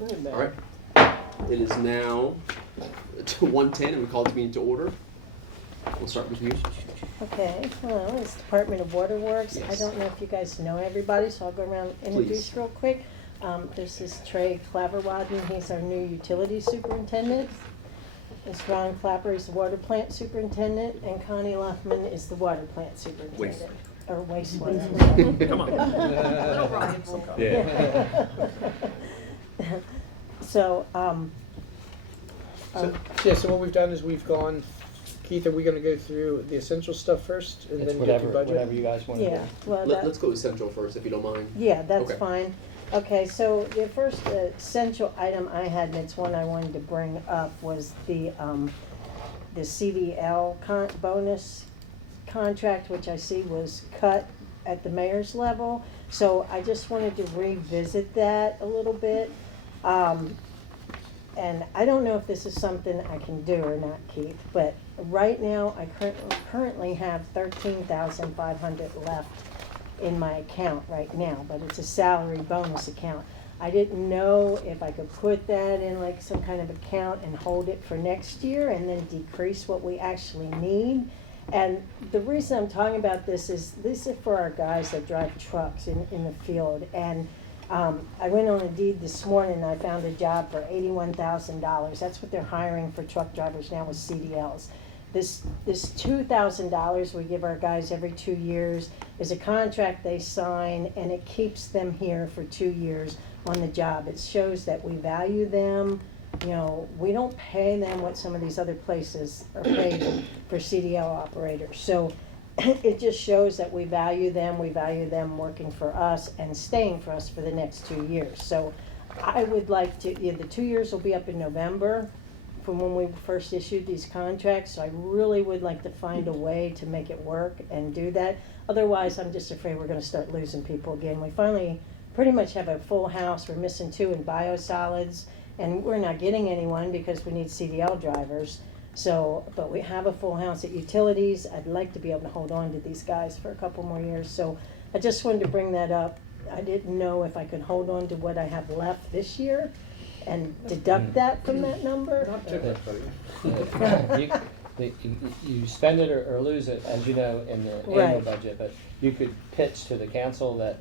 All right. It is now 1:10 and we call the meeting to order. We'll start with you. Okay, hello, it's Department of Waterworks. I Yes. don't know if you guys know everybody, so I'll go around and introduce Please. real quick. This is Trey Claverwadden, he's our new utility superintendent. It's Ron Clapper, he's the water plant superintendent, and Connie Luffman is the water plant superintendent. Or wastewater. Come on. Little rival. Yeah. So, So what we've done is we've gone, Keith, are we gonna go through the essential stuff first and It's then get to whatever budget? you guys want to do. yeah, well, Let's go to Central first, if you don't mind. yeah, that's Okay. fine. Okay, so the first essential item I had, and it's one I wanted to bring up, was the CDL bonus contract, which I see was cut at the mayor's level. So I just wanted to revisit that a little bit. And I don't know if this is something I can do or not, Keith, but right now I currently have $13,500 left in my account right now, but it's a salary bonus account. I didn't know if I could put that in like some kind of account and hold it for next year and then decrease what we actually need. And the reason I'm talking about this is for our guys that drive trucks in the field. And I went on Indeed this morning and I found a job for $81,000. That's what they're hiring for truck drivers now with CDLs. This $2,000 we give our guys every 2 years is a contract they sign, and it keeps them here for 2 years on the job. It shows that we value them. You know, we don't pay them what some of these other places are paid for CDL operators. So it just shows that we value them working for us and staying for us for the next 2 years. So I would like to, the 2 years will be up in November from when we first issued these contracts, so I really would like to find a way to make it work and do that. Otherwise, I'm just afraid we're gonna start losing people again. We finally pretty much have a full house. We're missing 2 in biosolids, and we're not getting anyone because we need CDL drivers. So, but we have a full house at utilities. I'd like to be able to hold on to these guys for a couple more years. So I just wanted to bring that up. I didn't know if I could hold on to what I have left this year and deduct that from that number. Not too much, buddy. You spend it or lose it, as you know, in the annual Right. budget, but you could pitch to the council that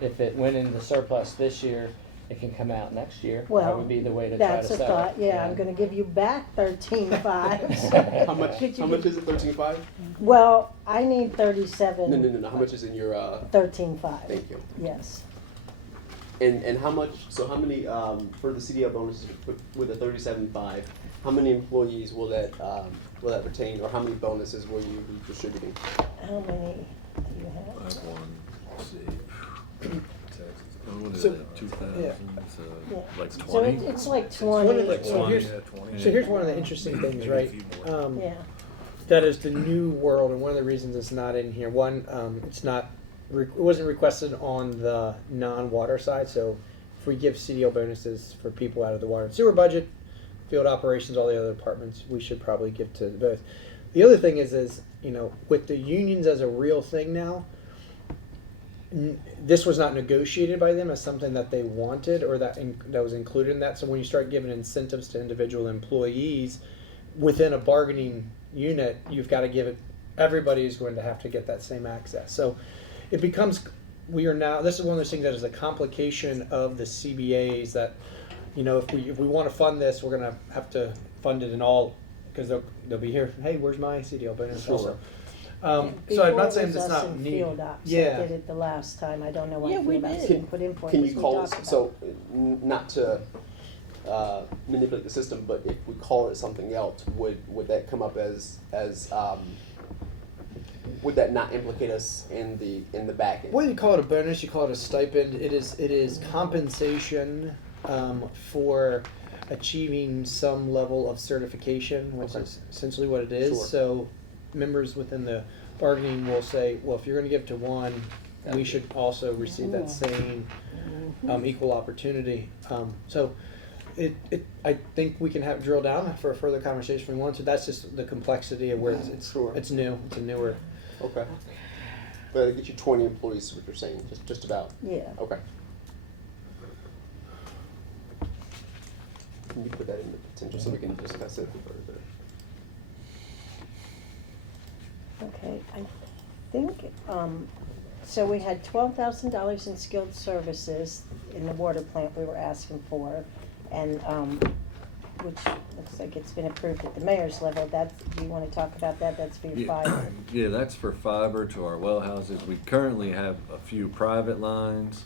if it went into surplus this year, it can come out next year. That Well, would be the way to try to that's a sell thought, it. yeah, I'm gonna give you back 13,500. How much Could you is it, 13.5? Well, I need 37. No. How much is in your, 13,500, thank you. yes. And how much, so how many, for the CDL bonuses with the 37.5, how many employees will that retain, or how many bonuses will you be distributing? How many do you have? So- 2,000 yeah. to Yeah. like So 20. it's like It's 20. like yeah. 20. So here's one of the interesting things, right? That is the new world, and one of the reasons it's not in here. One, it's not, it wasn't requested on the non-water side. So if we give CDL bonuses for people out of the water and sewer budget, field operations, all the other departments, we should probably give to both. The other thing is you know, with the unions as a real thing now, this was not negotiated by them as something that they wanted or that was included in that. So when you start giving incentives to individual employees within a bargaining unit, you've got to give it. Everybody is going to have to get that same access. So it becomes. This is one of those things that is a complication of the CBAs that, you know, if we want to fund this, we're going to have to fund it in all, because they'll be here. Hey, where's my CDL bonus? Sure. Also. So I'm not saying Before it was it's us not in needed. Field ops. Yeah. I did it the last time. I don't know why Yeah, we Field ops did. didn't put in for it. Can because you we call talked this, about so not to manipulate the system, but if we call it something else, would that come up as would that not implicate us in the back end? Whether you call it a bonus, you call it a stipend, it is compensation for achieving some level of certification, which Okay. is essentially what it is. Sure. So members within the bargaining will say, well, if you're going to give to one, we should also receive that same equal opportunity. So I think we can drill down for a further conversation if we want to. That's just the complexity of where it's Sure. it's new. It's a newer. Okay. But it'll get you 20 employees, is what you're saying, just about. Yeah. Okay. Can you put that in the potential so we can discuss it further? Okay, I think, so we had $12,000 in skilled services in the water plant we were asking for, and, which looks like it's been approved at the mayor's level. Do you wanna talk about that? That's for your fiber. Yeah, that's for fiber to our well houses. We currently have a few private lines,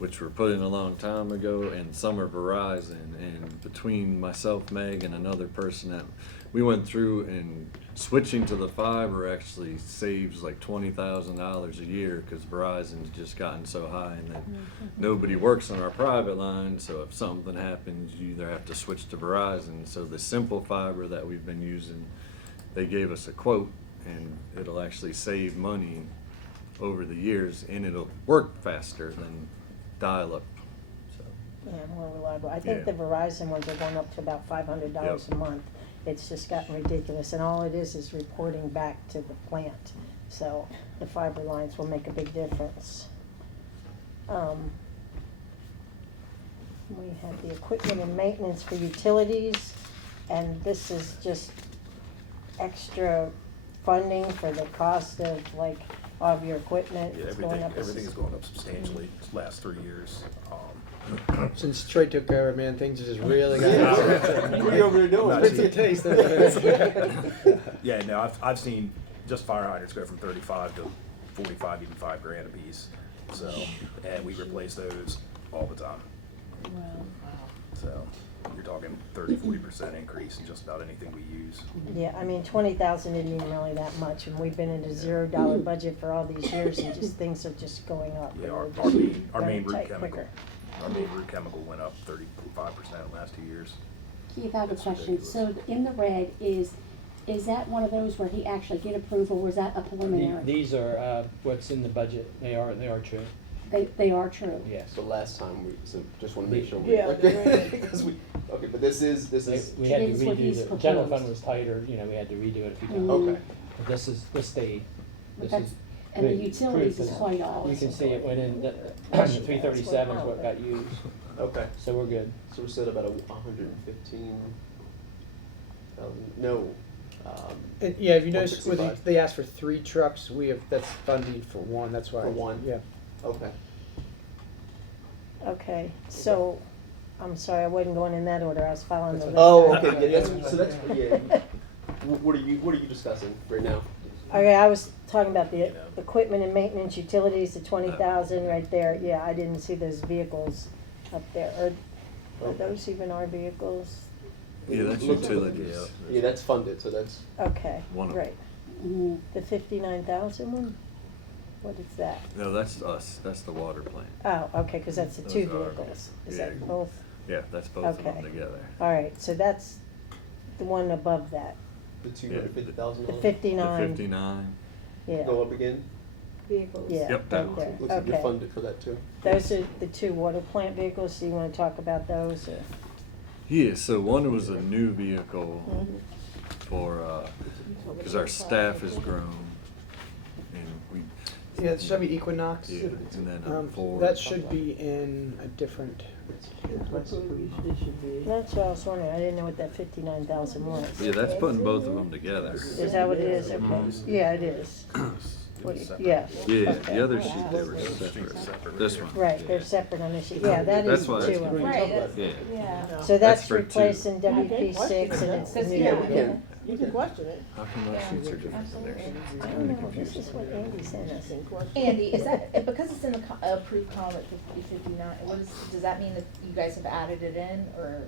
which were put in a long time ago, and some are Verizon. And between myself, Meg, and another person, that we went through, and switching to the fiber actually saves like $20,000 a year, because Verizon's just gotten so high, and then nobody works on our private line. So if something happens, you either have to switch to Verizon. So the simple fiber that we've been using, they gave us a quote, and it'll actually save money over the years, and it'll work faster than dial-up. So Yeah, more reliable. I think Yeah. the Verizon ones are going up to about $500 a Yep. month. It's just gotten ridiculous, and all it is reporting back to the plant. So the fiber lines will make a big difference. We have the equipment and maintenance for utilities, and this is just extra funding for the cost of like all of your equipment. Yeah, It's going up. everything is going up substantially these last 3 years. Since Troy took over, man, things have just really got. Yeah. What are you over there doing? Not What's your taste of it? Yeah, no, I've seen just fire hydrants go from 35 to 45, even $5,000 a piece. So, and we replace those all the time. So, you're talking 30-40% increase in just about anything we use. Yeah, I mean, 20,000 isn't even really that much, and we've been in a $0 budget for all these years, and just things are just going up. Yeah, and our, we're our just main, our gonna main root tight chemical, quicker. our main root chemical went up 35% in the last 2 years. Keith, I have a That's question. ridiculous. So in the red is that one of those where he actually get approval, or is that a preliminary? These are, what's in the budget, they are true, They are true. yes. So last time so just wanna make sure Yeah, they're in. because okay, but this is, We had to It is what redo, he's the general proposed. fund was tighter, we had to redo it a few times. Mhm. okay. But this stayed, But this that's- is. and the good utilities proof is that quite all. You can see it went in, the 337 is what got used, Okay. so we're good. So we're still about 115,000. No. And yeah, if you notice, with 165. they asked for 3 trucks, that's funded for 1, that's why. For 1? Yeah. Okay. Okay, so, I'm sorry, I wasn't going in that order, I was following the list. Oh, okay. Yeah, that's, so that's yeah. What are you discussing right now? Okay, I was talking about the equipment and maintenance, utilities, the 20,000 right there. Yeah, I didn't see those vehicles up there. Are those even our vehicles? yeah, that's Looks like- utilities. Yeah, that's funded. So that's Okay, One of right. Mhm. The 59,000 one? What is that? No, that's us. That's the water plant. Oh, okay, because that's the 2 Those are our vehicles. Is yeah. that both? Yeah, that's both of them Okay. together. All right, so that's the one above that, the $250,000. the The 59, 59. yeah, Go up again. vehicles. Yeah, Yep, that right one. there. Looks like you're Okay. funded for that too. Those are the 2 water plant vehicles, so you want to talk about those? Or? Yeah, so one was a new vehicle for, because our staff has grown, and we, Yeah, it should be Equinox. yeah, and then for. That should be in a different. That's what I was wondering, I didn't know what that 59,000 was. Yeah, that's putting both of them together. Is that what it is? Okay, yeah, it is. What, yeah. Yeah, Okay. the other sheet, they were separate. This one. Right, they're separate on this sheet, yeah, that That's is why the that's 2 of them. Right, that's- Yeah. yeah. So That's that's for 2. replacing WP6 and it's the Because, new. yeah, we can. You can question it. How come those sheets are different than theirs? I don't know, this is what Andy sent us. Andy, is that, because it's in the approved column at 59, does that mean that you guys have added it in, or?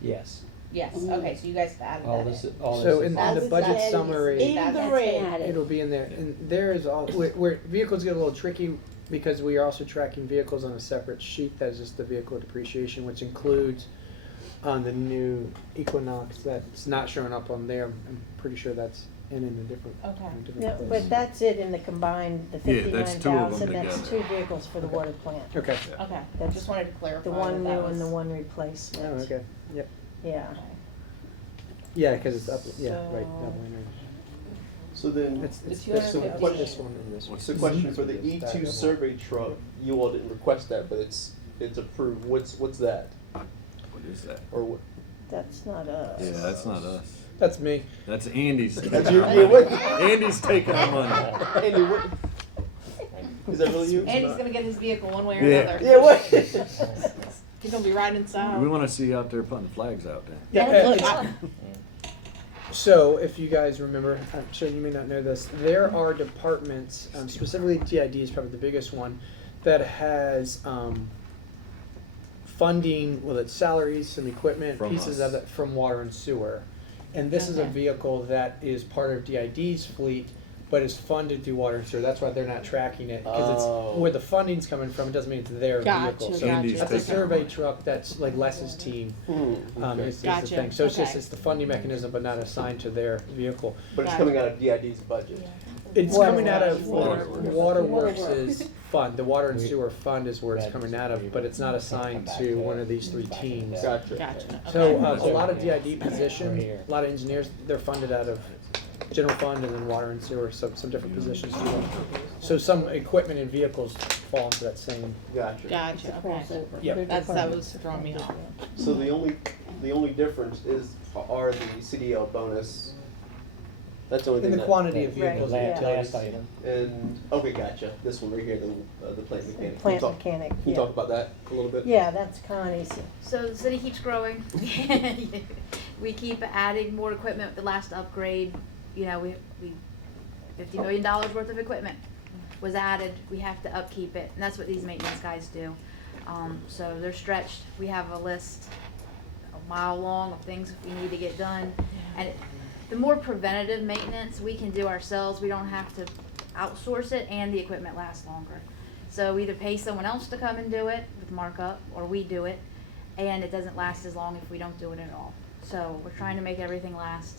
Yes, Yes, Mhm. okay, so you guys have added all that this, in. all this. So is- in the That's- budget that is- summary, In That's the been red. added. it'll be in there. And there is all, where vehicles get a little tricky, because we are also tracking vehicles on a separate sheet that is just the vehicle depreciation, which includes on the new Equinox that's not showing up on there. I'm pretty sure that's in a different, Okay. in a different Yeah, place. but that's it in the combined, the Yeah, that's 2 of them 59,000, that's 2 together. vehicles for the water plant. Okay. Okay, That's just wanted to clarify The one that new was. and the one replacement. Oh, okay. Yep. Yeah. Okay. Yeah, because it's up. Yeah, right. So- Doubling So then, it. It's The this 250. one, this one, and this one. what's the question for the E2 survey truck? You all didn't request that, but it's approved. What's that? is that? Or what? That's not us. Yeah, that's not us. That's me. That's Andy's. That's your, yeah, what? Andy's taking our money. Andy, what? Is that really you? Andy's gonna get his vehicle one way or Yeah. another. Yeah, what? He's gonna be riding in style. We want to see you out there putting flags out there. Yeah, Look, it's- So, if you guys remember, I'm sure you may not know this, there are departments, specifically DID is probably the biggest one, that has funding, well, it's salaries, some equipment, From pieces us. of it from water and sewer. And this is a Okay. vehicle that is part of DID's fleet, but is funded through water and sewer. That's why they're not tracking it, because Oh. it's where the funding's coming from. It doesn't mean it's their vehicle. Gotcha, So Andy's that's a taking our survey money. truck that's like Les's team. Okay. Is the Gotcha, thing. So it's just okay. it's the funding mechanism, but not assigned to their vehicle. But it's coming out of DID's budget. It's Water coming out of Waterworks. Waterworks' fund. The water and We- sewer fund is where it's coming out of, but it's not assigned to one of these three teams. Gotcha. Gotcha. So Okay. a lot of DID positions, a lot of engineers, they're funded out of general fund and then water and sewer, some different positions. as well. So some equipment and vehicles fall into that same. Gotcha. Gotcha, okay. Crossover. Yep. Big That department. was throwing me off. So the only difference are the CDL bonus. That's the only In thing. the quantity of Right, vehicles Last, and yeah. utilities. last item. And okay, gotcha. This one right here, the plant mechanic. Plant Can you talk, mechanic, Can you yeah. talk about that a little bit? Yeah, that's Connie's. So the city keeps growing. We keep adding more equipment. The last upgrade, you know, we $50 million worth of equipment was added. We have to upkeep it, and that's what these maintenance guys do. So they're stretched. We have a list a mile long of things we need to get done, and the more preventative maintenance we can do ourselves, we don't have to outsource it, and the equipment lasts longer. So either pay someone else to come and do it with markup, or we do it, and it doesn't last as long if we don't do it at all. So we're trying to make everything last.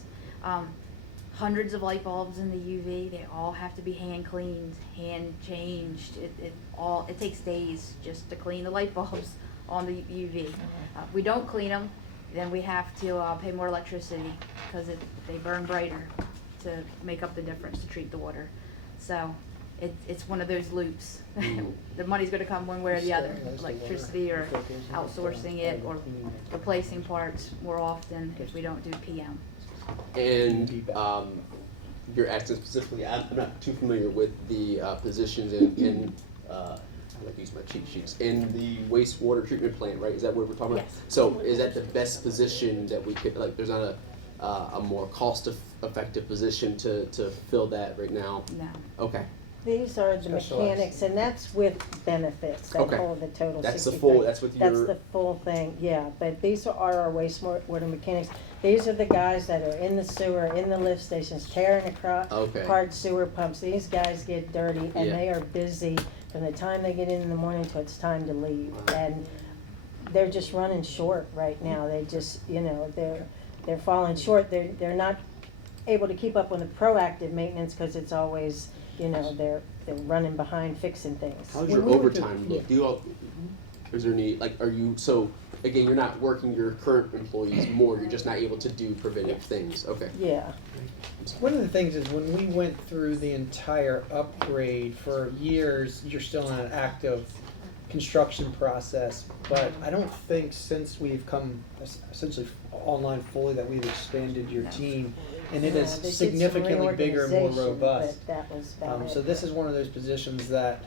Hundreds of light bulbs in the UV, they all have to be hand cleaned, hand changed. It takes days just to clean the light bulbs on the UV. If we don't clean them, then we have to pay more electricity because they burn brighter to make up the difference to treat the water. So it's one of those loops. The money's gonna come one way or the other, electricity or outsourcing it or replacing parts more often if we don't do PM. And you're asking specifically. I'm not too familiar with the positions in I like to use my cheat sheets in the wastewater treatment plant, right? Is that what we're talking about? Yes. So is that the best position that we could like? There's not a more effective position to fill that right now. No. Okay, These are the Specialized. mechanics, and that's with benefits, that Okay. whole, the total that's the 63. full. That's with That's your. the full thing, yeah, but these are our wastewater mechanics. These are the guys that are in the sewer, in the lift stations, tearing Okay. apart sewer pumps. These guys get dirty, and Yeah. they are busy from the time they get in the morning till it's time to leave. And they're just running short right now. They just, you know, they're falling short. They're not able to keep up on the proactive maintenance because it's always, you know, they're running behind fixing things. How's your When we were overtime look? Do you all? Is there any like? Are you so? Again, you're not working your current employees more. You're just not able to do preventive things. Okay. Yeah, One of the things is when we went through the entire upgrade for years, you're still in an active construction process. But I don't think since we've come essentially online fully that we've expanded your team, and it Yeah, is they did some significantly bigger and more reorganization, robust. but that was about So it. this is one of those positions that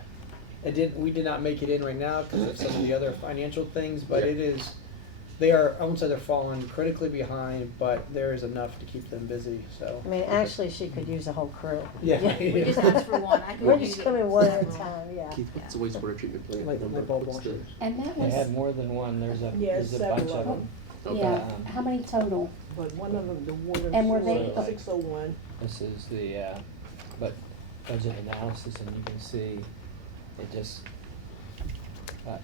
we did not make it in right now because of some of the other financial things, but Yeah. it is, they are, I won't say they're falling critically behind, but there is enough to keep them busy, so. I mean, actually, she could use a whole crew. Yeah. We just asked for one. I We're could just use it. coming one at a time, yeah. It's a wastewater treatment plant. Like Remember, bulb what's the- washers. And that They was, had more than one, there's a bunch of them. Okay. yeah, how many total? But one of them, the water. And were they- sewer, 601. This is the, budget analysis, and you can see it just,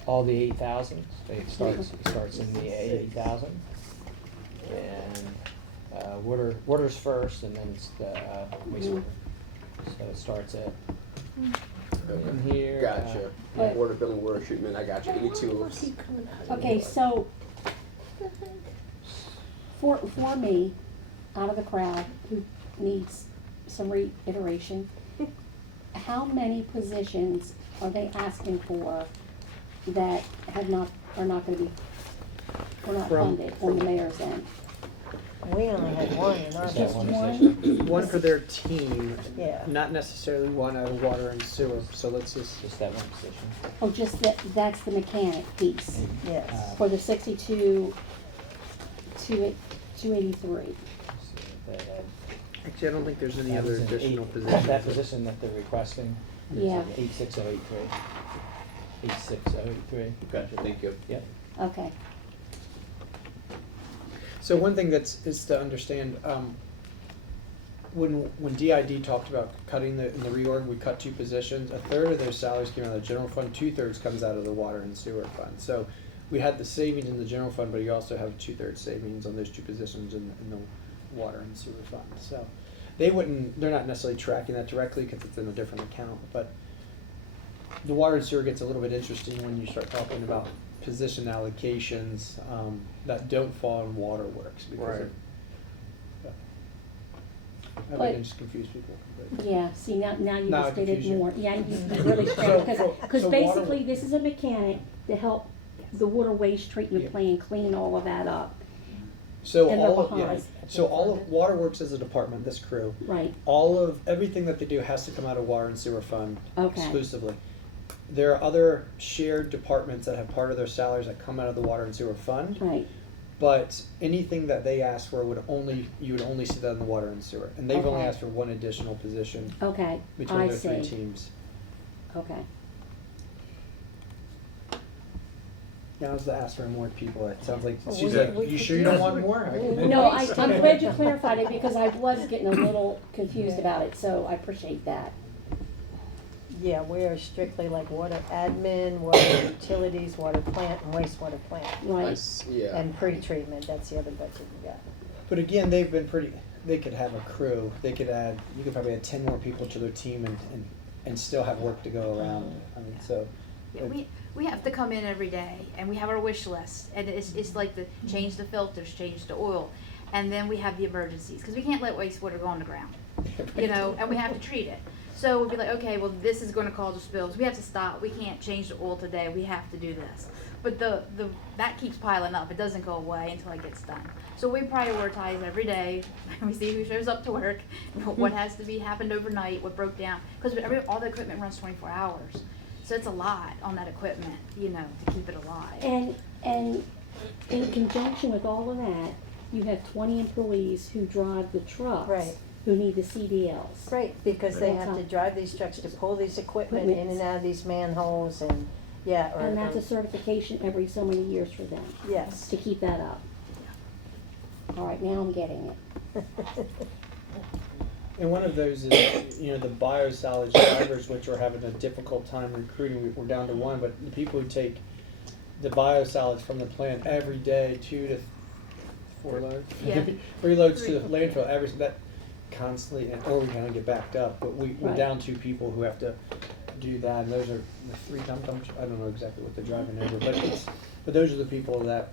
all the 8,000, it starts in the 80,000. And, water's first, and then it's the, wastewater. So it starts at, in here. Gotcha. But- Water billing, water treatment. I got you. Any two. Okay, so for me, out of the crowd who needs some reiteration, how many positions are they asking for that are not gonna be We're not From- funded on the mayor's end. We only had one in our Just that Just one district. position. One for their team, Yeah. not necessarily one out of water and sewer, so let's just, Just that one position. Oh, just that, that's the mechanic piece Yes. for the 62, 283. actually, I don't think there's any That other was an additional eight- positions. That position that they're requesting. is Yeah. 86083. 86083. Gotcha, thank you. Yep. Okay, So one thing is to understand, when DID talked about cutting in the reorg, we cut 2 positions. A third of those salaries came out of the general fund, 2/3 comes out of the water and sewer fund. So we had the savings in the general fund, but you also have 2/3 savings on those 2 positions in the water and sewer fund. So they're not necessarily tracking that directly because it's in a different account, but the water and sewer gets a little bit interesting when you start talking about position allocations that don't fall in waterworks because Right. I But- would just confuse people. but- yeah, see, now you Now I just did it confuse you. more. Yeah, you really straight, So because water- basically, this is a mechanic to help the water waste treatment Yeah. plant clean all of that up. So And the all of, yeah, Bahamas. so all of waterworks as a department, this crew, Right, everything that they do has to come out of water and sewer fund Okay. exclusively. There are other shared departments that have part of their salaries that come out of the water and sewer fund. right, But anything that they ask for you would only see that in the water and sewer. And they've only Okay. asked for one additional position okay, between I their 3 see, teams. okay. Now is the ask for more people. It sounds like, Well, she's we- like, we you could sure you use- don't want more? No, I'm glad you clarified it because I was getting a little confused about it, so I appreciate that. Yeah, we are strictly like water admin, water utilities, water plant, and wastewater plant. Right, Nice, yeah. And pre-treatment, that's the other budget we got. But again, they've been they could have a crew. You could probably add 10 more people to their team and still have work to go around. I mean, so. Yeah, we have to come in every day and we have our wish list and it's like the change the filters, change the oil. And then we have the emergencies, cause we can't let wastewater go on the ground, you know, and we have to treat it. So we'd be like, okay, well, this is gonna cause us spills, we have to stop, we can't change the oil today, we have to do this. But that keeps piling up, it doesn't go away until it gets done. So we prioritize every day, we see who shows up to work, what has to be happened overnight, what broke down, cause all the equipment runs 24 hours. So it's a lot on that equipment, you know, to keep it alive. and in conjunction with all of that, you have 20 employees who drive the trucks. Right. Who need the CDLs. Great, because they have to drive these trucks to pull these equipment in and out of these manholes and, yeah, or. And that's a certification every so many years for them, Yes. to keep that up. All right, now I'm getting it. And one of those is, the biosolids drivers, which are having a difficult time recruiting. We're down to 1, but the people who take the biosolids from the plant every day, 2 to 4 loads, Yeah. 3 loads to the landfill, that constantly, or we're gonna get backed up. But we're Right. down 2 people who have to do that, and those are the 3 dump dumps. I don't know exactly what they're driving over, but those are the people that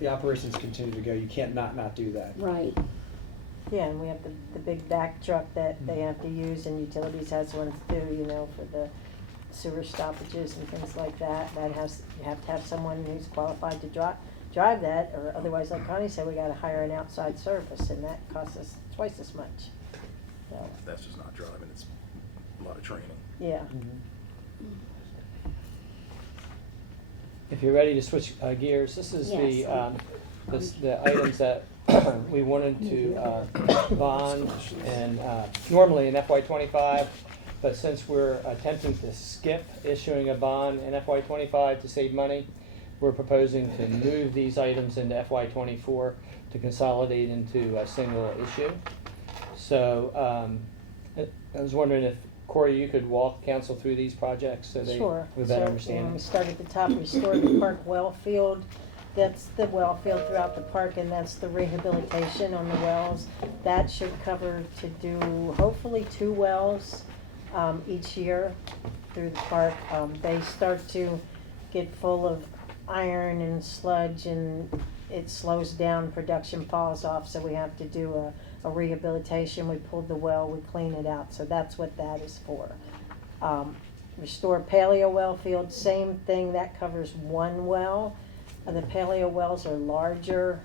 the operations continue to go. You can't not do that. Right, Yeah, and we have the big back truck that they have to use, and utilities has one too, for the sewer stoppages and things like that. You have to have someone who's qualified to drive that, or otherwise, like Connie said, we gotta hire an outside service, and that costs us twice as much. So, That's just not driving, it's a lot of training. yeah. If you're ready to switch gears, this is Yes. the items that we wanted to bond and normally in FY '25, but since we're attempting to skip issuing a bond in FY '25 to save money, we're proposing to move these items into FY '24 to consolidate into a single issue. So I was wondering if Corey, you could walk council through these projects so they Sure. have a better So, understanding. we start at the top, restore the park well field. That's the well field throughout the park, and that's the rehabilitation on the wells. That should cover to do hopefully 2 wells each year through the park. They start to get full of iron and sludge, and it slows down, production falls off, so we have to do a rehabilitation. We pulled the well, we clean it out, so that's what that is for. Restore paleo well field, same thing, that covers 1 well. The paleo wells are larger,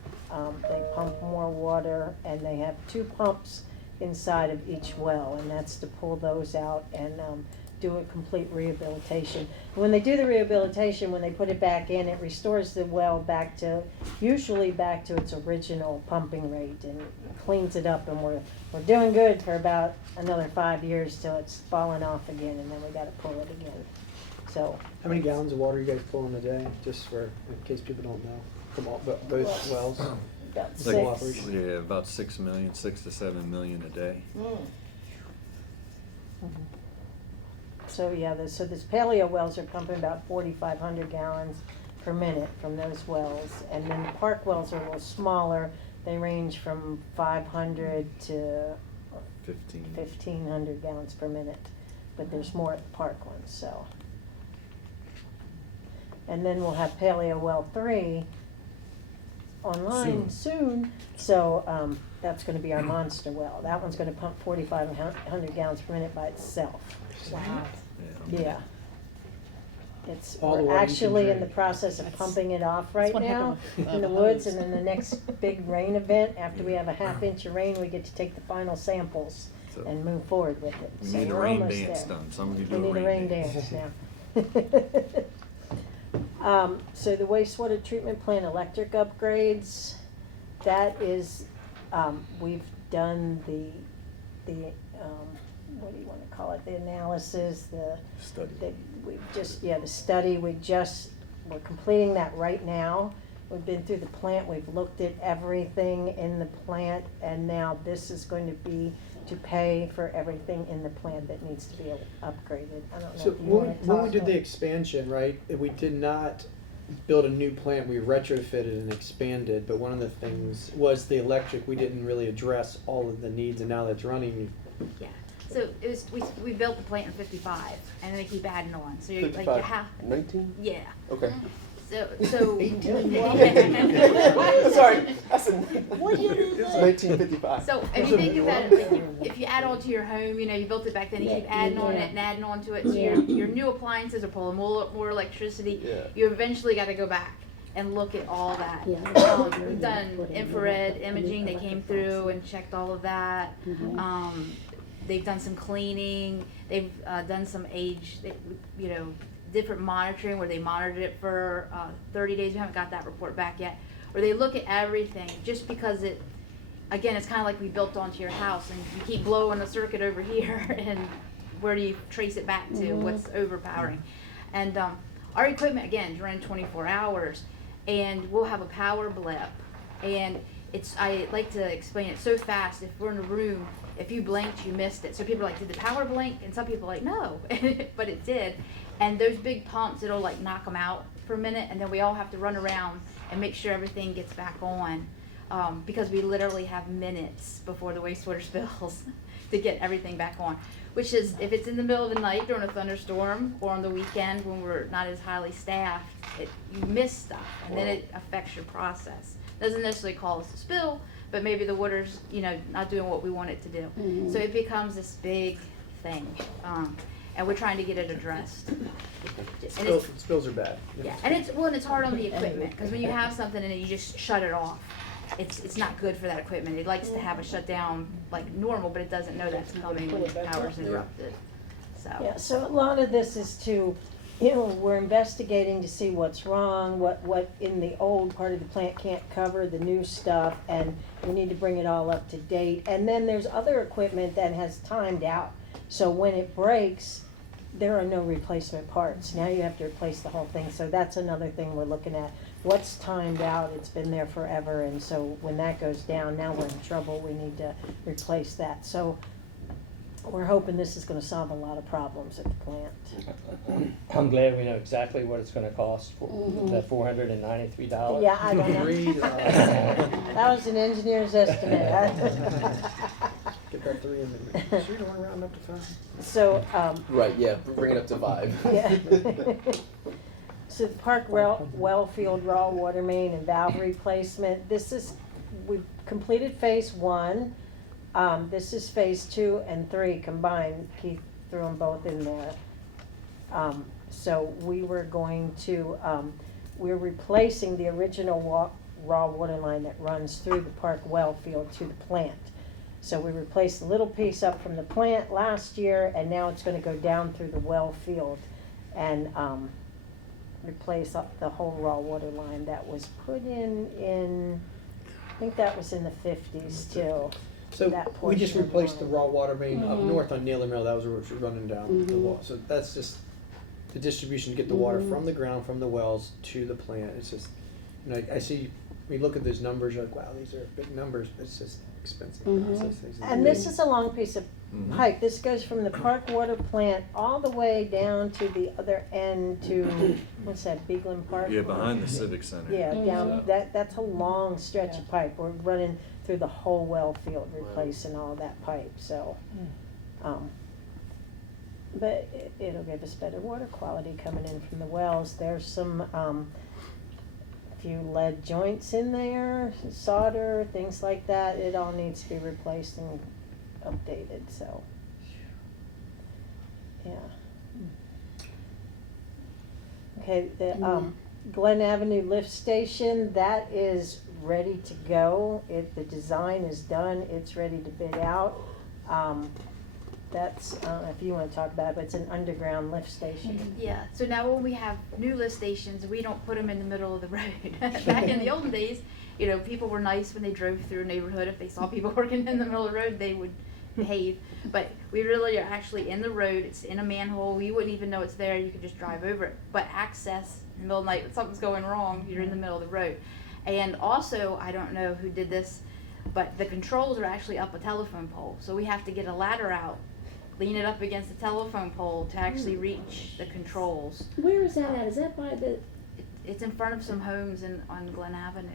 they pump more water, and they have 2 pumps inside of each well, and that's to pull those out and do a complete rehabilitation. When they do the rehabilitation, when they put it back in, it restores the well usually back to its original pumping rate, and cleans it up, and we're doing good for about another 5 years till it's falling off again, and then we gotta pull it again. So, How many gallons of water you guys pull in a day? Just for, in case people don't know, from all, both wells? about It's like, 6. yeah, about 6 million, 6 to 7 million a day. So, yeah, so this paleo wells are pumping about 4,500 gallons per minute from those wells. And then the park wells are a little smaller. They range from 500 to 1,500 gallons per minute. But there's more at the park ones, so. And then we'll have paleo well 3 online soon. So that's gonna be our monster well. That one's gonna pump 4,500 gallons per minute by itself. Wow. Yeah. It's, All the we're water you can actually in the drink. process of pumping it off right one heck now of a- in the of woods, hose. and then the next big rain event, after we have a half-inch of rain, we get to take the final samples So and move forward with it. we So need a we're rain almost dance there. done. Somebody We do need a rain dance now. So the wastewater treatment plant electric upgrades, that is, we've done the, what do you wanna call it, the analysis, Study. the study, we're completing that right now. We've been through the plant, we've looked at everything in the plant, and now this is going to be to pay for everything in the plant that needs to be upgraded. I don't know So if you wanna when we talk did the about- expansion, right, we did not build a new plant, we retrofitted and expanded, but one of the things was the electric, we didn't really address all of the needs, and now that's running. Yeah, so it was, we built the plant in 55, and then they keep adding on, so you're like, you 55, have, 19? yeah. Okay. So. Sorry, I said, What year is it's that? 1955. So if you think about it, like, if you add on to your home, you know, you built it back then, you keep adding on it and adding on to it, so your new appliances are pulling more electricity. Yeah. You eventually gotta go back and look at all that. Yeah. We've done infrared imaging, they came through and checked all of that. They've done some cleaning, they've done some different monitoring where they monitored it for 30 days. We haven't got that report back yet. Where they look at everything, just because again, it's kind of like we built onto your house and you keep blowing a circuit over here and where do you trace it back to? What's overpowering? And our equipment, again, is running 24 hours and we'll have a power blip. And I like to explain it so fast. If we're in a room, if you blinked, you missed it. So people are like, did the power blink? And some people are like, no, but it did. And those big pumps, it'll like knock them out for a minute, and then we all have to run around and make sure everything gets back on, because we literally have minutes before the wastewater spills to get everything back on. Which is, if it's in the middle of the night during a thunderstorm or on the weekend when we're not as highly staffed, you miss stuff, and then it affects your process. Doesn't necessarily cause a spill, but maybe the water's, not doing what we want it to do. So it becomes this big thing, and we're trying to get it addressed. And it's, Spills are bad. yeah, and it's hard on the equipment, because when you have something and you just shut it off, it's not good for that equipment. It likes to have a shutdown like normal, but it doesn't know that's coming when the power's interrupted, so. Yeah, so a lot of this is we're investigating to see what's wrong, what in the old part of the plant can't cover, the new stuff, and we need to bring it all up to date. And then there's other equipment that has timed out, so when it breaks, there are no replacement parts. Now you have to replace the whole thing, so that's another thing we're looking at. What's timed out, it's been there forever, and so when that goes down, now we're in trouble, we need to replace that. So we're hoping this is gonna solve a lot of problems at the plant. I'm glad we know exactly what it's gonna cost for the $493. Yeah, I don't know. Three, That was an engineer's estimate. Get that 3 in there. Sure you don't want to round up to 5? So, Right, yeah, bring it up to 5. yeah. So the park well field raw water main and valve replacement, we've completed phase 1. This is phase 2 and 3 combined. Keith threw them both in there. So we were going to we're replacing the original raw water line that runs through the park well field to the plant. So we replaced a little piece up from the plant last year, and now it's gonna go down through the well field and, replace up the whole raw water line that was put in, I think that was in the 50s too. So that we just portion of replaced the line. raw water main up Mhm. north on Naylor Mill. That was where it was running down the Mhm. wall. So that's just the distribution to get the water Mhm. from the ground, from the wells to the plant. It's just, you know, I see, we look at those numbers, you're like, wow, these are big numbers, but it's just expensive Mhm. process. Things And this is a long piece of Mhm. pipe. This goes from the park water plant all the way down to the other end to, what's that, Beagland Park? Yeah, behind the Civic Center. Yeah, down, So- that's a long stretch of pipe. We're running through the whole well field, replacing all that pipe, so. But it'll give us better water quality coming in from the wells. There's some, few lead joints in there, solder, things like that. It all needs to be replaced and updated, so. Yeah. Okay, the, Glen Avenue Lift Station, that is ready to go. The design is done, it's ready to bid out. That's, I don't know if you wanna talk about it, but it's an underground lift station. Yeah, so now when we have new lift stations, we don't put them in the middle of the road. Back in the olden days, you know, people were nice when they drove through a neighborhood. If they saw people working in the middle of the road, they would behave. But we really are actually in the road, it's in a manhole, you wouldn't even know it's there, you could just drive over it. But access, in the middle of the night, if something's going wrong, you're in the middle of the road. And also, I don't know who did this, but the controls are actually up a telephone pole. So we have to get a ladder out, lean it up against the telephone pole to actually reach the controls. Where is that at? Is that by the, It's in front of some homes on Glen Avenue.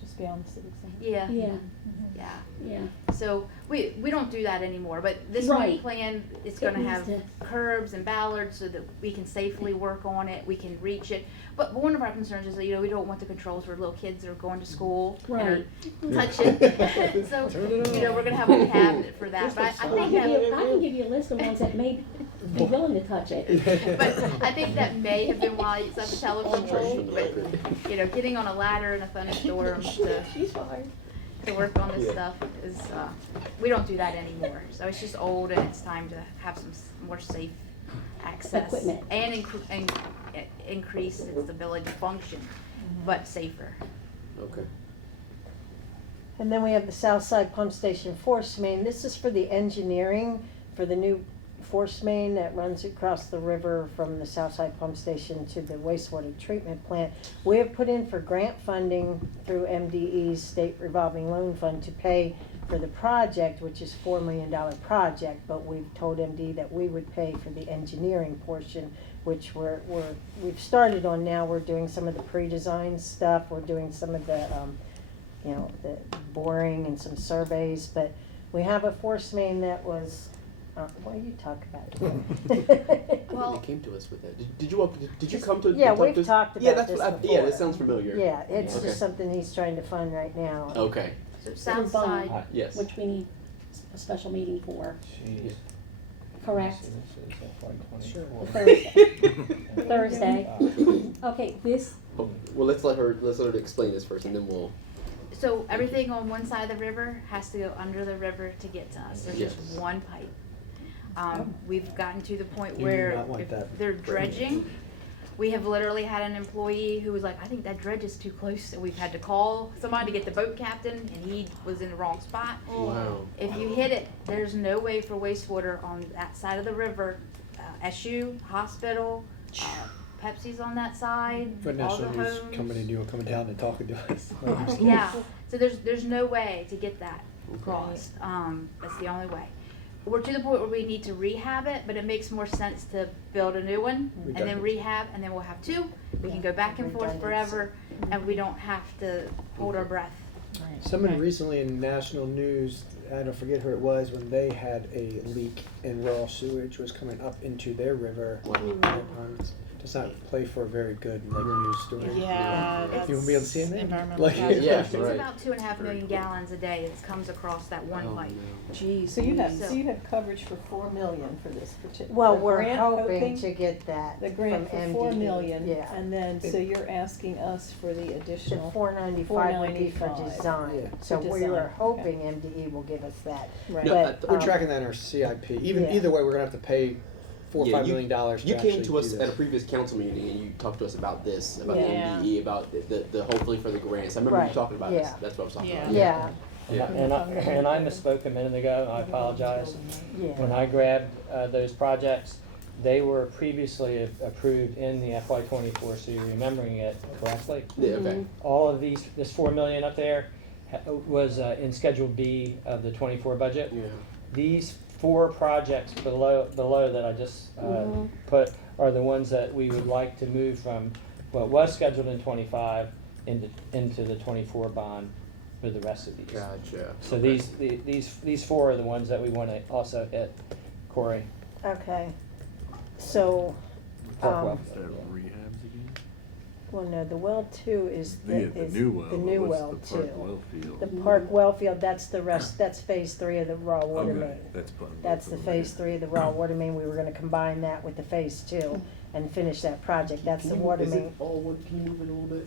Just beyond the Civic Center. Yeah, yeah, yeah. yeah. So we don't do that anymore, but this new Right. plan, it's It gonna needs have to- curbs and ballards so that we can safely work on it, we can reach it. But one of our concerns is that, you know, we don't want the controls where little kids are going to school and are Right. touching. So, you know, we're gonna have a cabinet for that, but I I think can give that, you, I can give you a list of ones that may be willing to touch it. but I think that may have been why it's at the telephone pole, but, you know, getting on a ladder in a thunderstorm to She's fine. to work on this stuff is, we don't do that anymore. So it's just old and it's time to have some more safe access. Equipment. And increase its ability to function, but safer. Okay. And then we have the South Side Pump Station force main. This is for the engineering for the new force main that runs across the river from the South Side Pump Station to the wastewater treatment plant. We have put in for grant funding through MDE's State Revolving Loan Fund to pay for the project, which is $4 million project, but we've told MDE that we would pay for the engineering portion, which we've started on now. We're doing some of the pre-design stuff, we're doing some of the, you know, the boring and some surveys, but we have a force main that was, why you talk about it? Well- They came to us with that. Did you come to? Yeah, talk we've to- talked Yeah, about that's this what before. yeah, that sounds familiar. Yeah, it's Okay. just something he's trying to fund right now. Okay. So south bond. side, Yes. Which we need a special meeting for, Jeez. correct? This is FY24. Thursday. Okay, this, Oh, well, let's let her explain this first, and then we'll. so everything on one side of the river has to go under the river to get to us. There's just Yes. one pipe. We've gotten to the point You do where not want if that. they're dredging, we have literally had an employee who was like, I think that dredge is too close, and we've had to call somebody to get the boat captain, and he was in the wrong spot. Wow. If you hit it, there's no way for wastewater on that side of the river. SU, hospital, Pepsi's on that side, For all the national news homes. coming down and talking to us. Yeah, so there's no way to get that Okay. crossed. That's the only way. We're to the point where we need to rehab it, but it makes more sense to build a new one and then Redundant. rehab, and then we'll have two. We can go back and forth forever, and we don't have to hold our breath. Somebody recently in national news, I don't forget who it was, when they had a leak and raw sewage was coming up into their river. Wow. Their ponds. does not play for a very good like news story. Yeah, You want to be on that's CNN? environmental Like, hazard. Yeah, It's right. about 2.5 million gallons a day that comes across that one Oh, pipe. no. Geez, So so you have coverage for 4 million for this particular. Well, the we're grant hoping to get that The grant from for 4 MDE. million, Yeah. and then, so you're asking us for the The additional. 495 would be for $495. design, Yeah. so For we design, were okay. hoping MDE will give us that. Right. No, But, we're tracking that in our CIP. Even yeah. either way, we're gonna have to pay $4 or Yeah, $5 million dollars. You came to actually us do at a this. previous council meeting and you talked to us about this, about the Yeah. MDE, about the hopefully for the grants. I remember you Right, talking about this. yeah. That's what I was talking Yeah. about. Yeah, And I misspoke a minute ago, I apologize. When yeah, I grabbed those projects, they were previously approved in the FY '24, so you're remembering it correctly. Yeah, okay. All of these, this 4 million up there was in Schedule B of the '24 budget. Yeah. These 4 projects below that I just put are the ones that we would like to move from what was scheduled in '25 into the '24 bond for the rest of these. Gotcha. So Okay. these 4 are the ones that we want to also hit, Corey. okay. So, Parkwell. Is that rehabs again? well, no, the well two is Yeah, the new well. the but new what's well the Park two. well field? The Park well field, that's the rest, that's phase 3 of the raw water Okay, main. that's putting That's both the of them phase in. 3 of the raw water main, we were gonna combine that with the phase 2 and finish that project, that's the water Is it main. all one? Can you move it a little bit?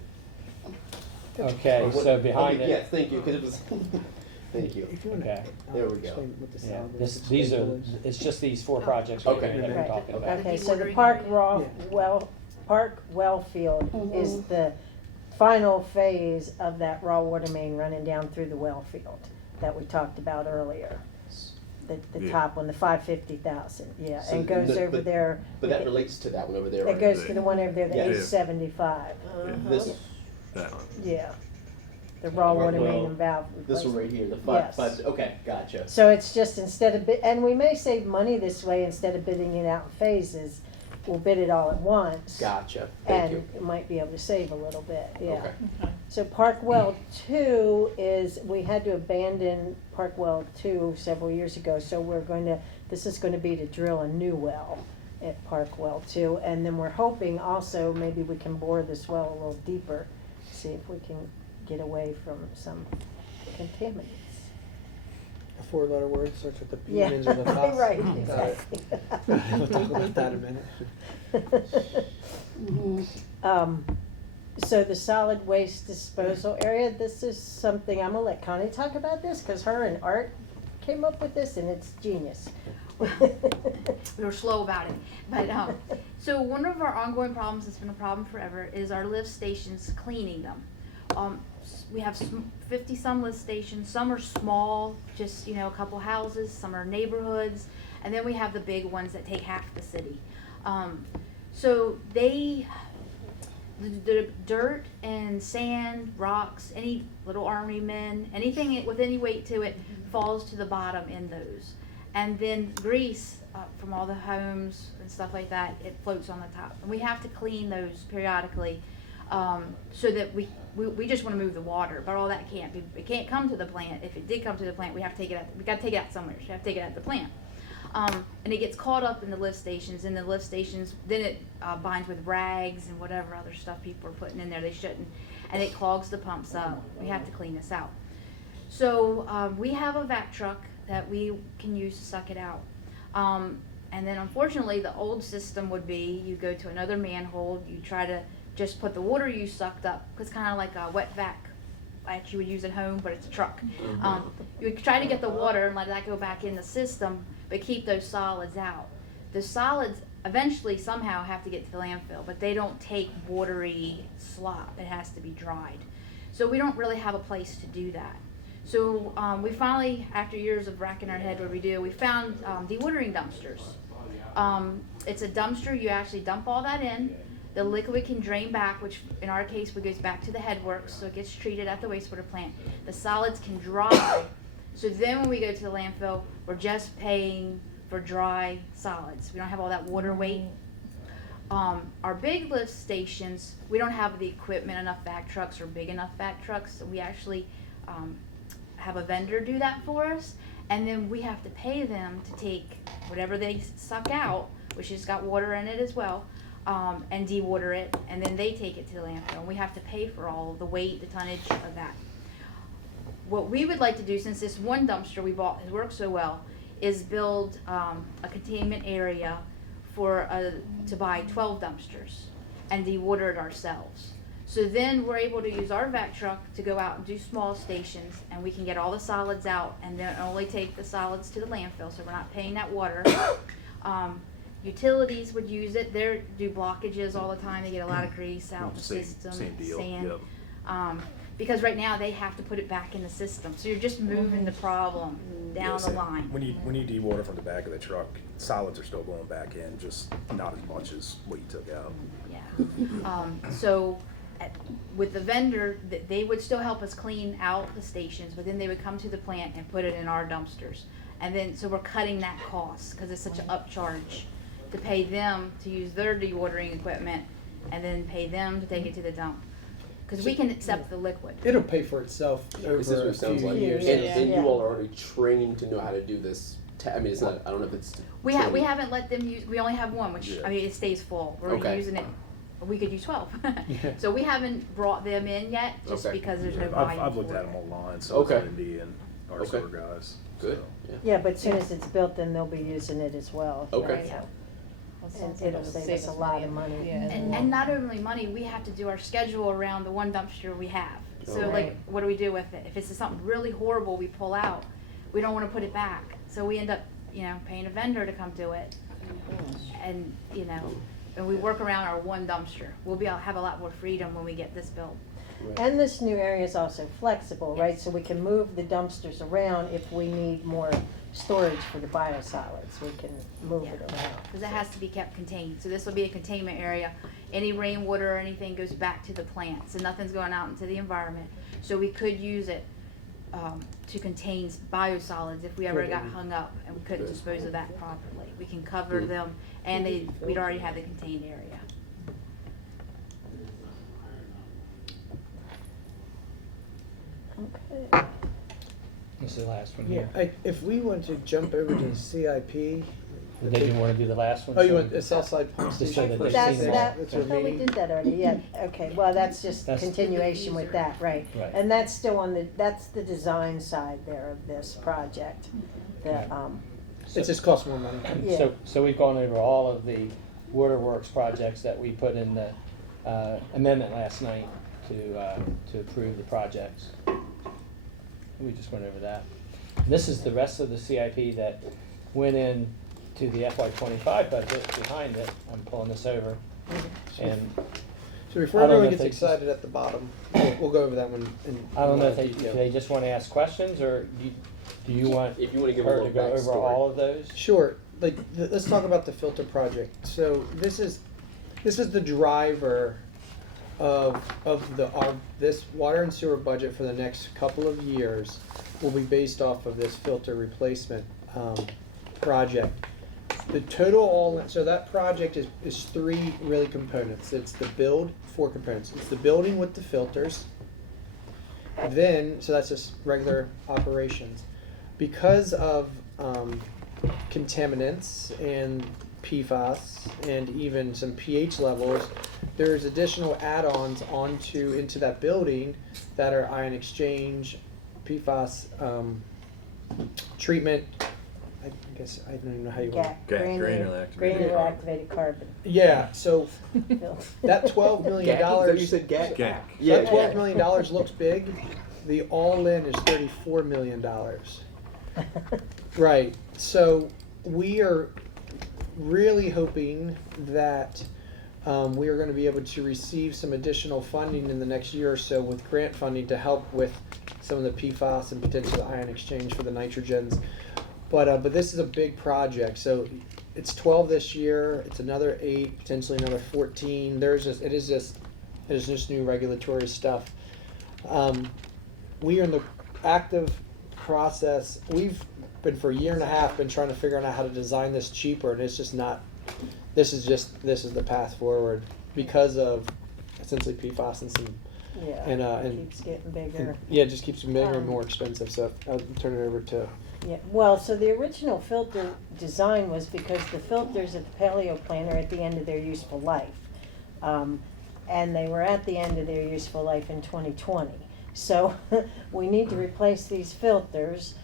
Okay, Or what- so behind oh, it. Yes, thank you, because it was, thank you. If you wanna, Okay. There we go. explain what the Yeah, salary these are, schedule is. it's just these 4 projects right Okay. here that we're Right. talking about. Okay, The so the dewatering Park area. raw Yeah. Park well field is the final phase of that raw water main running down through the well field that we talked about earlier. The Yeah. top one, the 550,000, yeah, So and goes the- over but- there. But that relates to that one over there, It right? goes to the one over there, the Yeah. 875, This, That one. yeah. The raw water main Well, and valve this one replacement. right here, the Yes. okay, gotcha. So it's just instead of, and we may save money this way, instead of bidding it out in phases, we'll bid it all at once. Gotcha, thank And you. it might be able to save a little bit, yeah. Okay. So Park Well 2 is, we had to abandon Park Well 2 several years ago, so this is gonna be to drill a new well at Park Well 2. And then we're hoping also, maybe we can bore this well a little deeper, see if we can get away from some contaminants. A 4-letter word starts with the P Yeah, and ends with a thought. right, Got it. exactly. We'll talk about that in a minute. So the solid waste disposal area, this is something, I'm gonna let Connie talk about this, cause her and Art came up with this and it's genius. We were slow about it, but, so one of our ongoing problems, that's been a problem forever, is our lift stations cleaning them. We have 50-some lift stations, some are small, just, a couple houses, some are neighborhoods, and then we have the big ones that take half the city. So the dirt and sand, rocks, any little army men, anything with any weight to it falls to the bottom in those. And then grease from all the homes and stuff like that, it floats on the top. And we have to clean those periodically so that we just want to move the water, but all that can't be. It can't come to the plant. If it did come to the plant, we have to take it out. We got to take it out somewhere. So we have to take it out of the plant. And it gets caught up in the lift stations. And the lift stations, then it binds with rags and whatever other stuff people are putting in there they shouldn't, and it clogs the pumps up. We have to clean this out. So we have a vac truck that we can use to suck it out. And then unfortunately, the old system would be you go to another manhole, you try to just put the water you sucked up, it's kind of like a wet vac like you would use at home, but it's a truck. You would try to get the water and let that go back in the system, but keep those solids out. The solids eventually somehow have to get to the landfill, but they don't take watery slop. It has to be dried. So we don't really have a place to do that. So we finally, after years of racking our head what we do, we found dewatering dumpsters. It's a dumpster, you actually dump all that in. The liquid can drain back, which in our case, it goes back to the headworks, so it gets treated at the wastewater plant. The solids can dry, so then when we go to the landfill, we're just paying for dry solids. We don't have all that water weight. Our big lift stations, we don't have the equipment, enough vac trucks or big enough vac trucks, so we actually have a vendor do that for us, and then we have to pay them to take whatever they suck out, which has got water in it as well, and dewater it, and then they take it to the landfill, and we have to pay for all the weight, the tonnage of that. What we would like to do, since this one dumpster we bought has worked so well, is build a containment area to buy 12 dumpsters and dewater it ourselves. So then we're able to use our vac truck to go out and do small stations, and we can get all the solids out and then only take the solids to the landfill, so we're not paying that water. Utilities would use it. They do blockages all the time. They get a lot of grease out in the system, Same deal, sand. yep. Because right now they have to put it back in the system, so you're just moving the problem Yeah, down the same. line. When you dewater from the back of the truck, solids are still going back in, just not as much as what you took out. Yeah. So with the vendor, they would still help us clean out the stations, but then they would come to the plant and put it in our dumpsters. And then, so we're cutting that cost, because it's such an upcharge to pay them to use their dewatering equipment and then pay them to take it to the dump. Because we can accept the liquid. It'll pay for itself This is what over a it sounds few like. years. And Yeah. you all are already trained to know how to do this. I mean, it's not, I don't know if it's. We training. haven't let them use, we only have one, which, Yeah. I mean, it stays full. We're Okay. using it, we could use 12. Yeah. So we haven't brought them in yet, just Okay. because there's no Yeah, volume I've looked for at it. them online, so Okay. it's Lindy and our Okay. sewer guys. Good, so. yeah. Yeah, but as soon as it's built, then they'll be using it as well. Okay. right? Yeah. And it'll save us a lot of money. Yeah. And not only money, we have to do our schedule around the one dumpster we have. So Oh. like, what do we do with it? If it's something really horrible we pull out, we don't wanna put it back. So we end up, paying a vendor to come do it. And, and we work around our one dumpster. We'll have a lot more freedom when we get this built. And this new area is also flexible, right? Yes. So we can move the dumpsters around if we need more storage for the biosolids. We can move it around. Because it has to be kept contained. So this will be a containment area. Any rainwater or anything goes back to the plant, so nothing's going out into the environment. So we could use it to contain biosolids if we ever got hung up and we couldn't dispose of that properly. We can cover them, and we'd already have the contained area. Okay. This is the last one Yeah, here. if we want to jump over to CIP. Did you want to do the last one? Oh, you So- want the Southside Pump Just so Station that first? they've That's, seen that, That's I thought we remaining? did that already, yeah, okay, well, that's just That's- continuation with that, right. Right. And that's still that's the design side there of this project. The, It just costs more money. Yeah. So we've gone over all of the waterworks projects that we put in the amendment last night to approve the projects. We just went over that. And this is the rest of the CIP that went in to the FY25 budget behind it. I'm pulling this over. And So before I don't know everyone if gets they just- excited at the bottom, we'll go over that one in I don't know if more they, detail. if they just want to ask questions, or do you want If you wanna give a her little to go over backstory. all of those? Sure. Let's talk about the filter project. So this is the driver of this water and sewer budget for the next couple of years will be based off of this filter replacement project. The total so that project is three really components. It's four components. It's the building with the filters. So that's just regular operations. Because of contaminants and PFAS and even some pH levels, there's additional add-ons into that building that are ion exchange, PFAS treatment. I guess I don't even know how you want. Granular Granular carbon. activated carbon. Yeah. So that $12 million. GAC? Is that what you said GAC? GAC. Yeah, That $12 GAC. million looks big. The all-in is $34 million. Right. So we are really hoping that we are going to be able to receive some additional funding in the next year or so with grant funding to help with some of the PFAS and potential ion exchange for the nitrogens. But this is a big project. So it's 12 this year. It's another 8, potentially another 14. It is just new regulatory stuff. We are in the active process. We've been for a year and a half been trying to figure out how to design this cheaper, and it's just not. This is the path forward because of essentially PFAS and some. Yeah, And it keeps getting bigger. Yeah, it just keeps getting bigger and Um, more expensive. So I'll turn it over to Yeah, well, so the original filter design was because the filters at the paleo plant are at the end of their useful life. And they were at the end of their useful life in 2020. So we need to replace these filters.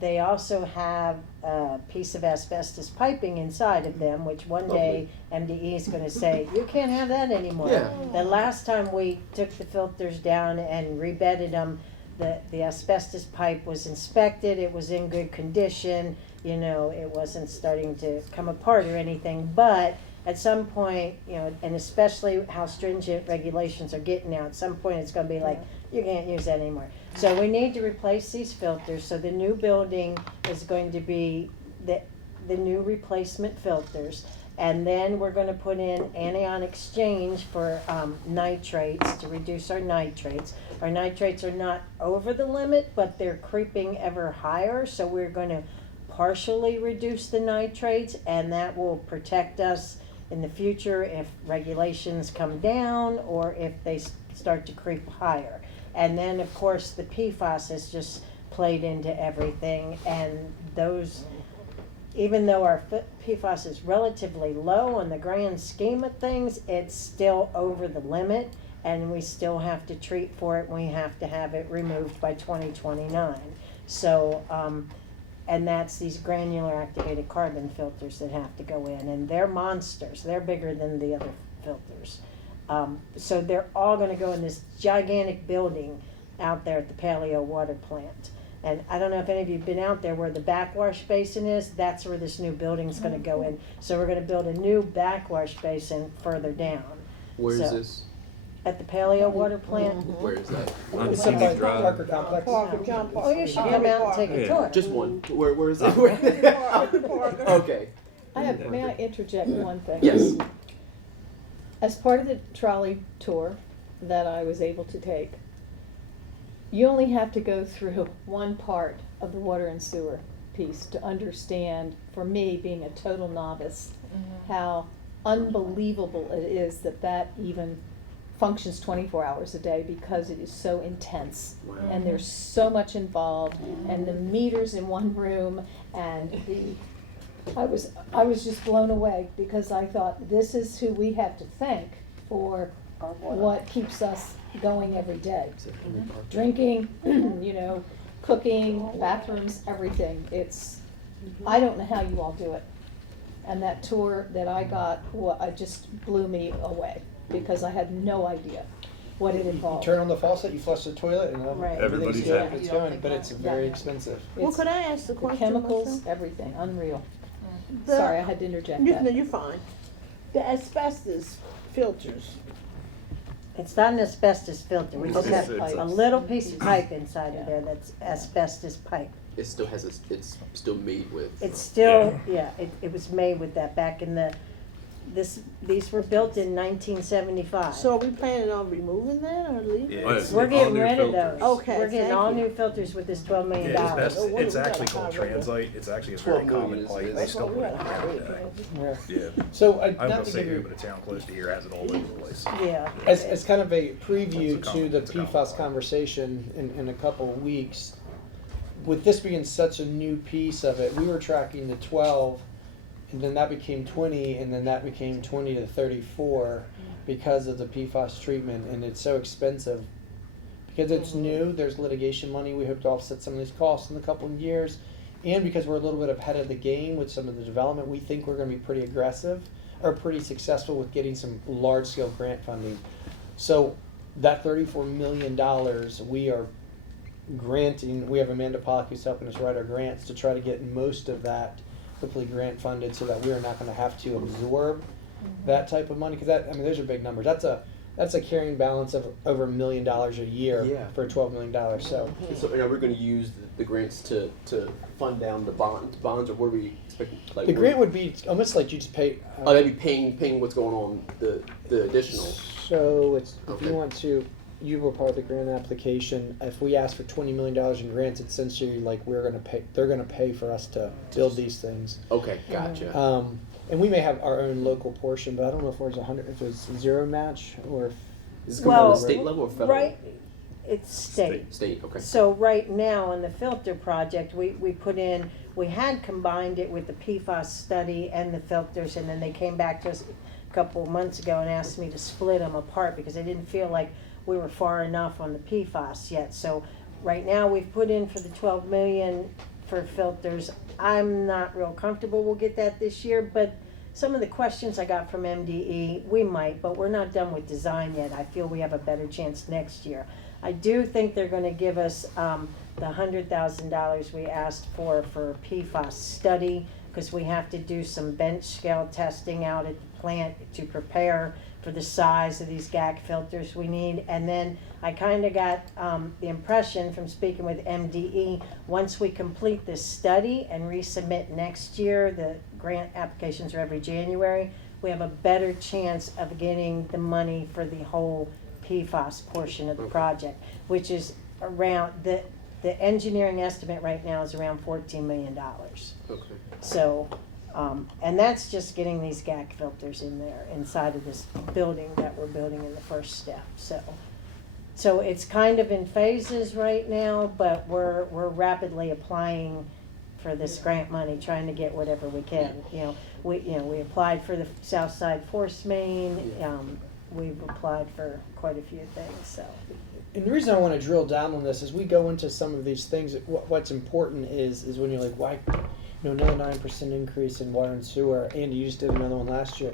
They also have a piece of asbestos piping inside of them, which one day MDE is gonna say, you can't have that anymore. Yeah. The last time we took the filters down and rebedded them, the asbestos pipe was inspected, it was in good condition, you know, it wasn't starting to come apart or anything, but at some point, you know, and especially how stringent regulations are getting now, at some point it's gonna be like, you can't use that anymore. So we need to replace these filters, so the new building is going to be the new replacement filters. And then we're gonna put in anion exchange for nitrates, to reduce our nitrates. Our nitrates are not over the limit, but they're creeping ever higher, so we're gonna partially reduce the nitrates, and that will protect us in the future if regulations come down or if they start to creep higher. And then, of course, the PFAS has just played into everything, and those, even though our PFAS is relatively low on the grand scheme of things, it's still over the limit, and we still have to treat for it, and we have to have it removed by 2029. So, and that's these granular activated carbon filters that have to go in, and they're monsters. They're bigger than the other filters. So they're all gonna go in this gigantic building out there at the Paleo water plant. And I don't know if any of you have been out there where the backwash basin is, that's where this new building's gonna go in. So we're gonna build a new backwash basin further down. Where is So- this? At the Paleo water plant. Where is that? On It's up by Scenic Drive. Parker Complex. Oh, you should come out and take a tour. Just one. Where is it? Okay. May I interject one thing? Yes. As part of the trolley tour that I was able to take, you only have to go through one part of the water and sewer piece to understand, for me, being a total novice, how unbelievable it is that even functions 24 hours a day, because it is so intense. Wow. And there's so much involved, and the meters in one room, and I was just blown away, because I thought, this is who we have to thank for what keeps us going every day. Drinking, you know, cooking, bathrooms, everything. I don't know how you all do it. And that tour that I got, it just blew me away, because I had no idea what it You involved. turn on the faucet, you flush the toilet, and Right. everything's Everybody's good. happy. It's going, but it's very expensive. Well, could I ask the question chemicals, myself? everything, unreal. The- Sorry, I had to interject No, that. you're fine. The asbestos filters. It's not an asbestos filter, we just Okay. have It's a little piece of pipe inside of there that's asbestos pipe. It still has it's still made with. It's still, yeah, it was made with that back in these were built in 1975. So are we planning on removing that or leaving? Yeah, Oh, it's- We're all getting new rid of filters. those. Okay, We're getting thank all you. new filters with this $12 million. Yeah, it's, Oh, what it's do we got, actually a called high rate? transite. It's actually a 12 very common million pipe. is- They is- still Oh, put we're it at in a high rate, today. man. Yeah. So I'm not gonna to say give here, you, but a town close to here has it all over the place. Yeah. as kind of a preview It's a to the it's a common PFAS thought. conversation in a couple of weeks, with this being such a new piece of it, we were tracking the 12, and then that became 20, and then that became 20 to 34 because of the PFAS treatment, and it's so expensive. Because it's new, there's litigation money, we hope to offset some of these costs in a couple of years, and because we're a little bit ahead of the game with some of the development, we think we're gonna be pretty aggressive, or pretty successful with getting some large-scale grant funding. So that $34 million, we are granting, we have Amanda Pollock who's helping us write our grants to try to get most of that hopefully grant funded, so that we are not gonna have to absorb that type of money, because that, I mean, those are big numbers. That's a carrying balance of over $1 million a year Yeah. for $12 million, so. So now we're going to use the grants to fund down the bonds, or what are we expecting? Like, The what- grant would be almost like you just pay. Oh, they'd be paying what's going on the additional. So it's, if Okay. you want to, you were part of the grant application. If we ask for $20 million in grants, it's essentially like we're gonna pay, they're gonna pay for us to build these things. Okay, gotcha. And we may have our own local portion, but I don't know if there's if it's zero match or if. Is this coming out Well, of the state level or federal? Right, It's state. State, okay. So right now on the filter project, we put in, we had combined it with the PFAS study and the filters, and then they came back to us a couple of months ago and asked me to split them apart because they didn't feel like we were far enough on the PFAS yet. So right now we've put in for the 12 million for filters. I'm not real comfortable we'll get that this year, but some of the questions I got from MDE, we might, but we're not done with design yet. I feel we have a better chance next year. I do think they're gonna give us the $100,000 we asked for PFAS study, because we have to do some bench scale testing out at the plant to prepare for the size of these GAC filters we need. And then I kind of got the impression from speaking with MDE, once we complete this study and resubmit next year, the grant applications are every January, we have a better chance of getting the money for the whole PFAS portion of the project, which is around, the engineering estimate right now is around $14 million. Okay. So, and that's just getting these GAC filters in there, inside of this building that we're building in the first step, so it's kind of in phases right now, but we're rapidly applying for this grant money, trying to get whatever we can. We applied for the South Side Force Main, we've applied for quite a few things, so. And the reason I want to drill down on this is we go into some of these things. What's important is when you're like, why, another 9% increase in water and sewer. Andy, you just did another one last year.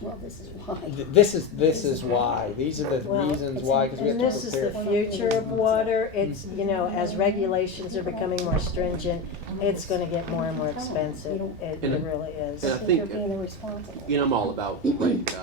Well, this is why. This is why. These are the Well, reasons why. Because we have And to this is prepare. the future of water. It's, as regulations are becoming more stringent, it's gonna get more and more expensive. It really is. And I think, They're being irresponsible. I'm all about, right,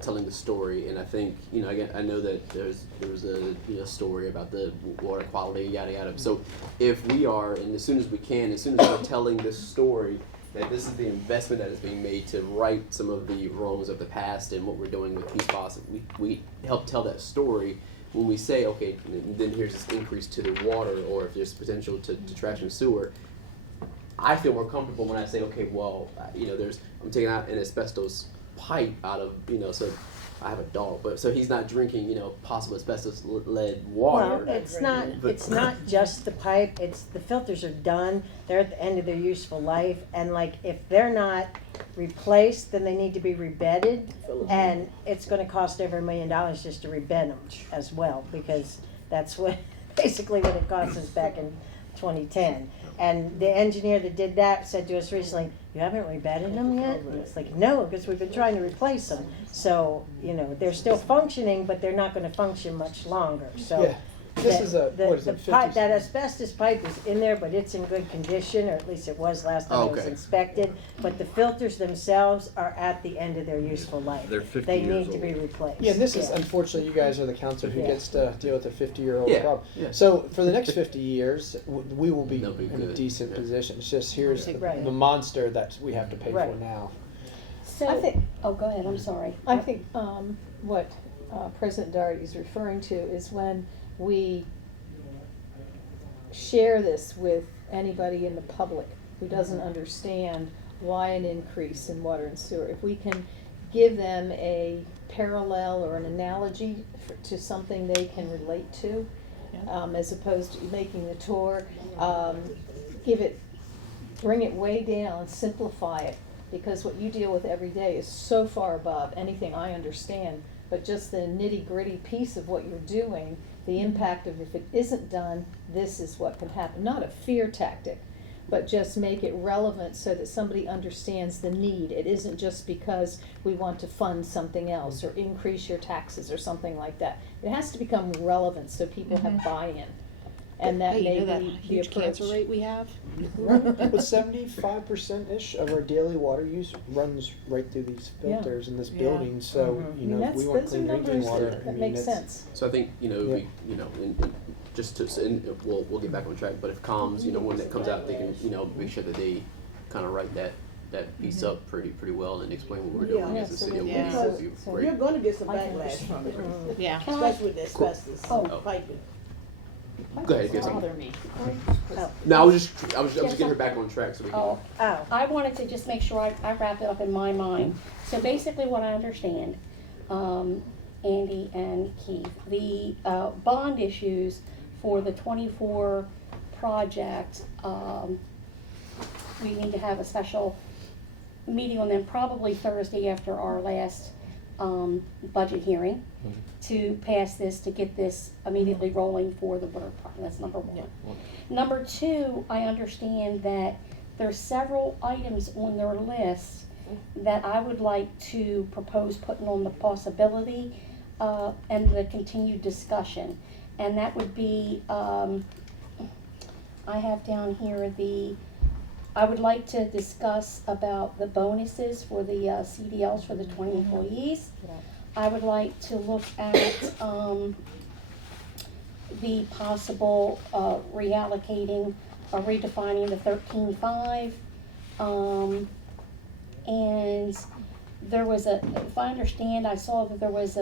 telling the story, and I think, again, I know that there was a story about the water quality, yada yada. So if we are, and as soon as we can, as soon as we're telling this story, that this is the investment that is being made to right some of the wrongs of the past and what we're doing with PFAS, we help tell that story when we say, okay, then here's this increase to the water, or if there's potential to trash and sewer. I feel more comfortable when I say, okay, well, I'm taking out an asbestos pipe out of, so I have a dog, but so he's not drinking, possible asbestos lead water. Well, it's not just the pipe, it's, the filters are done, they're at the end of their useful life, and like, if they're not replaced, then they need to be rebedded, and it's gonna cost over $1 million just to rebed them as well, because that's basically what it cost us back in 2010. And the engineer that did that said to us recently, "You haven't rebedded them yet?" And it's like, no, because we've been trying to replace them. So, they're still functioning, but they're not gonna function much longer, so. Yeah. This is a, what is The it, pipe, 50? that asbestos pipe is in there, but it's in good condition, or at least it was last time it was Okay. inspected. But the filters themselves are at the end of their useful life. They're 50 They years need to be old. replaced. Yeah, and this is, Yeah. unfortunately, you guys are the council who Yeah. gets to deal with a 50-year-old Yeah, problem. yeah. So for the next 50 years, we will be They'll be in a good, decent yeah. position. It's just here's Right. the monster that we have to pay for Right. now. So, I think- oh, go ahead, I'm sorry. I think what President Doherty is referring to is when we share this with anybody in the public who doesn't understand why an increase in water and sewer. If we can give them a parallel or an analogy to something they can relate to, as opposed to making the tour, bring it way down, simplify it, because what you deal with every day is so far above anything I understand, but just the nitty-gritty piece of what you're doing, the impact of if it isn't done, this is what can happen. Not a fear tactic, but just make it relevant so that somebody understands the need. It isn't just because we want to fund something else or increase your taxes or something like that. It has to become relevant so people have buy-in. And that Hey, may you know that be the huge approach. cancer rate we have? But 75%-ish of our daily water use runs right through these Yeah. filters in this Yeah. building. So, Mhm. I mean, if we want those are clean drinking numbers water, that makes sense. So I think, we, and just to, and we'll get back on track, but if comms, when that comes out, they can, make sure that they kind of write that piece up pretty well and explain what we're doing Yeah. as a city. It Yeah. would be So great. You're gonna get some I can backlash from it, Yeah. Can I, especially with the asbestos Oh. piping. Go ahead, get some. Bother me. No, I was just getting her back on track so we can. oh, Oh, I wanted to just make sure I wrap it up in my mind. So basically what I understand, Andy and Keith. The bond issues for the 24 project, we need to have a special meeting on them probably Thursday after our last budget hearing to pass this, to get this immediately rolling for the borough project. That's number one. Number two, I understand that there's several items on their list that I would like to propose putting on the possibility and the continued discussion. And that would be, I have down here I would like to discuss about the bonuses for the CDLs for the 20 employees. I would like to look at the possible reallocating or redefining the 13.5. And there was if I understand, I saw that there was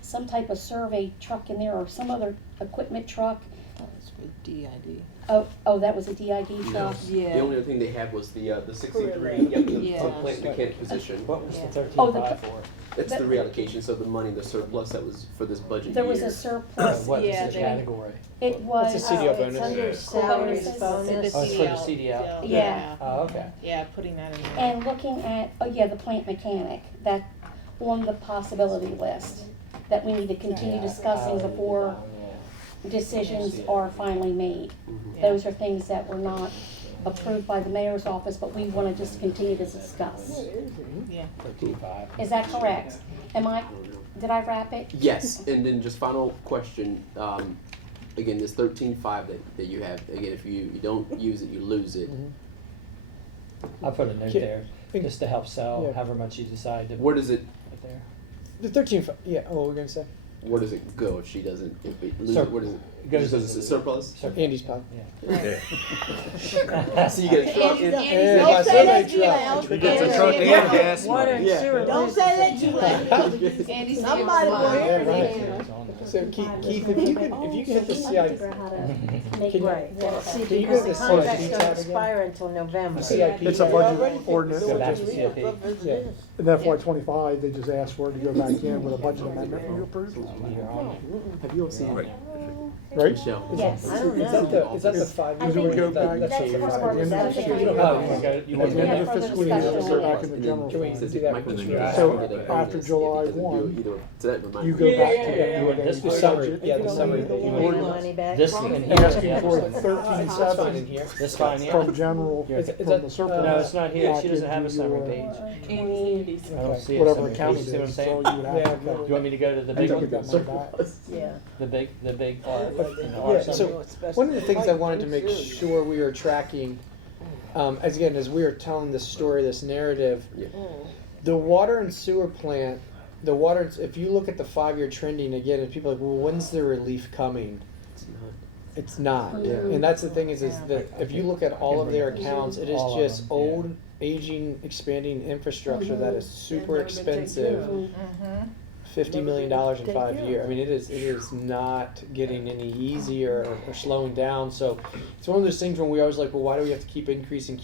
some type of survey truck in there or some other equipment truck. That's with DID. Oh, that was a DID truck? Yeah. The only other thing they had was the 63, Correct. yep, the Yeah. plant mechanic position. What was the Yeah. 13.5 for? That's the reallocation, so the money, the surplus that was for this budget There year. was a surplus. What Yeah, was the they- category? It was. It's a CDL It's bonus. under Yeah. salaries Bonuses. bonus. Oh, it's for the CDL? Yeah. Oh, okay. Yeah, putting that in there. And looking at, the plant mechanic, that on the possibility list that we need to continue Yeah, discussing hourly before down, yeah. decisions are finally made. Mhm. Those are things that were not approved by the mayor's office, but we want to just continue to discuss. Yeah. 13.5. Is that correct? Did I wrap it? Yes, and then just final question, again, this 13.5 that you have, again, if you don't use it, you lose it. I'll put a note Yeah. there, just to help sell, Yeah. however much you decide to Where does it, put there. The 13, yeah, what were we gonna say? where does it go if she doesn't, if it loses, Sur- where does it? it goes Because it's a surplus? Andy's pub. Yeah. So you get a truck and. Yeah, Don't my say Sunday that too truck. loud. He gets a truck and gas Water money. and sewer. Don't say that too loud. Andy's Somebody will hear Yeah, it. right. So Keith, if you could hit the CIP, Right, Can you- yeah, see, can you because go the to contracts CIP don't tab again? expire until November. the CIP. It's a budget ordinance. Go back to CIP. Yeah. In FY '25, they just asked for it to go back in with a budget amendment and you approve. Have you all seen Right. Right? Michelle? Yes. I don't Is that know. the 5 I years? think go back That's to the the 5 end years. of That's the the year. You don't Oh, have you one. go, you At want the end to of the fiscal year, discussion they'll on go back that. in the And general then Can we it fund. says do that Michael this then year? you So, have to get a after bonus July if you do 1, either- so that reminds You me. go back to You want this The one? summary, yeah, the summary. The You ordinance. need money back. This in here? asking Yeah. for That's fine in 13.7 here. This fine here? from general, Is that- from the surplus. No, it's not here, she back doesn't have a into summary your- page. I don't Okay. see a Whatever summary account page, it see what I'm is, so saying? you would have Yeah, to okay. go. You want me to go to the I big think one? we got my back. Yeah. The big part in the Yeah, R so summary? one of the things I wanted to make sure we were tracking, as we were telling this story, this narrative, Yeah. the water and sewer plant, if you look at the 5-year trending again, and people are like, well, when's the relief coming? It's not. It's not. Yeah. And that's the thing is that if you look at all of their accounts, it is All of just them, yeah. old, aging, expanding infrastructure that is super expensive. $50 million in 5 years. I mean, it is not getting any easier or slowing down. So it's one of those things when we always like, well, why do we have to keep increasing?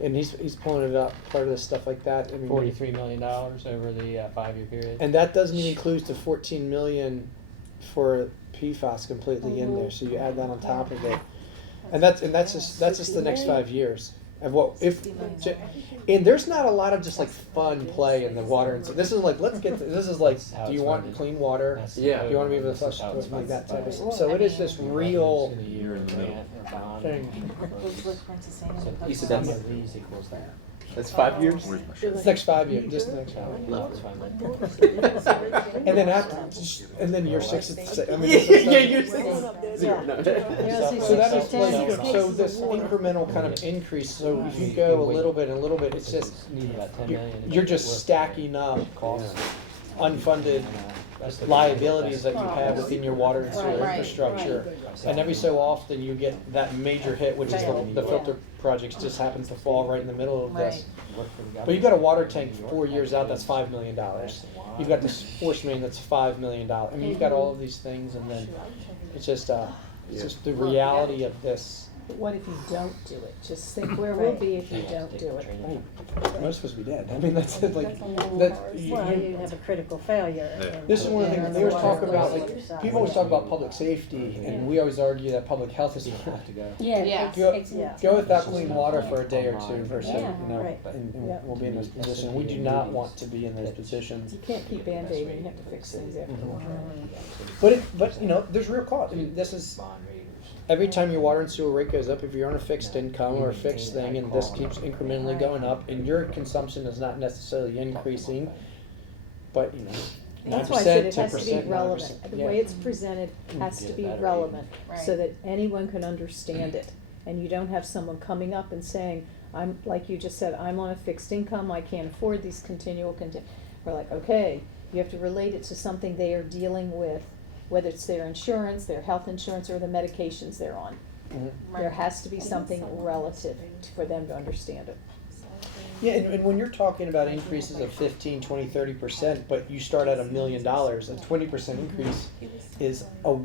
And he's pulling it up, part of this stuff like that. I mean, $43 million over the 5-year period. and that doesn't even include the 14 million for PFAS completely in there. So you add that on top of it, and that's just the next 5 years of what if. And there's not a lot of just like fun play in the water. And so this is like this is like, That's how do you it's want funded. clean water? That's the Yeah. Do you want to be able to This is flush how it's like that type of funded. stuff? So it is this real. In a year in the plant or bond. Thing. So You said some that's- of these equals that. That's 5 years? Where's my It's next 5 years, just the next 5 years. No, it's fine. And then after, and then you're 6. I mean, Yeah, you're six. Yeah. No. So that is like, so this incremental kind of increase, so if you go a little bit, it's just, Need about 10 million. you're just stacking up Costs. unfunded That's the- liabilities that you have within your water and sewer Right, infrastructure. And every so often you get that major hit, which is the filter projects just happens to fall right in the middle of this. Work for the government. But you've got a water tank 4 years out, that's $5 million. You've got this force main, that's $5 million. I mean, you've got all of these things, and then it's just the reality of this But what if you don't do it? Just think where we'll be if you don't do it. Most of us be dead. I mean, that's it, like, That's a long that's, hours. Well, you have a critical failure. Yeah. and- this is one of the and things, the they always water talk about, goes like, to the side. people always talk about public safety, and we always argue that public health is Yeah, Yeah. it's, Yeah. go without clean water for a day or two versus, Yeah. you know, Right. and Yeah. we'll be in this position. We do not want to be in those positions. You can't keep Band-Aiding, you have to fix things after a while. But you know, there's real cost. I mean, this is, every time your water and sewer rate goes up, if you're on a fixed income or a fixed thing, and this keeps incrementally going up, and your consumption is not necessarily increasing, but, you know, That's why I said 9%, it has to be 10%, relevant. 9%, The yeah. way it's presented has to be relevant, so that anyone can understand it. And you don't have someone coming up and saying, I'm, like you just said, I'm on a fixed income, I can't afford these we're like, okay, you have to relate it to something they are dealing with, whether it's their insurance, their health insurance, or the medications they're on. Mhm. There has to be something relative for them to understand it. Yeah, and when you're talking about increases of 15, 20, 30%, but you start at $1 million, a 20% increase is a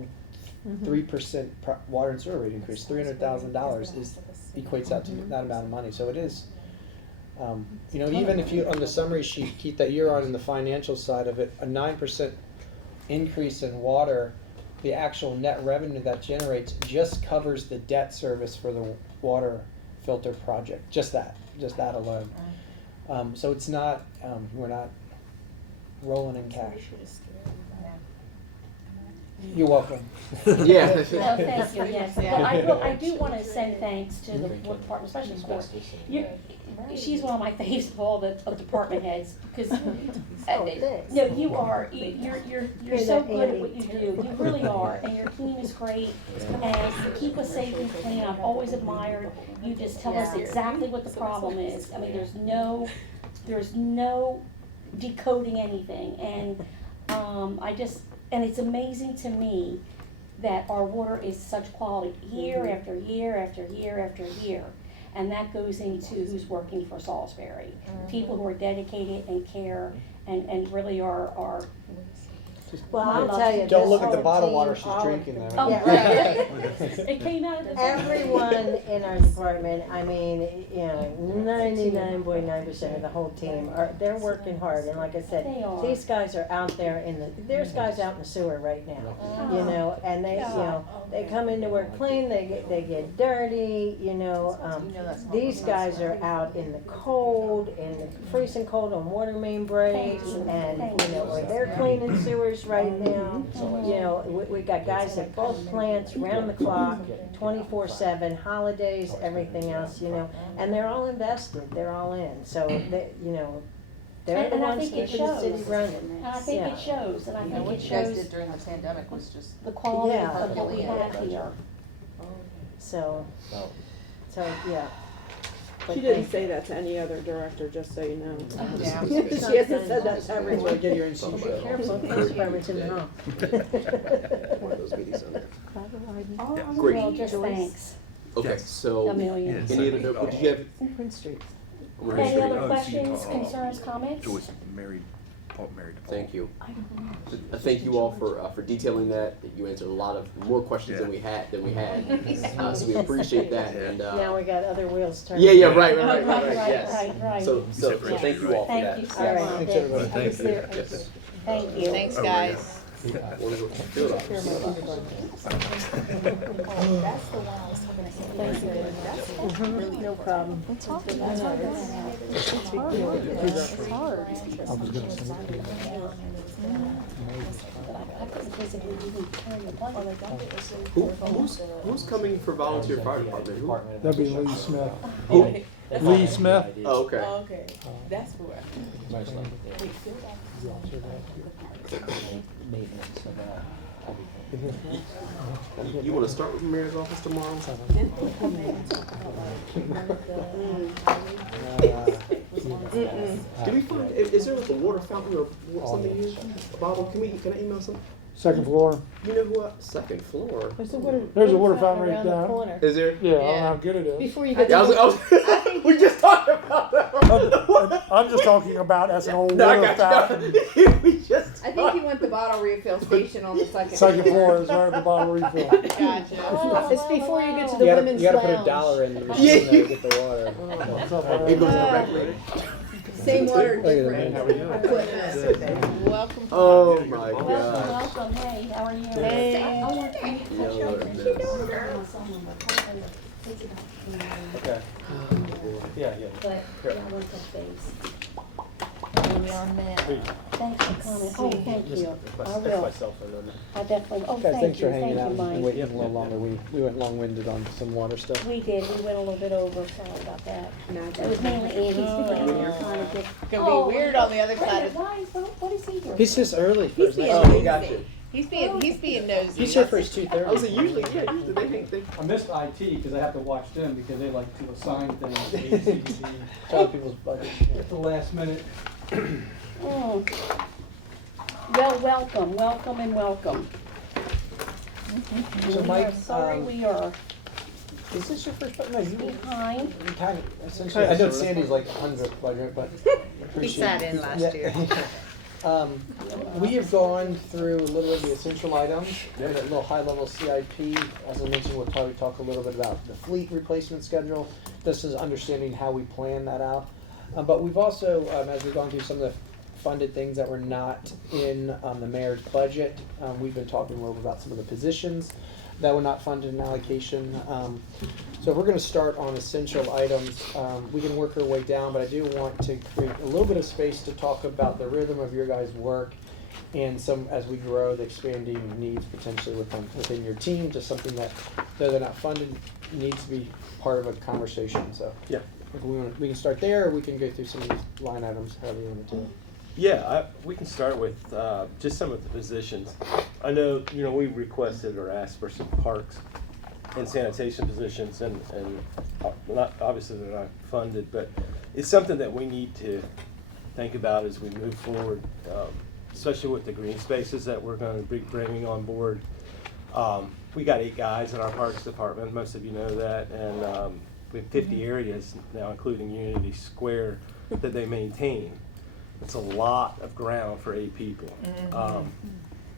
3% water and sewer rate increase. $300,000 equates out to that amount of money. So it is, you know, even if you, on the summary sheet, Keith, that you're on in the financial side of it, a 9% increase in water, the actual net revenue that generates just covers the debt service for the water filter project. Just that alone. So it's not, we're not rolling in cash. You're welcome. Yeah. No, thank you, yes. Well, I do want to send thanks to the water department, especially the court. She's one of my faves of all the department heads, because, no, you are, you're so good at what you do, you really are, and your team is great, and you keep us safe and clean, I've always admired, you just tell us exactly what the problem is, I mean, there's no decoding anything, and, and it's amazing to me that our water is such quality year after year after year after year. And that goes into who's working for Salisbury. People who are dedicated and care and really are. Well, I'll tell you. Don't this look at the whole bottle team, water she's all of drinking them- there. Oh, Yeah. It came out of the. Everyone in our department, I mean, you know, 99.9% of the whole team they're working hard, and like I said, They are. these guys are out there there's guys out in the sewer right now, you know, and they, you know, they come into work clean, they get dirty, you know, these guys are out in the cold, in the freezing cold on water main breaks, and, you know, or they're cleaning sewers right now, you know, we got guys at both plants, round the clock, 24/7, holidays, everything else, you know, and they're all invested, they're all in, so they, you know, they're the And I ones think it keeping the city shows. running. And I think Yeah. it shows, and I think What it you guys shows did during the pandemic was just the quality Yeah. of what we have here. So, yeah. But She didn't thank- say that to any other director, just so you know. Yeah. She hasn't said that to That's why I everyone. get your NC Be show. careful, police department's in the hall. One of those meetings on there. Oh, Great. well, just thanks, Okay, so, a million. any other, did you have? Prince Street. Any other Oh, questions, see, concerns, comments? Joyce married to Paul. Thank you. Thank you all for detailing that. You answered a lot of more questions than we had. So we appreciate that. And Now we got other wheels turning. yeah, right, yes. Right. So thank you all for that. Thank you so All right. much. Thanks, everybody. Thank you. Yes. Thank you. Thanks, guys. Wonderful. Good. No problem. Who's coming for volunteer fire department? Who? That'd be Lee Smith. Who? Lee Smith. Oh, okay. Okay, that's for. You want to start with the mayor's office tomorrow? Did we find? Is there like a water fountain or something here? A bottle? Can I email some? Second floor. You know what? Second floor. There's a water. There's a water fountain right around the down. corner. Is there? Yeah, I don't know how good it is. Before you get Yeah, to I was we just talked about that. I'm just talking about as an old No, I water got fountain. you. We just. I think you want the bottle refill station on the second. Second floor is right at the bottom refill. Gotcha. It's before you get to You the gotta, women's you gotta lounge. put $1 in the machine Yeah. to get the water. What's up, It goes Larry? directly. Same water, Look at different that. How we doing? equipment. Welcome. Oh my Welcome, gosh. welcome, hey, how are you? Hey. I want to meet you. Yellow and this. Okay. Yeah, yeah. But, yeah, I want to touch base. On that. Thanks for coming. Oh, thank you. I That's will. my cell phone number. I definitely, oh, Guys, thank thanks you, for thank hanging you, out and Mike. waiting a little longer. We went long-winded on some water stuff. We did, we went a little bit over, sorry about that. It was mainly Andy's doing here trying to get. Gonna be weird on the other Wait a side minute, of. why, what is he here? He's just early for his being next Oh, meeting. gotcha. He's being nosy. He's here for his I was 2:30. usually they I missed IT because I have to watch them because they like to assign things to ACDC Tell people's budget. at the last minute. Mm. Well, welcome, welcome and welcome. So We Mike, are sorry we are is this your first budget? No, you behind. kind of, essentially, I know Sandy's like 100th budget, but appreciate sat in last year. We have gone through a little of the essential items, a little high-level CIP. As I mentioned, we'll probably talk a little bit about the fleet replacement schedule. This is understanding how we plan that out. But we've also, as we've gone through some of the funded things that were not in the mayor's budget, we've been talking a little bit about some of the positions that were not funded in allocation. So if we're going to start on essential items, we can work our way down, but I do want to create a little bit of space to talk about the rhythm of your guys' work and some, as we grow, the expanding needs potentially within your team, just something that, though they're not funded, needs to be part of a conversation. So Yeah. if we can start there, or we can go through some of these line items, however you want to do it. Yeah, we can start with just some of the positions. I know, we requested or asked for some parks and sanitation positions, and not, obviously they're not funded, but it's something that we need to think about as we move forward, especially with the green spaces that we're going to be bringing on board. We got 8 guys in our parks department, most of you know that, and we have 50 areas now, including Unity Square, that they maintain. It's a lot of ground for 8 people.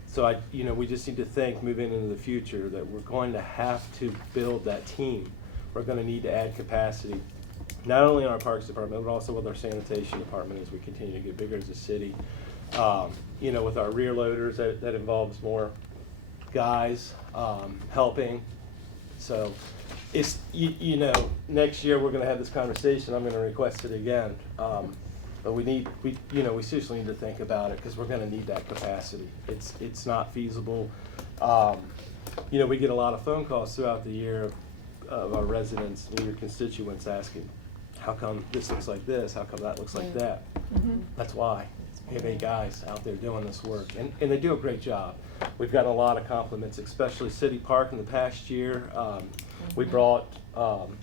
So we just need to think moving into the future that we're going to have to build that team. We're going to need to add capacity, not only in our parks department, but also with our sanitation department as we continue to get bigger as a city. With our rear loaders, that involves more guys helping. So it's, next year we're going to have this conversation. I'm going to request it again. But we seriously need to think about it because we're going to need that capacity. It's not feasible. We get a lot of phone calls throughout the year of our residents and your constituents asking, how come this looks like this? How come that looks like that? That's why. We have 8 guys out there doing this work, and they do a great job. We've gotten a lot of compliments, especially City Park in the past year. We brought on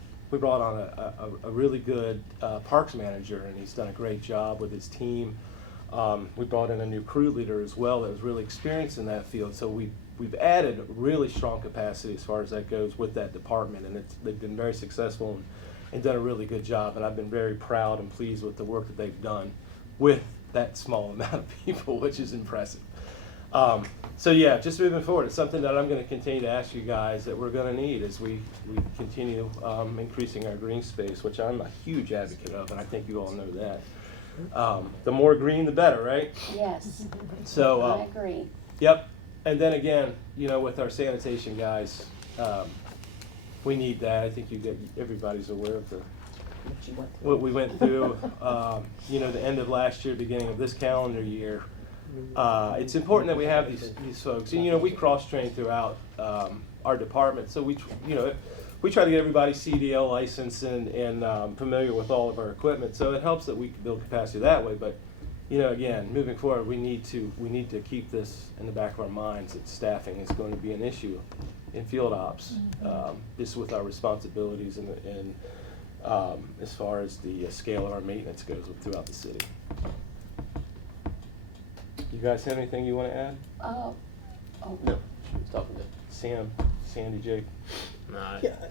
a really good parks manager, and he's done a great job with his team. We brought in a new crew leader as well that was really experienced in that field. So we've added really strong capacity as far as that goes with that department, and they've been very successful and done a really good job. And I've been very proud and pleased with the work that they've done with that small amount of people, which is impressive. So yeah, just moving forward, it's something that I'm going to continue to ask you guys that we're going to need as we continue increasing our green space, which I'm a huge advocate of, and I think you all know that. The more green, the better, right? Yes, So I agree. Yep. And then again, with our sanitation guys, we need that. I think everybody's aware of what we went through. The end of last year, beginning of this calendar year. It's important that we have these folks. And, we cross-train throughout our department. So we try to get everybody CDL licensed and familiar with all of our equipment. So it helps that we can build capacity that way. But, again, moving forward, we need to keep this in the back of our minds that staffing is going to be an issue in field ops, just with our responsibilities and as far as the scale of our maintenance goes throughout the city. You guys have anything you want to add? Oh. No, she was talking to. Sandy, Jake.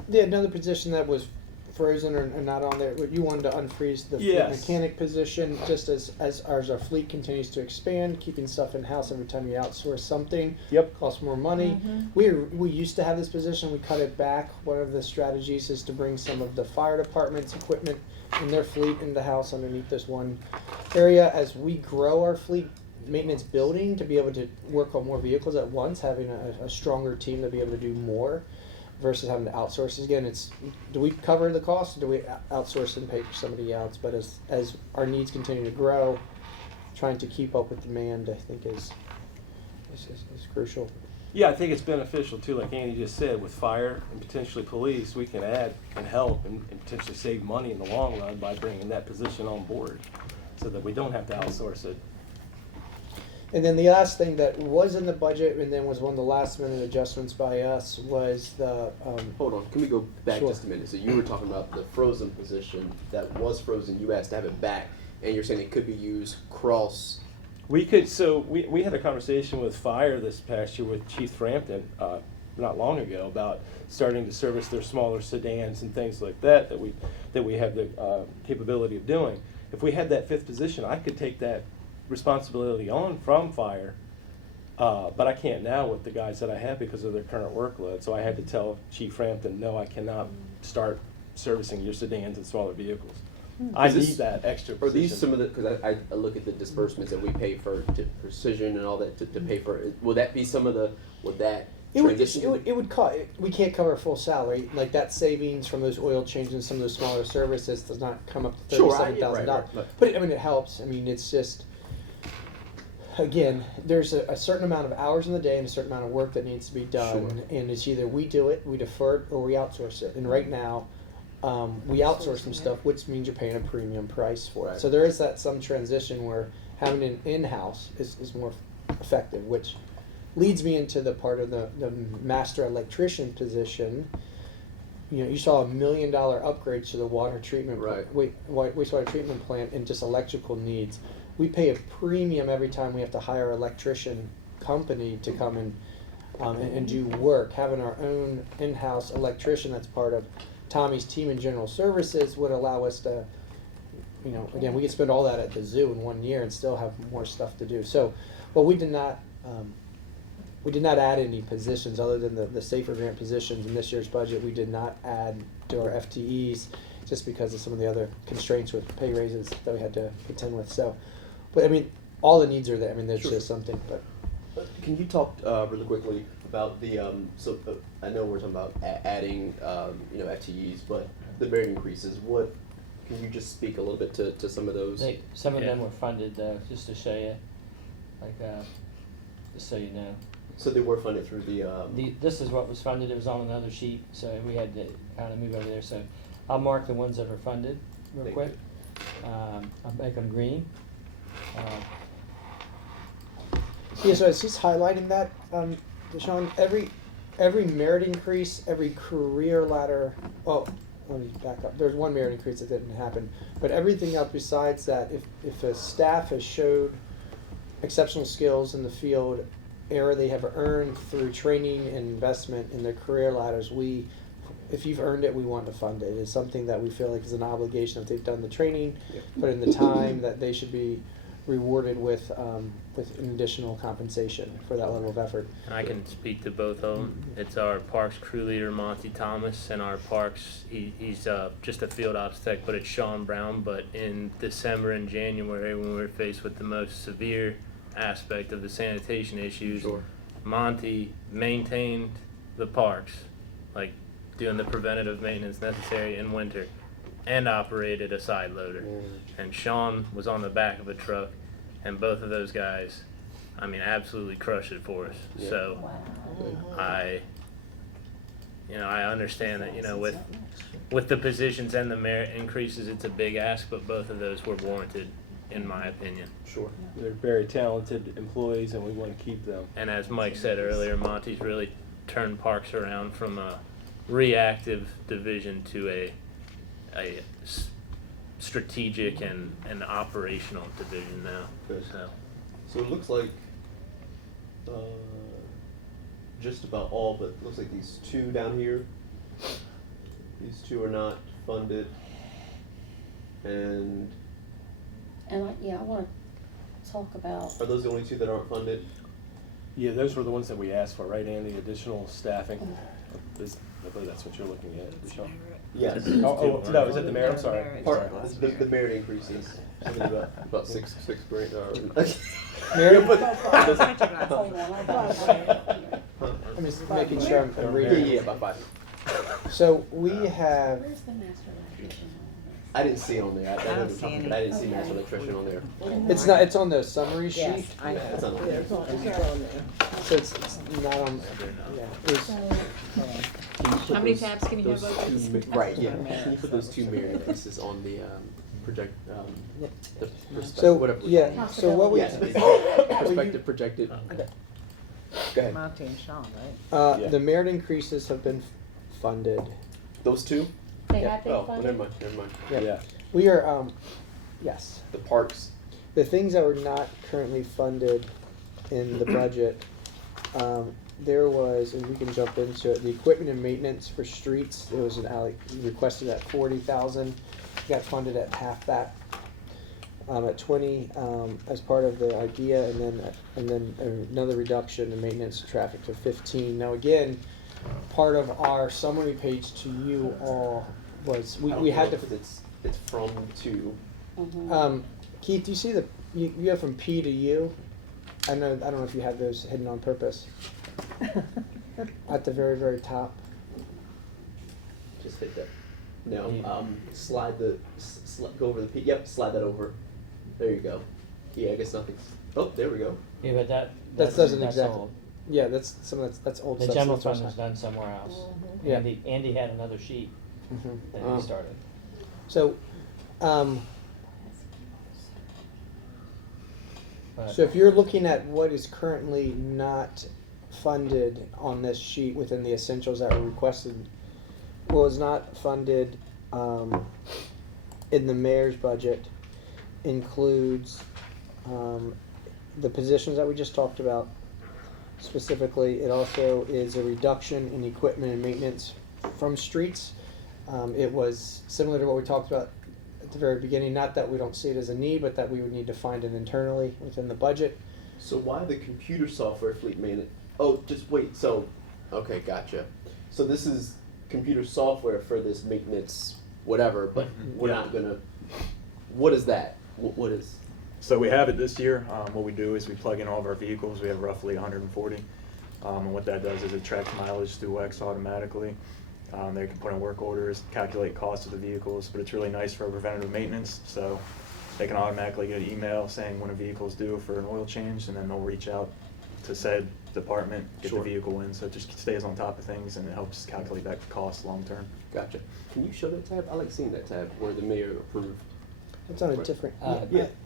Yeah, another position that was frozen or not on there, you wanted to unfreeze the fleet Yes. mechanic position, just as our fleet continues to expand, keeping stuff in-house every time you outsource something. Yep. Costs more money. We used to have this position, we cut it back. One of the strategies is to bring some of the fire department's equipment in their fleet in the house underneath this one area. As we grow our fleet maintenance building to be able to work on more vehicles at once, having a stronger team to be able to do more versus having to outsource. Again, do we cover the cost, or do we outsource and pay for somebody else? But as our needs continue to grow, trying to keep up with demand, I think is crucial. Yeah, I think it's beneficial too, like Andy just said, with fire and potentially police, we can add and help and potentially save money in the long run by bringing that position on board, so that we don't have to outsource it. And then the last thing that was in the budget and then was one of the last minute adjustments by us was the Hold on, can we go back Sure. just a minute? So you were talking about the frozen position that was frozen, you asked to have it back, and you're saying it could be used cross. We could, so we had a conversation with fire this past year with Chief Frampton, not long ago, about starting to service their smaller sedans and things like that we have the capability of doing. If we had that fifth position, I could take that responsibility on from fire, but I can't now with the guys that I have because of their current workload. So I had to tell Chief Frampton, no, I cannot start servicing your sedans and smaller vehicles. I Is this- need that extra Are position. these some of the, because I look at the disbursements that we pay for to Precision and all that to pay for, will that be some of the, would that transition? it would cost. We can't cover a full salary. Like that savings from those oil changes and some of those smaller services does not come up to Sure, $37,000. right. But it helps. I mean, it's just, again, there's a certain amount of hours in the day and a certain amount of work that needs to be done, Sure. and it's either we do it, we defer it, or we outsource it. And right now, we outsource some stuff, which means you're paying a premium price for it. Right. So there is some transition where having it in-house is more effective, which leads me into the part of the master electrician position. You know, you saw $1 million upgrades to the water treatment, Right. wastewater treatment plant, and just electrical needs. We pay a premium every time we have to hire an electrician company to come and do work. Having our own in-house electrician that's part of Tommy's team in general services would allow us to, you know, again, we could spend all that at the zoo in 1 year and still have more stuff to do. So, but we did not add any positions other than the safer grant positions in this year's budget. We did not add to our FTEs just because of some of the other constraints with pay raises that we had to contend with. So, but I mean, all the needs are there. I mean, there's Sure. just something, but. Can you talk really quickly about the, I know we're talking about adding, FTEs, but the merit increases, can you just speak a little bit to some of those? Some of them were funded though, just to show you, like, just so you know. So they were funded through This is what was funded, it was on another sheet, so we had to kind of move over there, so I'll mark the ones that are funded real Thank quick. I'll make them green. Yeah, so it's just highlighting that, Deshaun, every merit increase, every career ladder, oh, let me back up. There's one merit increase that didn't happen. But everything else besides that, if a staff has showed exceptional skills in the field, or they have earned through training and investment in their career ladders, if you've earned it, we want to fund it. It's something that we feel like is an obligation if they've done the training, put in the time, that they should be rewarded with an additional compensation for that level of effort. And I can speak to both of them. It's our parks crew leader, Monty Thomas, and our parks, he's just a field ops tech, but it's Sean Brown. But in December and January, when we were faced with the most severe aspect of the sanitation issues, Sure. Monty maintained the parks, like doing the preventative maintenance necessary in winter, and operated a side loader. And Sean was on the back of a truck, and both of those guys, I mean, absolutely crushed it for us. Yeah. So I understand that, with the positions and the merit increases, it's a big ask, but both of those were warranted, in my opinion. Sure. They're very talented employees, and we want to keep them. And as Mike said earlier, Monty's really turned parks around from a reactive division to a strategic and operational division now. Good. So So it looks like, just about all, but it looks like these two down here. These two are not funded. And And I wanna talk about, are those the only two that aren't funded? Yeah, those were the ones that we asked for, right, Andy? Additional staffing? I believe that's what you're looking at, Michelle. Yes. Oh, no, is it the mayor? I'm sorry. Part, the merit increases, something about six grand, Mary, hold on, I got it. I'm just making sure I'm reading. Yeah, about 5. So we have, Where's the master electrician? I didn't see on there, I know the topic, but I didn't see master electrician on there. it's not, it's on the summary sheet. Yes, I know. It's on there. It's on there. So it's not on, yeah. It's- How many tabs can you have open? Right, yeah, can you put those two merit increases on the, project, the So, whatever. yeah, so what we, Yes, perspective projected. Go ahead. Monty and Sean, right? Yeah. the merit increases have been funded. Those two? They Yeah. have been Oh, funded? never mind, never mind. Yeah. We are, yes. The parks, The things that were not currently funded in the budget, there was, and we can jump into it, the equipment and maintenance for streets, there was requested at 40,000, got funded at half that. At 20, as part of the idea, and then another reduction in maintenance and traffic to 15. Now again, part of our summary page to you all was, we had to, It's from to. Keith, do you see you have from P to U? I don't know if you have those hidden on purpose. At the very, very top. Just hit that. No, slide go over the P, yep, slide that over. There you go. Yeah, I guess nothing's, oh, there we go. Yeah, but That that's doesn't exactly. old. Yeah, that's old The stuff. general That's what fund I'm is done somewhere else. Yeah. Andy had another sheet saying. that Mhm. he started. So, But so if you're looking at what is currently not funded on this sheet within the essentials that were requested, what was not funded in the mayor's budget includes the positions that we just talked about. Specifically, it also is a reduction in equipment and maintenance from streets. It was similar to what we talked about at the very beginning, not that we don't see it as a need, but that we would need to find it internally within the budget. So why the computer software fleet maintenance? Oh, just wait, so, okay, gotcha. So this is computer software for this maintenance, whatever, but we're Yeah. not gonna, what is that? What is? So we have it this year. What we do is we plug in all of our vehicles. We have roughly 140. And what that does is it tracks mileage through WEX automatically. They can put in work orders, calculate costs of the vehicles, but it's really nice for preventative maintenance. So they can automatically get an email saying when a vehicle is due for an oil change, and then they'll reach out to said department, get Sure. the vehicle in. So it just stays on top of things, and it helps calculate that cost long term. Gotcha. Can you show that tab? I like seeing that tab where the mayor approved. It's on a different. Yeah.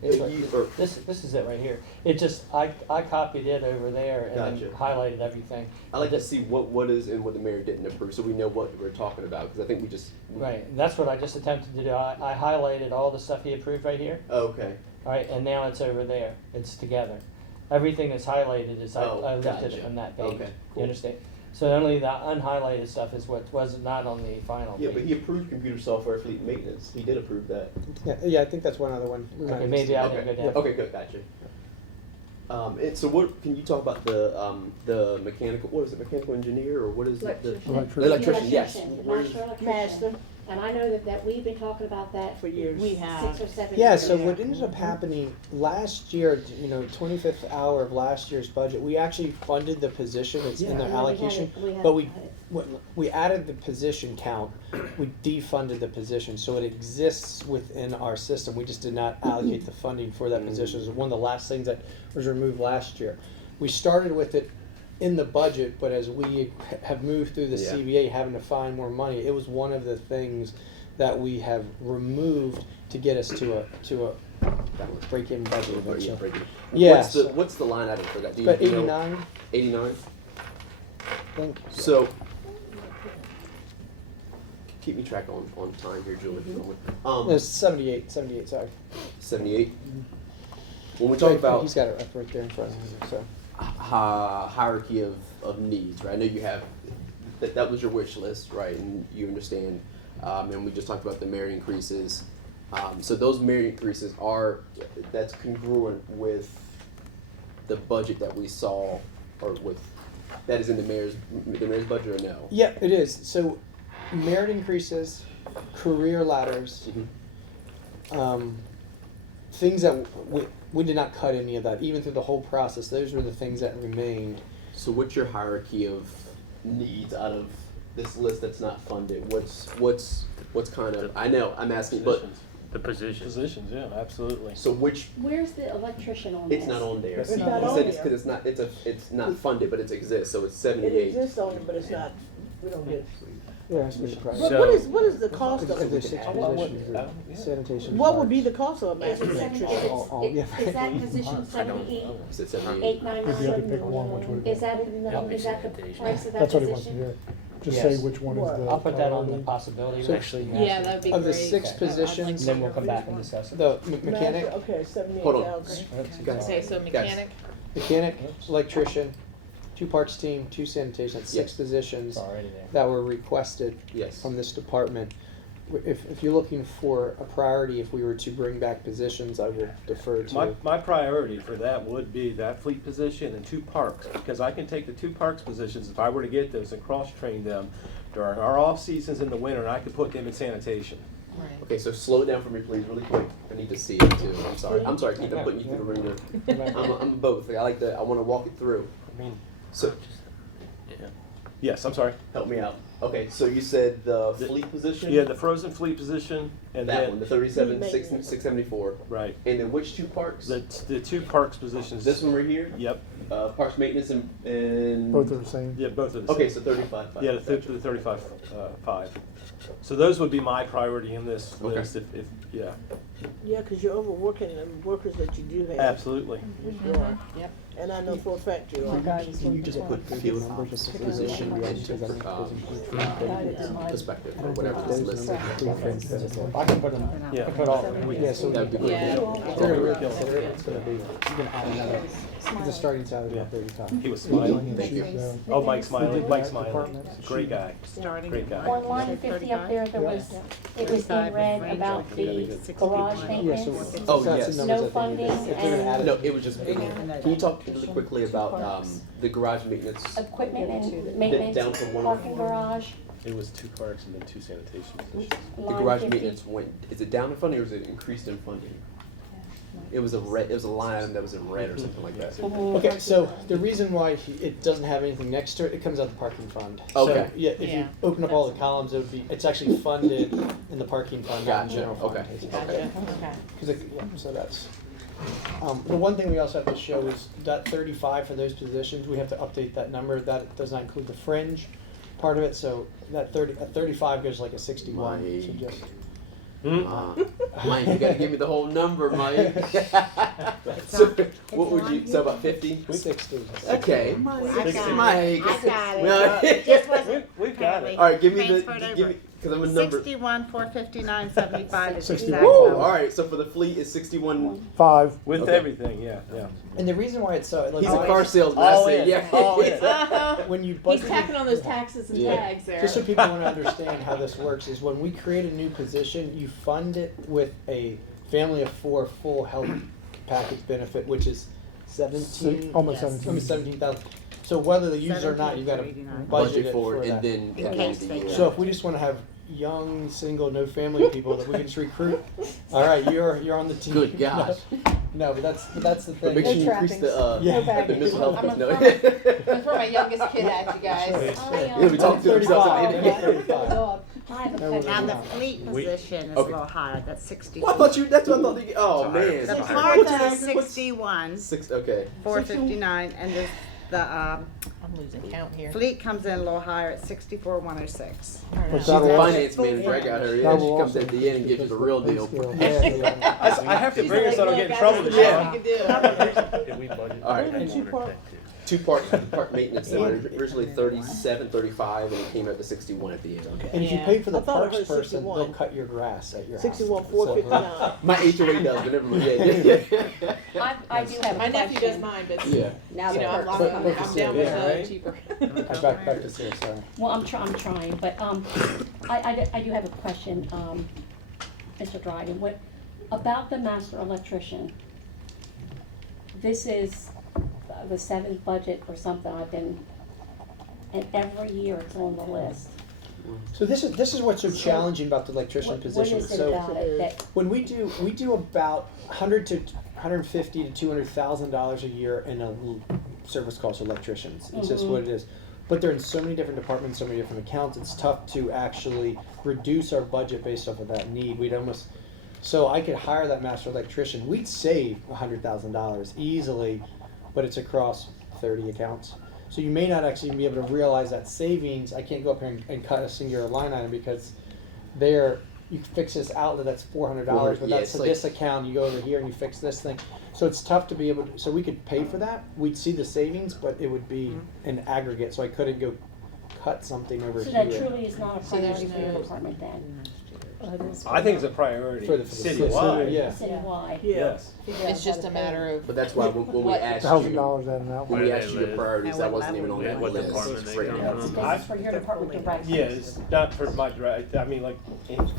it's Yeah, like- you- or- this is it right here. It just, I copied it over there and then Gotcha. highlighted everything. I like to see what is and what the mayor didn't approve, so we know what we're talking about, because I think we just. Right, and that's what I just attempted to do. I highlighted all the stuff he approved right here. Okay. All right, and now it's over there. It's together. Everything that's highlighted is, Oh, I lifted gotcha. it from that page. Okay, You cool. understand? So only the unhighlighted stuff is what was not on the final Yeah, but page. he approved computer software fleet maintenance. He did approve that. Yeah, I think that's one other one. We might Okay, have maybe I missed. didn't go Okay, down. okay, good, gotcha. And so what, can you talk about the mechanical, what is it, mechanical engineer, or what is it? The electrician, yes. Where's- Master. And I know that we've been talking about that For years. We have. 6 or 7 Yeah, years. so what ended up happening last year, 25th hour of last year's budget, we actually funded the position, it's in their Yeah, we had allocation, it- we had but it. we added the position count, we defunded the position, so it exists within our system, we just did not allocate the funding for that position. It was one of the last things that was removed last year. We started with it in the budget, but as we have moved through the Yeah. CBA having to find more money, it was one of the things that we have removed to get us to a break-even budget Yeah, eventually. break it. Yes. What's the line item for that? Do you But know? 89, 89? I think. So, keep me track on time here, Julie. No, 78, sorry. 78. When we talk about, He's got it up right there in front of him, so. hierarchy of needs, right? I know you have, that was your wish list, right? And you understand, and we just talked about the merit increases. So those merit increases that's congruent with the budget that we saw, or with, that is in the mayor's budget, or no? Yeah, it is. So merit increases, career ladders, things that we did not cut any of that, even through the whole process. Those were the things that remained. So what's your hierarchy of needs out of this list that's not funded? What's kind of, I know, I'm asking, but, The position. Positions, yeah, absolutely. so which, Where's the electrician on this? it's not on there. It's See, not he on said it's there. because it's not, it's not funded, but it exists, so it's It 78. exists on it, but it's not, we don't get. Yeah, that's pretty But private. So- what is the cost of There's it? 6 What would- positions, yeah. sanitation. What would be the parks. cost of a Is master it seven, electrician? is that position 78, Is it 78? 899? If you had to pick one, which would it be? Is that the price of that That's what he wants to position? hear. Just Yes. say which one is the. I'll put that on the priority. possibility. So- actually. Yeah, that'd be Of the great. 6 I'd like positions, And then we'll come back and discuss it. the mechanic, Master- Okay, 78,000. Hold on. Guys. Okay, so mechanic, mechanic, electrician, 2 parks team, 2 sanitation, that's 6 Yes. positions It's already there. that were requested Yes. from this department. If you're looking for a priority, if we were to bring back positions, I will defer to. My priority for that would be that fleet position and 2 parks, because I can take the 2 parks positions, if I were to get those, and cross-train them during our off-seasons in the winter, and I could put them in sanitation. Okay, so slow it down for me, please, really quick. I need to see it too. I'm sorry, Keith, I'm putting you through the ringer. I'm both. I want to walk it through. I mean, So, yes, I'm sorry. help me out. Okay, so you said the fleet position? Yeah, the frozen fleet position, and That then, one, the 37, Fleet 6, maintenance. 674. right, And then which 2 parks? the 2 parks positions. This one right here? Yep, Parks maintenance and. Both are the same. yeah, both of the Okay, same. so 35. Yeah, the 35, 5. So those would be my priority in this Okay. list, if, yeah, Yeah, because you're overworking the workers that you do have. absolutely. You are. And I know for a fact you are. Can you just put field office position into perspective or whatever this list is? I can put them, I can put all of them. Yeah, so That'd be great. Yeah. if they're gonna reconsider it, it's gonna be, you can add another, the starting salary Yeah. of 35. He was smiling. Thank you. Oh, Mike Smiley, Mike That Smiley, department. great guy, great guy. On line 50 up there, it was in red about the garage Yeah, maintenance. so. Oh, that's the yes. numbers No that they funding need. If they're gonna add it- No, it was just, can you talk really quickly about the garage maintenance? Equipment and Down maintenance, from one- parking garage, It was 2 parks and then 2 sanitation positions. The line garage 50. maintenance went, is it down in funding or is it increased in funding? It was a line item that was in red or something like that. Mhm. Okay, so the reason why it doesn't have anything next to it, it comes out the parking fund. So, Okay. yeah, if you open up all the columns, it would be, it's actually funded in the parking fund, not in Gotcha, general fund. okay, basically. okay. 'Cause so that's, the one thing we also have to show is that 35 for those positions, we have to update that number. That does not include the fringe part of it, so that 35 goes like a 61. So just, Mike, you gotta give me the whole number, Mike. So, what would you, so about 50? 60. Okay. Mike. Mike. I got it. Well, It just wasn't We've got it. All right, give me transferred the, over. give me, because I'm a number. 61, 459, 75 is the 61. exact Woo! number. All right, so for the fleet is 61. 5. With Okay. everything, yeah. And the reason why it's so, like, He's a why- car salesman. I All say, in, yeah. all in. when you he's budget. tacking on those taxes and Yeah. tags there. Just so people want to understand how this works is when we create a new position, you fund it with a family of 4 full health package benefit, which is 17, Almost Yes. 17. almost 17,000. So whether they use it or not, you've got to 17,389. budget it for it, that. and then In at the end case of the they year. So if we just want to have young, single, no family people that we can just recruit, all right, you're on the team. Good gosh. No, but that's the But thing. make sure you No increase the Yeah. the mental health. I'm No. gonna throw my youngest kid at you guys. Yeah, we talk to themselves at the end of the year. 35. I have a No, question. Now, the No. fleet We- position is okay. a little higher, that's 64. Well, I thought you. That's what I thought. Oh man. The What's parts your is name? What's- 61, 6. Okay. 459, and the I'm losing count here. fleet comes in a little higher at 64, 106. But She's the that'll also- finance manager. I got her. Yeah, that she will comes also at the end and gives you the real deal. I have to bring her so I don't get in trouble. Yeah. Yeah. Did we budget? All right. for one or Two parts. tech too? two part maintenance that were originally 37, 35, and it came out to 61 at the end. And if you Yeah. pay for the I thought I parks heard person, 61. they'll cut your grass at your house. 61, 459. My HOA does, but never mind. Yeah. I do have a My nephew does question. mine, but Yeah. now So, that I'm but- I'm but- down yeah, with right? cheaper. Back to Sarah, sorry. Well, I'm trying, but, I do have a question, Mr. Dryden, about the master electrician. This is the seventh budget or something I've been, and every year it's on the list. So this is what's so So, challenging about the electrician What position. is it So about it that, when we do about $100 to $150 to $200,000 a year in a service cost for electricians. It's just what it is. But they're in so many different departments, so many different accounts. It's tough to actually reduce our budget based off of that need. We'd almost, so I could hire that master electrician. We'd save $100,000 easily, but it's across 30 accounts. So you may not actually be able to realize that savings. I can't go up here and cut a singular line item because there you fix this outlet that's $400, but Yeah, that's it's to like- this account. You go over here and you fix this thing. So it's tough to be able to. So we could pay for that. We'd see the savings, but it would be an aggregate. So I couldn't go cut something over so here. that truly is not a So there's priority for your no- department then, I think it's a priority For the citywide. yeah. citywide? Yes. It's just a matter of. But that's why when we what- asked $1,000 you, in and out. when Where we they asked you your live. priorities, And that what wasn't even on level. that What list. department they right come now. from. This is for your department directly. Yeah, it's not for my direct, I mean, like,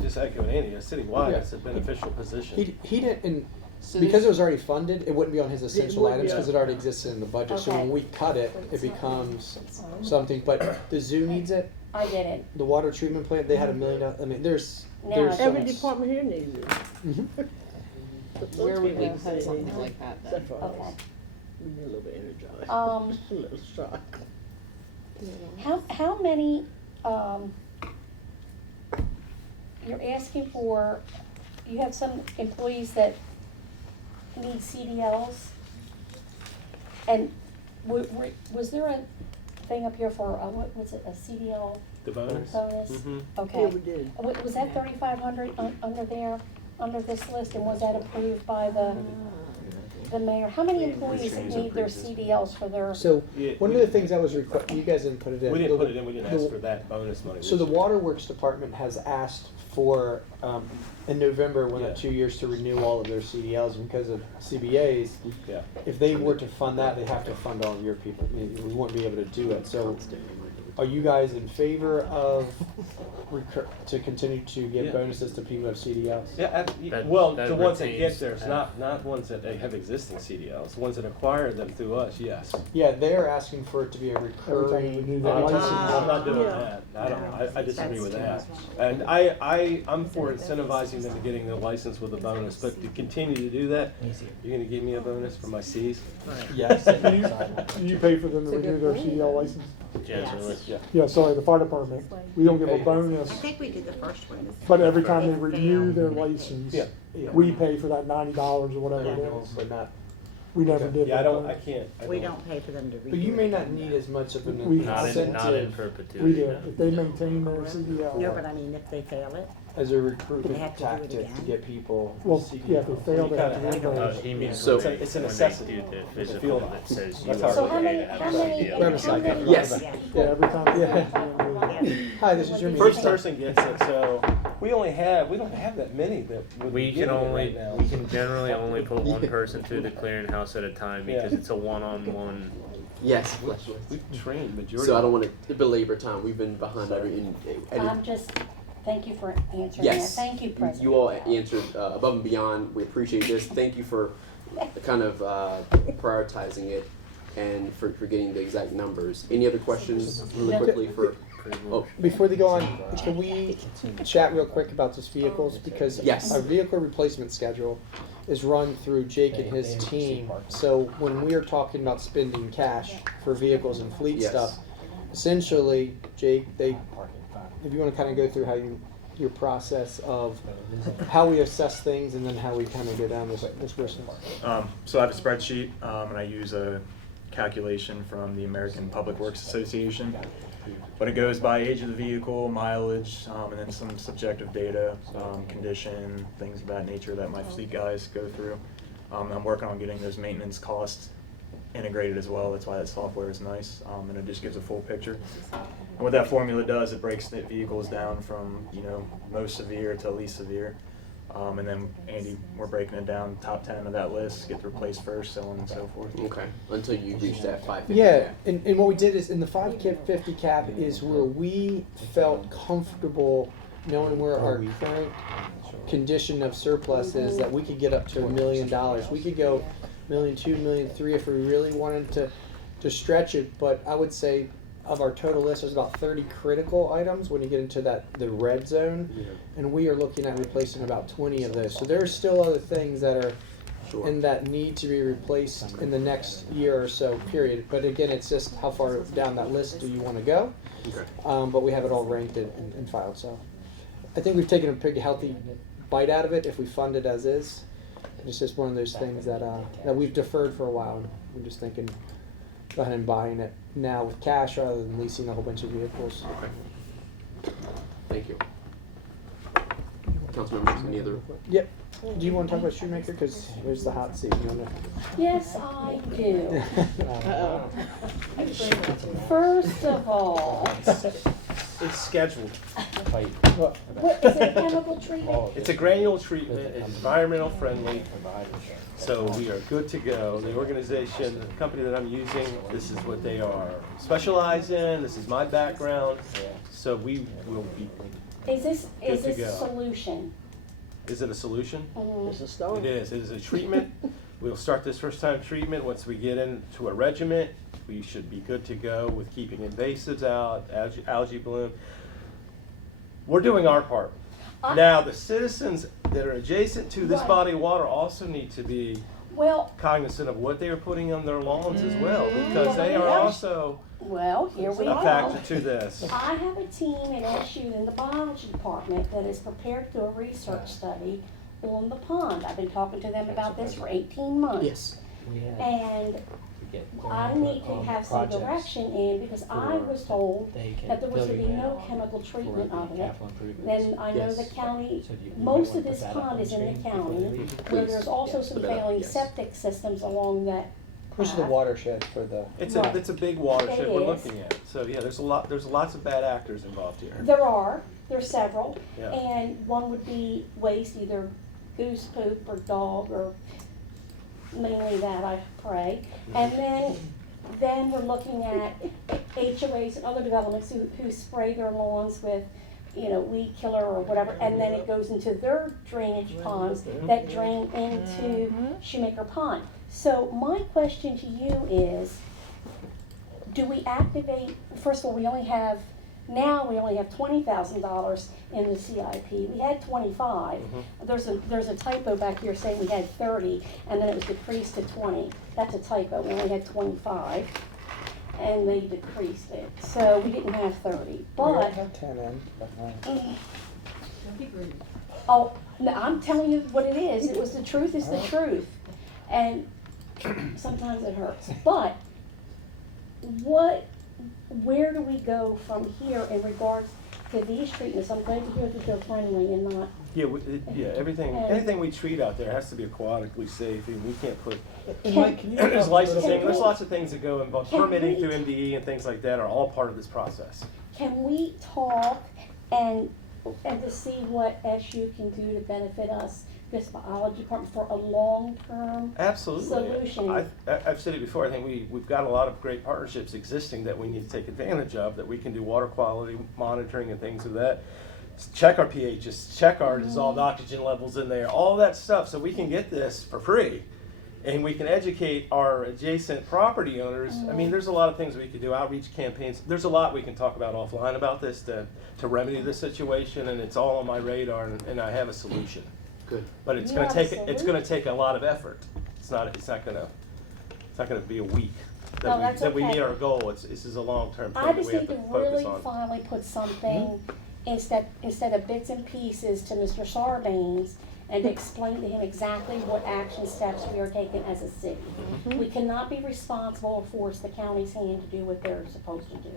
just echoing Andy, it's citywide, Yeah. it's a beneficial position. He didn't. And So because it there's- was already funded, it wouldn't be on his essential wouldn't items be. because it already existed in the budget. So Okay. when we cut it, it becomes something. But the zoo needs it. I get it. The water treatment plant, they had $1 million. I mean, there's Now there's I Every so much. department here needs it. Mhm. Where would we put something like that then? Except for us. Okay. We get a little bit energized. Um, A little shock. how many, you're asking for, you have some employees that need CDLs? And was there a thing up here for, what was it, a CDL The bonus? bonus? Mhm. Okay. Yeah, we did. Was that 3,500 under there, under this list, and was that approved by the mayor? How many employees need their CDLs for their? So Yeah, one of the things that was you guys didn't put it in. We didn't put it in, we didn't ask The- for that bonus money. So the this year. waterworks department has asked for in November when Yeah. 2 years to renew all of their CDLs and because of CBAs. Yeah. If they were to fund that, they have to fund all of your people. We wouldn't be able to do it. So, are you guys in favor of to continue to give Yeah. bonuses to people who have CDLs? Yeah, That- well, that the ones that get retains there, it's not ones that have existing CDLs, the ones that acquire them through us, yes. Yeah, they're asking for it to be a Every time you recurring. renew that license. I'm not doing Yeah. that, I disagree with that. And I'm for incentivizing them to getting their license with a bonus, but to continue to do that, you're gonna give me a bonus for my Cs? Yes. Do you pay for them to renew their CDL license? Generally. Yeah. Yeah, sorry, the fire department, we don't give a bonus, I think we did the first one. but every time they renew their license, Yeah. we pay for that $90 or whatever it is. But not. We never did. Yeah, I that don't, I bonus. can't. We don't pay for them to redo. But you may not need as much of an We- Not in incentive perpetuity. We do, no. if they maintain their CDL. No, but I mean, if they fail it, as a recruitment They have to do it tactic to again? get people. Well, seeking yeah, if they fail, they have to You kinda renew Oh, those. he means So- when they, It's a when they necessity. do the The physical field that ops. says you That's are how- So how okay many, to have how a many, CDL. Grab a how second. many? Yes. Yeah, every time. Yeah. Hi, this is your meeting. First person gets it, so we don't have that many that would We be can getting it only, right now. we can generally only put one person through the clearinghouse at a time because Yeah. it's a one-on-one. Yes. We've trained majority. So I don't want to belabor time. We've been behind every. I'm just, thank you for answering that. Yes. Thank you, President. You all answered above and beyond. We appreciate this. Thank you for kind of prioritizing it and for getting the exact numbers. Any other questions really No. quickly for? Oh, Before they go on, can we chat real quick about just vehicles? Because Yes. our vehicle replacement schedule is run through Jake and his team. So when we are talking about spending cash for vehicles and fleet Yes. stuff, essentially, Jake, if you want to kind of go through how your process of how we assess things and then how we kind of go down this risk. So I have a spreadsheet, and I use a calculation from the American Public Works Association. But it goes by age of the vehicle, mileage, and then some subjective data, condition, things of that nature that my fleet guys go through. I'm working on getting those maintenance costs integrated as well. That's why that software is nice, and it just gives a full picture. And what that formula does, it breaks the vehicles down from, you know, most severe to least severe. And then, Andy, we're breaking it down, top 10 of that list, get replaced first, so on and so forth. Okay, until you reach that 550. Yeah, and what we did is in the 550 cap is where we felt comfortable knowing where our current condition of surplus is, that we could get up to $1 million. We could go $1.2 million, $1.3 million if we really wanted to stretch it. But I would say of our total list, there's about 30 critical items when you get into the red zone, and we are looking at replacing about 20 of those. So there are still other things that are in that need to be replaced in the next year or so, period. But again, it's just how far down that list do you want to go? Okay. But we have it all ranked and filed. So I think we've taken a pretty healthy bite out of it if we fund it as is. It's just one of those things that we've deferred for a while, and we're just thinking, go ahead and buying it now with cash rather than leasing a whole bunch of vehicles. Okay. Thank you. Council members, any other? Yep. Do you want to talk about Shoemaker? Because there's the hot seat. You want Yes, I do. to? First of all, It's scheduled. what is it, chemical treatment? It's a granule treatment, it's environmental friendly, so we are good to go. The organization, the company that I'm using, this is what they are specialized in, this is my background, so we will be, Is this Good to a go. solution? is it a solution? Mhm. It's a stone. It is a treatment. We'll start this first time treatment. Once we get into a regiment, we should be good to go with keeping invasives out, algae bloom. We're doing our part. Now, the citizens that are adjacent to this Right. body of water also need to be Well, cognizant of what they are putting on their lawns as well, because they are also here we a go. factor to this. I have a team at SU in the biology department that is prepared to do a research study on the pond. I've been talking to them about this for 18 months. Yes. And I need to have some direction in, because I was told that there was to be no chemical treatment of it. Then I know the county, most of this pond is in the county, where there's also some failing septic systems along that Which is the path. watershed for the. It's Right. a big watershed It we're is. looking at. So yeah, there's lots of bad actors involved here. There's several, Yeah. and one would be waste, either goose poop or dog, or mainly that, I pray. And then we're looking at HOAs and other developments who spray their lawns with, weed killer or whatever, and then it goes into their drainage ponds that drain into Shoemaker Pond. So my question to you is, do we activate, first of all, we only have $20,000 in the CIP. We had 25. There's a typo back here saying we had 30, and then it was decreased to 20. That's a typo. We only had 25, and they decreased it. So we didn't have 30. But have 10 in. oh, no, I'm telling you what it is. It was the truth is the truth, and sometimes it hurts. But where do we go from here in regards to these treatments? I'm glad to hear that they're friendly and not. Yeah, anything we treat out there has to be aquatically safe, and we can't put. Can There's licensing. There's we- lots of things that go involved. Can Permitting we- through MDE and things like that are all part of this process. Can we talk and to see what SU can do to benefit us, this biology department, for a long-term Absolutely. solution? I've said it before. I think we've got a lot of great partnerships existing that we need to take advantage of. That we can do water quality monitoring and things of that. Check our pHs, check our dissolved oxygen levels in there, all that stuff, so we can get this for free, and we can educate our adjacent property owners. I mean, there's a lot of things we could do, outreach campaigns. There's a lot we can talk about offline about this to remedy this situation, and it's all on my radar, and I have a solution. Good. But it's You going to have a take solution? take a lot of effort. It's not going to be a week No, that's that we okay. meet our goal. This is a long-term thing I that just we have need to to focus really on. finally put something instead of bits and pieces to Mr. Sarbanes and to explain to him exactly what action steps we are taking as a city. We cannot be responsible or force the county's hand to do what they're supposed to do,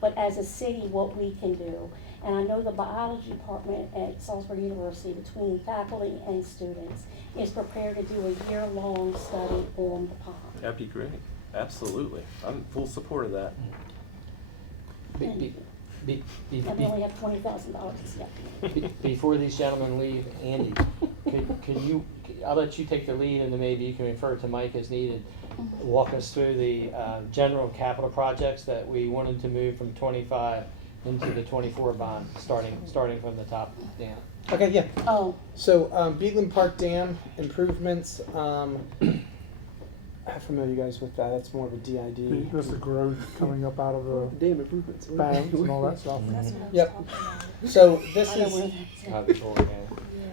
but as a city, what we can do. And I know the biology department at Salisbury University, between faculty and students, is prepared to do a year-long study on the pond. That'd be great. Absolutely. I'm full support of that. Be- And we only have $20,000 yet. Before these gentlemen leave, Andy, could you, I'll let you take the lead and then maybe you can refer to Mike as needed. Walk us through the general capital projects that we wanted to move from 25 into the 24 bond, starting from the top down. Okay, yeah. Oh, So, Beagland Park Dam improvements, how familiar you guys with that? It's more of a DID. That's the growth coming up out of the Dam improvements. banks and all that stuff. Yep. So this I know is, where that's at. Before, yeah.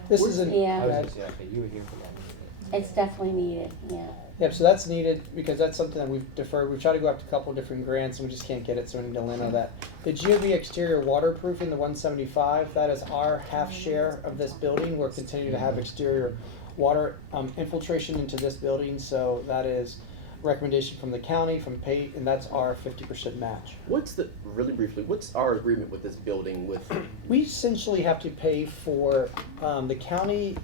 this is an, Yeah. I was just, okay, you were here for that. It's definitely needed, yeah. yep, so that's needed because that's something that we've deferred. We've tried to go after a couple of different grants and we just can't get it, so we need to land on that. The GOB exterior waterproofing, the 175, that is our half share of this building. We're continuing to have exterior water infiltration into this building, so that is recommendation from the county, from Pate, and that's our 50% match. Really briefly, what's our agreement with this building with? We essentially have to pay for, the county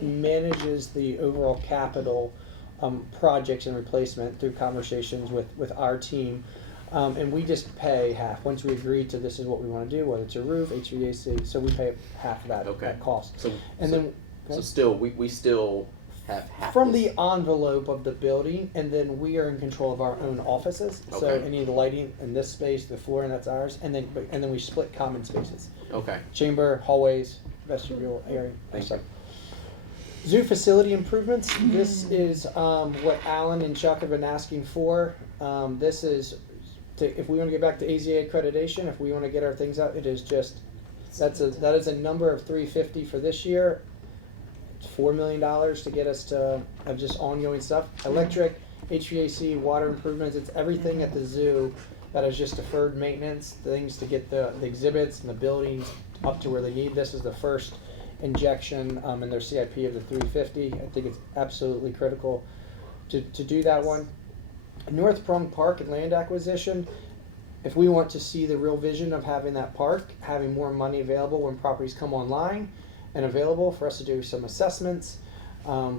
manages the overall capital projects and replacement through conversations with our team. And we just pay half. Once we agree to this is what we want to do, whether it's a roof, HVAC, so we pay half of that, Okay. that cost. So, And so, then so still, we still have half from this. the envelope of the building, and then we are in control of our own offices. So Okay. any of the lighting in this space, the floor, and that's ours. And then we split common spaces. Okay. Chamber, hallways, vestibule area. Thank So, zoo facility improvements. This is what Alan and Chuck have been asking for. This is if we want to get back to AZA accreditation. If we want to get our things out, it is just that is a number of $350 for this year. It's $4 million to get us to have just ongoing stuff. Electric, HVAC, water improvements. It's everything at the zoo that is just deferred maintenance, things to get the exhibits and the buildings up to where they need. This is the first injection in their CIP of the 350. I think it's absolutely critical to do that one. North Prong Park and land acquisition. If we want to see the real vision of having that park, having more money available when properties come online and available for us to do some assessments,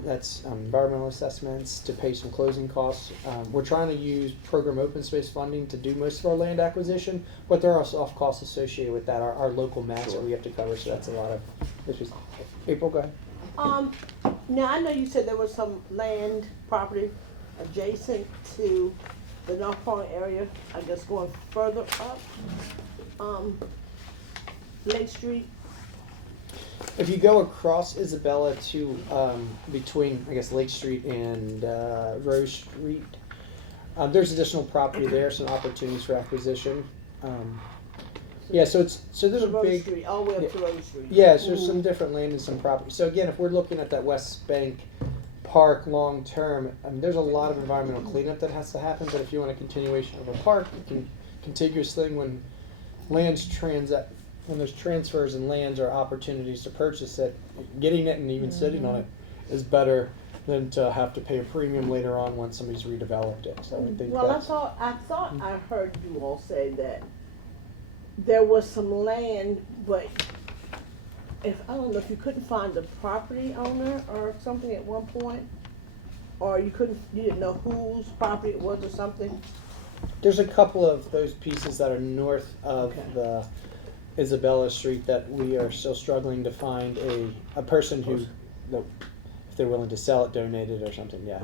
that's environmental assessments, to pay some closing costs. We're trying to use program open space funding to do most of our land acquisition, but there are soft costs associated with that, our local match that we have to cover, so that's a lot of issues. April, go ahead. Now, I know you said there was some land property adjacent to the North Point area, I guess going further up, Lake Street. If you go across Isabella to between, I guess, Lake Street and Rose Street, there's additional property there, some opportunities for acquisition. Yeah, so there's a Rose big Street, all the way up to Rose Street. yeah, so there's some different land and some property. So again, if we're looking at that West Bank park long term, I mean, there's a lot of environmental cleanup that has to happen. But if you want a continuation of a park, contiguous thing when when there's transfers and lands or opportunities to purchase it, getting it and even sitting on it is better than to have to pay a premium later on once somebody's redeveloped it. So I think Well, that's, I thought I heard you all say that there was some land, but I don't know if you couldn't find the property owner or something at one point, or you didn't know whose property it was or something. there's a couple of those pieces that are north of the Isabella Street that we are still struggling to find a person who, if they're willing to sell it, donate it or something. Yeah.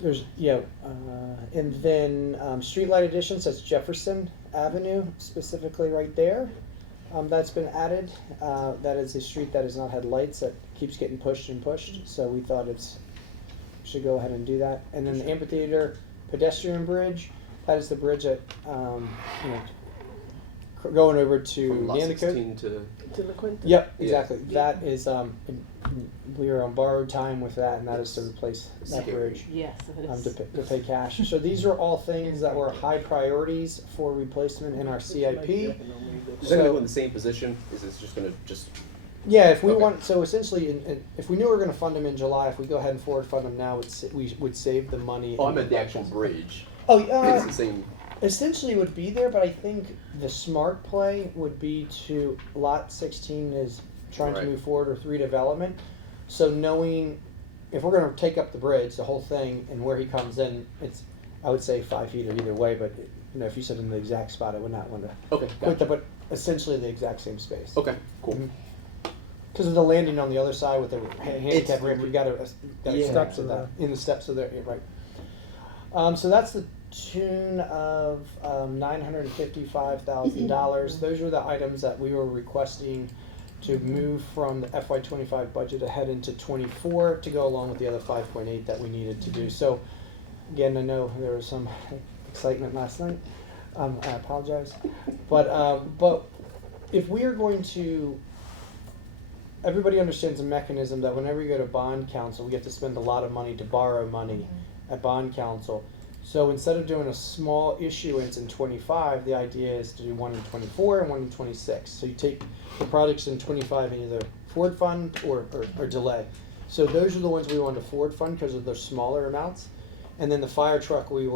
There's and then streetlight additions. That's Jefferson Avenue, specifically right there. That's been added. That is a street that has not had lights that keeps getting pushed and pushed. So we thought should go ahead and do that. And then the amphitheater pedestrian bridge. That is the bridge that going over to From lot Nanticoke. 16 to La Quinta? Yep, exactly. That is we are on borrowed time with that, and that is to replace that bridge. Yes, it is. To pay cash. So these are all things that were high priorities for replacement in our CIP. Is that going to go in the same position? Is this just going to Yeah, if we Okay. want, so essentially, if we knew we were going to fund them in July, if we go ahead and forward fund them now, we would save the money. Oh, I meant the actual bridge. Oh, It's the same. essentially would be there, but I think the smart play would be to lot 16 is trying Right. to move forward with redevelopment. So knowing if we're gonna take up the bridge, the whole thing, and where he comes in, it's, I would say 5 feet or either way, but, you know, if you said in the exact spot, I would not want to Okay, put gotcha. that, but essentially the exact same space. Okay, cool. Because of the landing on the other side with the handicap ramp, you gotta Yeah. steps of that, in the steps of there, yeah, right. So that's the tune of $955,000. Those are the items that we were requesting to move from the FY25 budget ahead into 24 to go along with the other 5.8 that we needed to do. So again, I know there was some excitement last night. I apologize, but if we are going to, everybody understands the mechanism that whenever you go to bond council, we have to spend a lot of money to borrow money at bond council. So instead of doing a small issuance in 25, the idea is to do one in 24 and one in 26. So you take the projects in 25 and either forward fund or delay. So those are the ones we wanted to forward fund because of their smaller amounts. And then the fire truck, we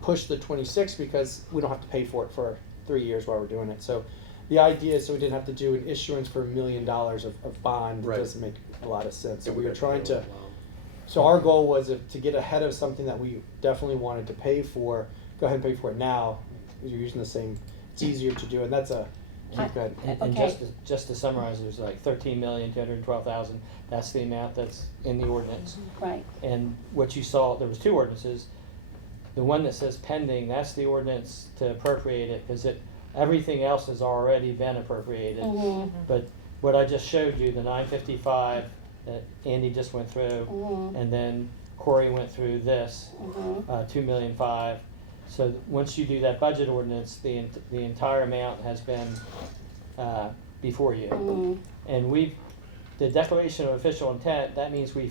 pushed the 26 because we don't have to pay for it for 3 years while we're doing it. So the idea is so we didn't have to do an issuance for $1 million of bond. Right. It doesn't make a lot of sense. So Yeah, we were got trying that. to. So our goal was to get ahead of something that we definitely wanted to pay for. Go ahead and pay for it now. You're using the same. It's easier to do, and that's a. Go ahead. And just to summarize, there's like 13,212,000. That's the amount that's in the ordinance. Right. And what you saw, there was two ordinances. The one that says pending, that's the ordinance to appropriate it, because everything else has already been appropriated. Mhm. But what I just showed you, the 955 that Andy just went through, Mhm. and then Corey went through this, Mhm. 2,000,005. So once you do that budget ordinance, the entire amount has been before you. Mhm. And the declaration of official intent, that means we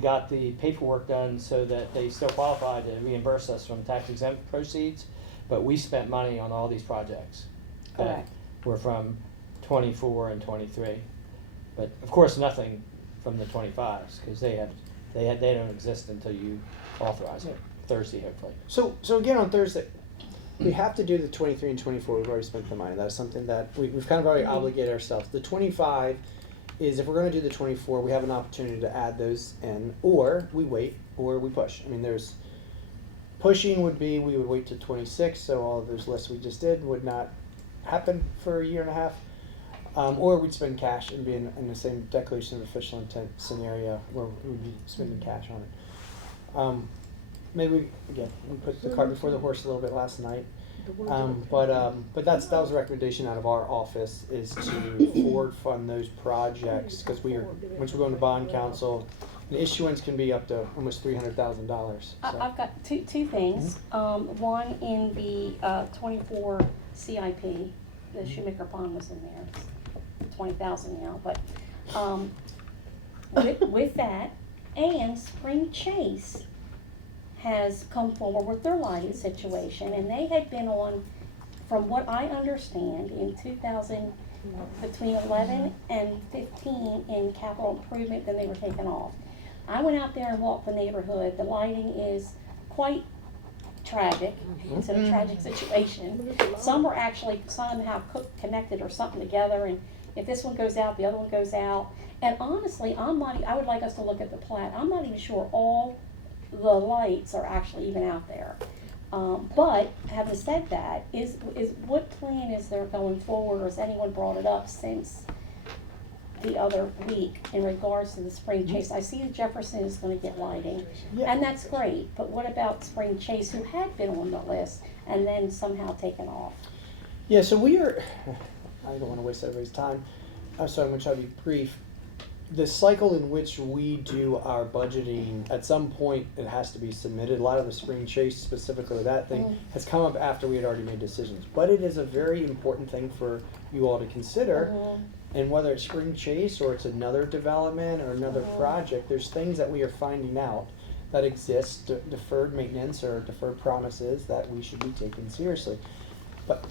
got the paperwork done so that they still qualify to reimburse us from tax exempt proceeds, but we spent money on all these projects. that Correct. Were from 24 and 23. But of course, nothing from the 25s, because they don't exist until you authorize it, Thursday hopefully. So again on Thursday, we have to do the 23 and 24. We've already spent the money. That's something that we've kind of already obligated ourselves. The 25 is if we're going to do the 24, we have an opportunity to add those in, or we wait, or we push. I mean, there's pushing would be we would wait to 26, so all of those lists we just did would not happen for a year and a half, or we'd spend cash and be in the same declaration of official intent scenario where we'd be spending cash on it. Maybe again we put the cart before the horse a little bit last night. But that was a recommendation out of our office is to forward fund those projects because once we're going to bond council, the issuance can be up to almost $300,000. I've got two things. One in the 24 CIP, the Shoemaker Pond was in there. It's 20,000 now, but with that, and Spring Chase has come forward with their lighting situation, and they had been on, from what I understand, in 2000, between 11 and 15 in capital improvement, then they were taken off. I went out there and walked the neighborhood. The lighting is quite tragic. It's a tragic situation. Some were actually somehow connected or something together, and if this one goes out, the other one goes out. And honestly, I would like us to look at the plat. I'm not even sure all the lights are actually even out there. But having said that, is what plan is there going forward, or has anyone brought it up since the other week in regards to the Spring Chase? I see that Jefferson is going to get lighting, and that's great. But what about Spring Chase, who had been on the list and then somehow taken off? Yeah, so we are. I don't want to waste everybody's time, so I'm going to try to be brief. The cycle in which we do our budgeting, at some point it has to be submitted. A lot of the Spring Chase, specifically that thing, has come up after we had already made decisions. But it is a very important thing for you all to consider. And whether it's Spring Chase or it's another development or another project, there's things that we are finding out that exist, deferred maintenance or deferred promises that we should be taking seriously. But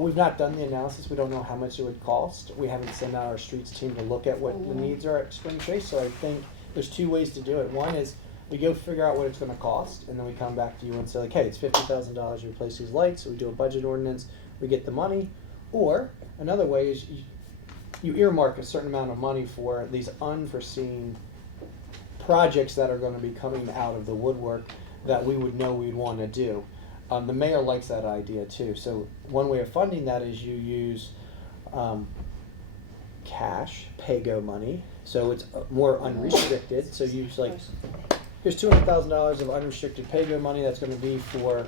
we've not done the analysis. We don't know how much it would cost. We haven't sent out our streets team to look at what the needs are at Spring Chase. So I think there's two ways to do it. One is we go figure out what it's going to cost, and then we come back to you and say, like, hey, it's $50,000 to replace these lights. So we do a budget ordinance. We get the money. Or another way is you earmark a certain amount of money for these unforeseen projects that are going to be coming out of the woodwork that we would know we'd want to do. The mayor likes that idea too. So one way of funding that is you use cash, pay-go money. So it's more unrestricted. So you use like, here's $200,000 of unrestricted pay-go money that's going to be for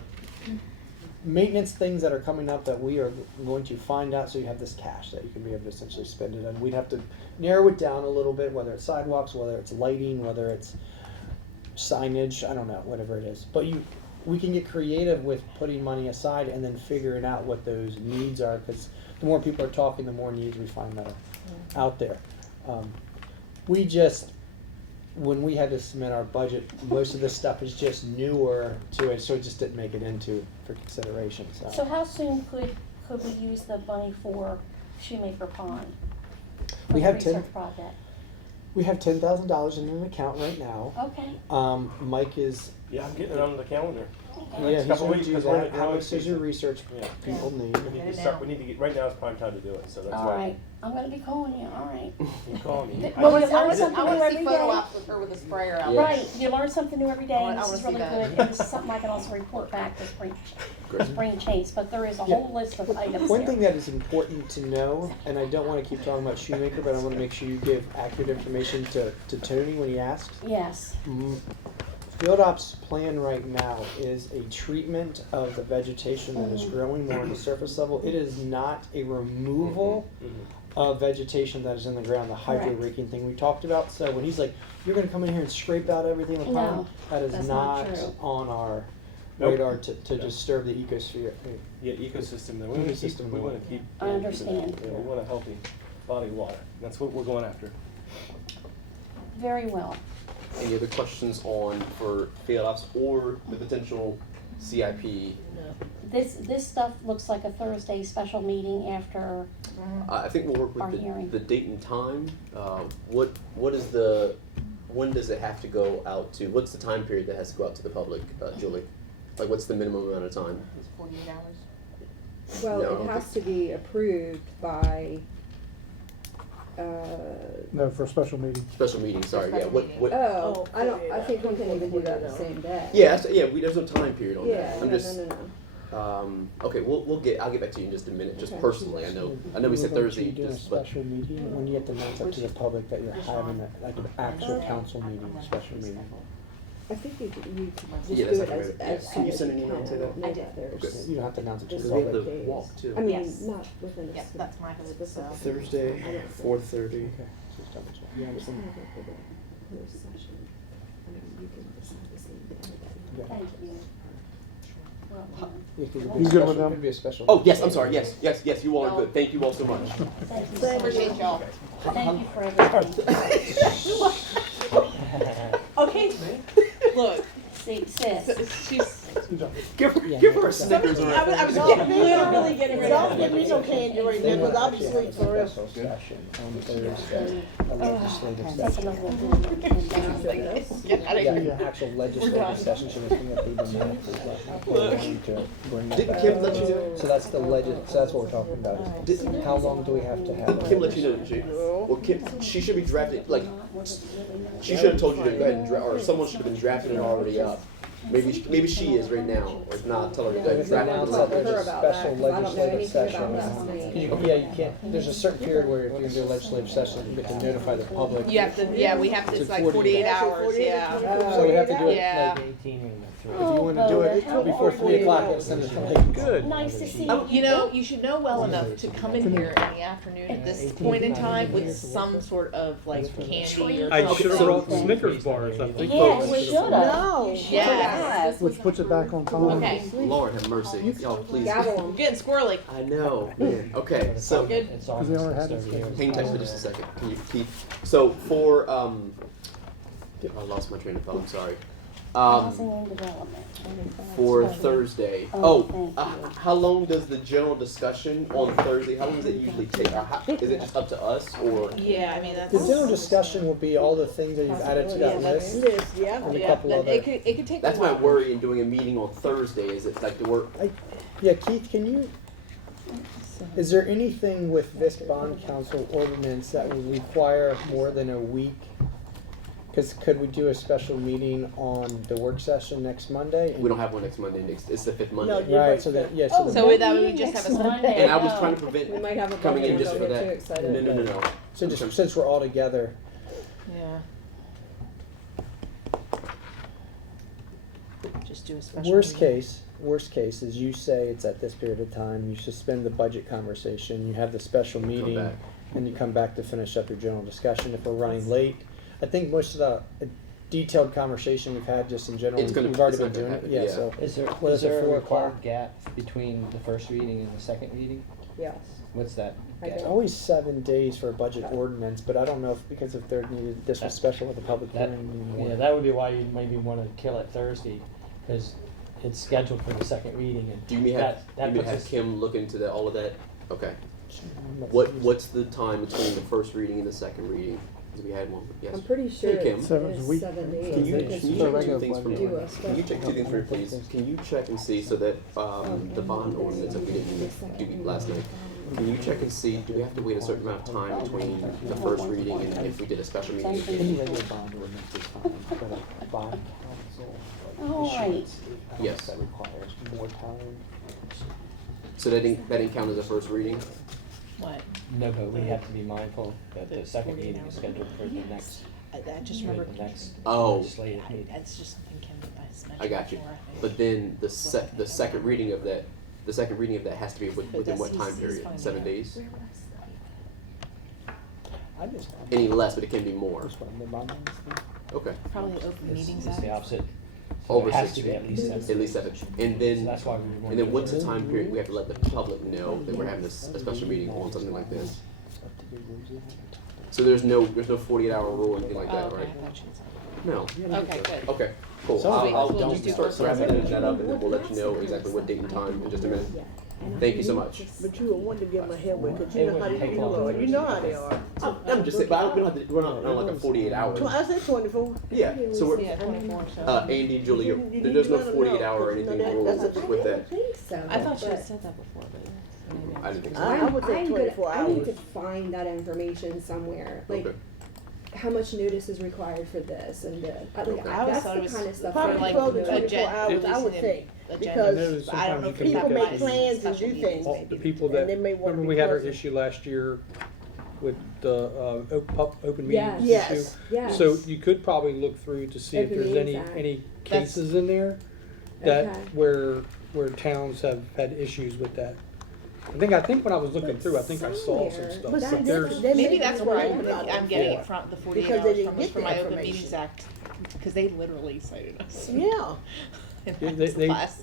maintenance things that are coming up that we are going to find out. So you have this cash that you can be able to essentially spend it on. We'd have to narrow it down a little bit, whether it's sidewalks, whether it's lighting, whether it's signage, I don't know, whatever it is. But we can get creative with putting money aside and then figuring out what those needs are, because the more people are talking, the more needs we find that are out there. When we had to submit our budget, most of this stuff is just newer to it, so it just didn't make it into for consideration. So how soon could we use the money for Shoemaker Pond? For We the have research project? We have $10,000 in an account right now. Okay. Mike is. Yeah, I'm getting it on the calendar. Yeah, he's Couple going weeks, to do 'cause we're in that. the How growing much does your research Yeah. people need? We need to start, we need to get, right now is prime time to do it, so that's All why. right, I'm gonna be calling you, all right. You call me. Well, I you learn wanna something new see every photo day. ops with her with a sprayer out. Right, you learn something new every day, and I this wanna is see really that. good, and this is something I can also report back to Spring Chase, but there is a Yeah. whole list of items One there. thing that is important to know, and I don't want to keep talking about Shoemaker, but I want to make sure you give accurate information to Tony when he asks. Yes. Field Ops plan right now is a treatment of the vegetation that is growing more on the surface level. It is not a removal of vegetation that is in the ground, the hydro Correct. raking thing we talked about. So when he's like, you're going to come in here and scrape out everything in the No, pond, that is that's not not true. on our Nope. radar to disturb the ecosphere. Yeah, ecosystem, we want to keep, Ecosystem we of want to keep. I understand. Yeah, we want a healthy body of water, that's what we're going after. Very well. Any other questions for field ops or the potential CIP? This stuff looks like a Thursday special meeting after, I think we'll work Our with hearing. the date and time. When does it have to go out to, what's the time period that has to go out to the public, Julie? Like, what's the minimum amount of time? It's 48 hours. Well, No, it okay. has to be approved by, No, for a special meeting. Special meeting, sorry, yeah, what, oh, I think we can even do that the same day. yeah, there's no time period on Yeah, that. no, I'm just, no. okay, I'll get back to you in just a minute, just Okay. personally, I know we said We're going Thursday, to do a just, but, special meeting when you have to announce up to the public that you're having like an actual council meeting, special meeting. I think you just Yeah, do that's it not as, good. as Can soon you as send you an email can. to them? Know I that did. there's You don't have to announce it to the the we have public. to days. walk too. I mean, Yes. not within a Yep, that's my hope, specific. so. Thursday, 4:30. Okay, just double check. Yeah, just have it for the closed session. I mean, you can decide the same day. Yeah. thank you. Well, Yeah, 'cause it'd be a You good special- with them? it'd be a special. Oh, yes, I'm sorry, yes, you all are good, thank you all so much. Thank you so much. Appreciate y'all. Thank you for everything. Okay, look, See, sis, she's. Give her a Snickers or a. I was literally getting ready. Don't give me no candy right now, because I'll be asleep for real. Special session on Thursday, a legislative that's session. another one. Get out of Yeah, here. an actual legislative session, so it's gonna be the minute to bring that Didn't back. Kim let you know? So that's so that's what we're talking about. Is how long do we have to have? Kim let you know, didn't she? Well, Kim, she should be drafted, like, she should have told you to go ahead and or someone should have been drafting it already up. Maybe she is right now, or if not, tell her to go ahead and If draft announce it that up. there's her a about that, special 'cause I don't know legislative anything session. about that. You can't, there's a certain period where if you're gonna do a legislative session, you get to notify the public. You have to, yeah, we have to, it's like 48 hours, yeah. So we have to do it Yeah. like, 18 minutes. if you wanna do it Oh, before 3 o'clock, it's send it to like. Good. Nice to see You know, you should know well enough to come in here in the afternoon at this point in time with some sort of like candy or I something. should have brought Snickers bars, I think. Yeah, we should have. No. Yes. Which puts it back on time. Okay, Lord have mercy, y'all please. Gavel I'm getting squirrely. I know, man, okay, so. Good. It's Because they already had August, this it's Hang tight for just a second, can you, Keith? So for, I lost my train of thought, I'm sorry. Housing and development. For Thursday, Oh, thank you. how long does the general discussion on Thursday, how long does it usually take? Is it just up to us, or? Yeah, I mean, The that's. general discussion will be all the things that you've added to that list, Liz, yeah. and a Yeah, couple other. it could take a That's my while. worry in doing a meeting on Thursday, is it's like the work, Yeah, Keith, can you Is there anything with this bond council ordinance that would require more than a week? Because could we do a special meeting on the work session next Monday? We don't have one next Monday, it's the 5th Monday. No, you're Right, so that, yeah, Oh, so, So the- that we just have a Monday. And I was trying to prevent We might have a coming in budget, just don't for get too that. excited. No. so just since we're all together, Yeah. Just do a special. worst meeting. case is you say it's at this period of time, you suspend the budget conversation, you have the special meeting, back. and you come back to finish up your general discussion. If we're running late, I think most of the detailed conversation we've had just in general, It's gonna- we've already it's been not gonna doing it, happen, yeah, yeah. so. Is there, What is is it, there a 4 required o'clock? gap between the first reading and the second reading? Yes. What's that I gap? It's always 7 days for a budget ordinance, but I don't know if because if there needed, this was special with the public That- hearing anymore. Yeah, that would be why you maybe want to kill it Thursday, because it's scheduled for the second reading, and Do you mean that have puts us. Kim look into that, all of that? Okay. Let's What's the time between the first reading and the second reading? Because we had one, yes. I'm pretty sure Hey, Kim. it's Seven a week. 7 days. Can you, Seven days. can you So check two regular things for me? Do a Can you special- check two things for me, please? Can you check and see so that, the bond ordinance that we didn't do last night, can you check and see, do we have to wait a certain amount of time between the first reading and if we did a special meeting? Any regular bond ordinance is fine, but a bond council All right. issuance, Yes. that requires more time. So that didn't count as a first reading? What? No, but we have to be mindful that the second reading is scheduled for the next, I just for remember. the next Oh. legislative meeting. That's just something Kim has mentioned I got you. before, I think. But then the second reading of that, has to be within what time period? 7 days? I just. Any less, but it can be more. Just want the bond ordinance thing. Okay. Probably the Open It's Meetings it's the Act. opposite. Over It has 6 to be at least 7. At least 7. And So then, that's why we want and then to- what's the time period we have to let the public know that we're having a special meeting on something like this? So there's no 48-hour rule or anything like Oh, that, okay, right? I thought you said. No. Okay, good. Okay, cool. So I'll we'll just do start first wrapping that up and then we'll let you know exactly what date and time in just a minute. Thank you so much. But you were wanting to give them a headway, because you It know how wouldn't they take do long. are. You know how they are. I'm just saying, but we don't have to, we're not on like a 48 hour. I said 24. Yeah, so we're, Yeah, 24, so. Andy, Julie, there's no 48 hour or anything rule with that. I thought you had said that before, but maybe. I didn't think so. I would say I'm 24 I need hours. to find that information somewhere, like Okay. how much notice is required for this and Okay. I always that's thought the it was kind of stuff. Probably that, like 12 to the 24 agenda- hours, I would releasing think. agenda. Because I don't know if sometimes that people make applies plans to and special do meetings, things. All the maybe. people And that, they may wanna remember be we had our present. issue last year with the, open meetings issue? Yes. Yes. So you could probably look through to see if Open there's Meetings any, Act. any That's- cases in there that, Okay. where towns have had issues with that. I think when I was looking through, I think I saw some Somewhere. stuff, But but see, there's, they Maybe may that's be where aware about I'm it getting before. it from, the 48 Because they hours didn't from, is get from the my Open information. Meetings Act, because they literally cited us. Yeah, In They- my they- class.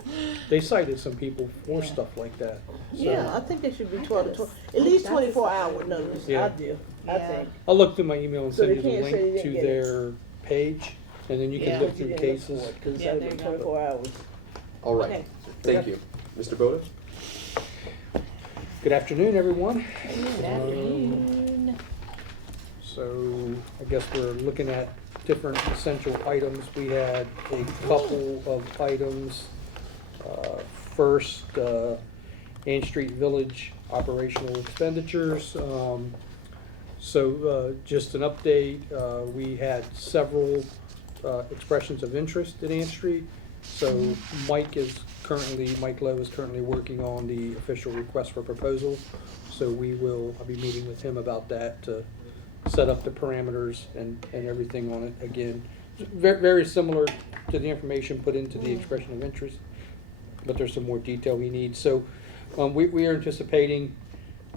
they cited some people for Yeah. stuff like that. So yeah, I think they should be 12 to 12, at least 24 hour notice, Yeah. I do, I Yeah. think. I'll look through my email and So send they you the can't say they link didn't to get it. their page, and then you Yeah. can look But you through didn't look cases. for it, 'cause Yeah, that there was you go. 24 hours. All right, Okay. thank you. Mr. Boda? Good afternoon, everyone. Good afternoon. So I guess we're looking at different essential items. We had a couple of items. First, Ann Street Village operational expenditures. Just an update, we had several expressions of interest in Ann Street. So Mike Lowe is currently working on the official request for proposal. So I'll be meeting with him about that to set up the parameters and everything on it again. Very similar to the information put into the expression of interest, but there's some more detail we need. So we are anticipating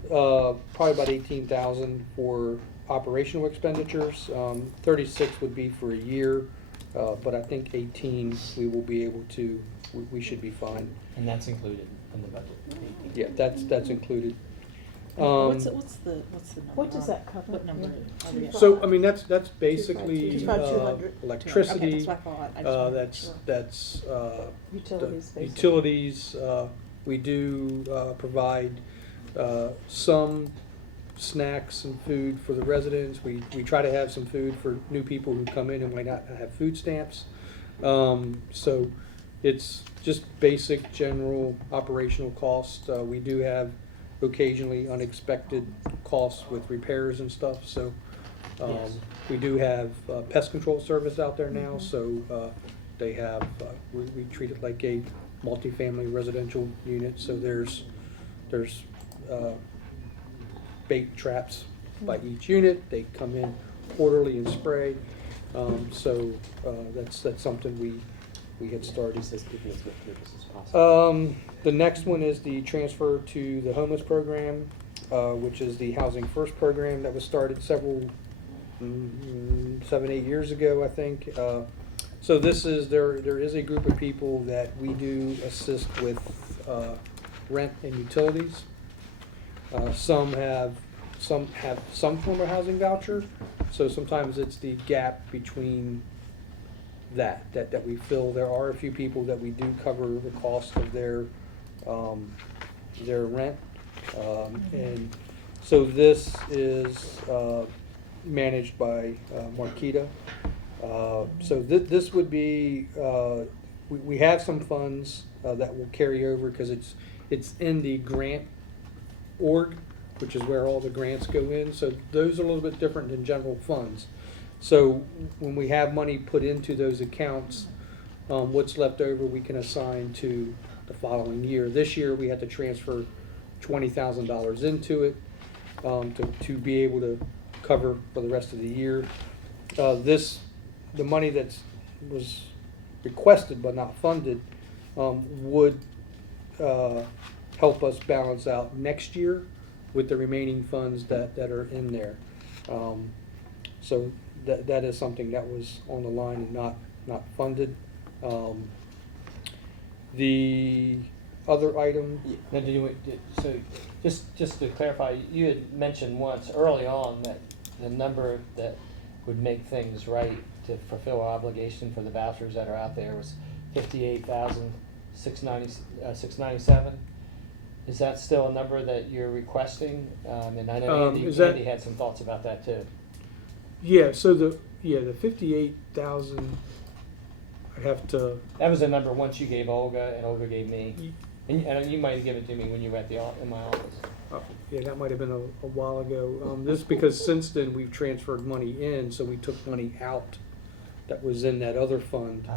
probably about 18,000 for operational expenditures. 36 would be for a year, but I think 18 we will be able to. We should be fine. And that's included in the budget. Yeah, that's included. What's the number? What does that cover? What number are we at? So, I mean, that's basically 2,200. electricity, Okay, that's what I thought. I just wanted to make that's, sure. that's, Utilities, the basically. utilities, we do, provide, some snacks and food for the residents. We try to have some food for new people who come in and might not have food stamps. So it's just basic general operational cost. We do have occasionally unexpected costs with repairs and stuff, so. Yes. We do have pest control service out there now, so they have, we treat it like a multifamily residential unit, so there's bait traps by each unit. They come in quarterly and spray, so that's something we had started. The next one is the transfer to the homeless program, which is the Housing First program that was started 7-8 years ago, I think. So this is, there is a group of people that we do assist with rent and utilities. Some have some form of housing voucher, so sometimes it's the gap between that we fill. There are a few people that we do cover the cost of their rent, and so this is managed by Marquita. So this would be, we have some funds that will carry over because it's in the grant org, which is where all the grants go in. So those are a little bit different than general funds. So when we have money put into those accounts, what's left over we can assign to the following year. This year we had to transfer $20,000 into it to be able to cover for the rest of the year. The money that was requested but not funded would help us balance out next year with the remaining funds that are in there. So that is something that was on the line and not funded. The other item. Now, so just to clarify, you had mentioned once early on that the number that would make things right to fulfill our obligation for the vouchers that are out there was $58,697. Is that still a number that you're requesting? And I know Andy had some thoughts about that too. Yeah. So the 58,000. I have to. That was a number once you gave Olga and Olga gave me, and you might have given it to me when you were in my office. Yeah, that might have been a while ago. This is because since then we've transferred money in, so we took money out that was in that other fund.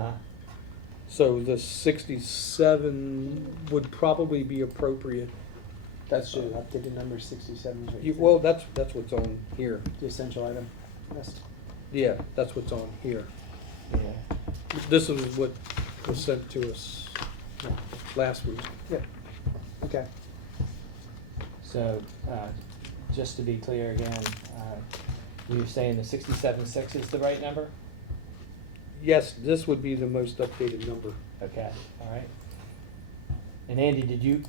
So the 67 would probably be appropriate. That's the updated number, 67 is right. Well, that's what's on here. The essential item list. Yeah, that's what's on here. Yeah. This is what was sent to us last week. Yep. Okay. So, just to be clear again, you're saying the 67.6 is the right number? Yes, this would be the most updated number. Okay, all right. And Andy, did you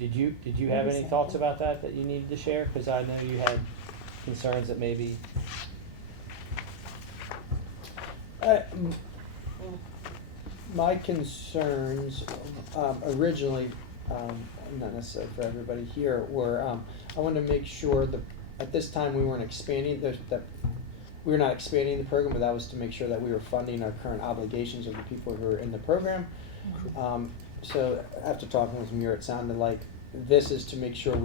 have any thoughts about that you needed to share? Because I know you had concerns that maybe. My concerns originally, not necessarily for everybody here, were I wanted to make sure that at this time we weren't expanding that we were not expanding the program, but that was to make sure that we were funding our current obligations of the people who are in the program. So after talking with Muir, it sounded like this is to make sure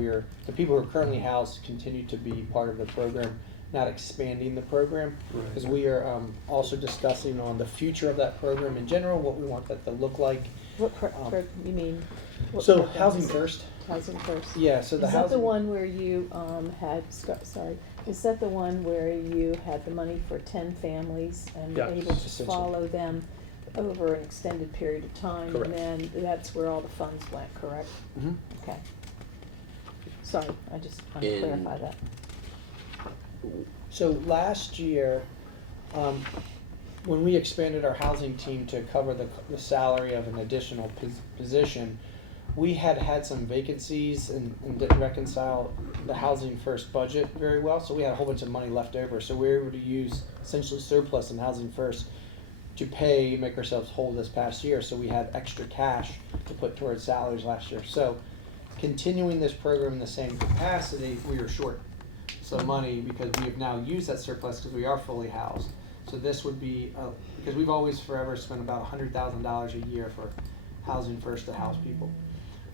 the people who are currently housed continue to be part of the program, not expanding the program, because we are also discussing on the future of that program in general, what we want that to look like. What you mean? So Housing First. Housing First. Yeah. So the is that the one where you Is that the one where you had the money for 10 families and were able to follow them over an extended period of time? Correct. And then that's where all the funds went, correct? Mm-hmm. Okay. Sorry, I just want to clarify that. So last year, when we expanded our housing team to cover the salary of an additional position, we had some vacancies and didn't reconcile the Housing First budget very well. So we had a whole bunch of money left over. So we were able to use essentially surplus in Housing First to make ourselves whole this past year. So we had extra cash to put towards salaries last year. So continuing this program in the same capacity, we were short some money because we have now used that surplus because we are fully housed. So this would be, because we've always forever spent about $100,000 a year for Housing First to house people.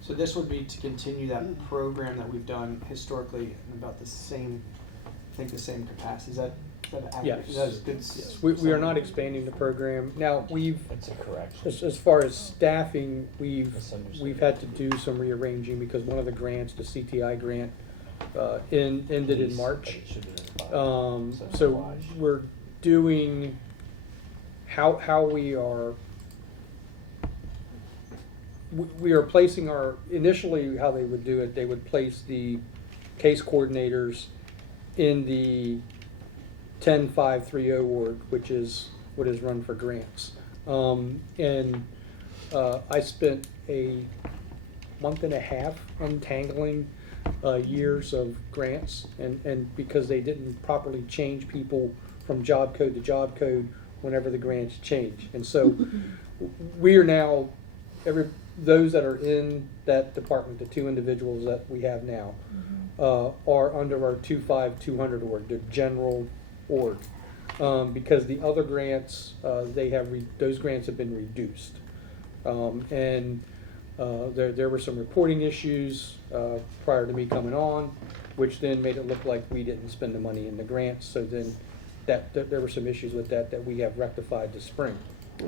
So this would be to continue that program that we've done historically in about the same, I think the same capacity. Is that accurate? Yes. Is that a good Yes, we are not expanding the program. Now, That's a correction. as far as staffing, we've had to do some rearranging because one of the grants, the CTI grant, ended in March. So we're doing how we are placing our, initially how they would do it, they would place the case coordinators in the 10530 ward, which is what is run for grants. I spent a month and a half untangling years of grants, and because they didn't properly change people from job code to job code whenever the grants change. And so we are now, those that are in that department, the 2 individuals that we have now, are under our 25200 org, the general org, because the other grants, those grants have been reduced. There were some reporting issues prior to me coming on, which then made it look like we didn't spend the money in the grants. So then there were some issues with that we have rectified this spring.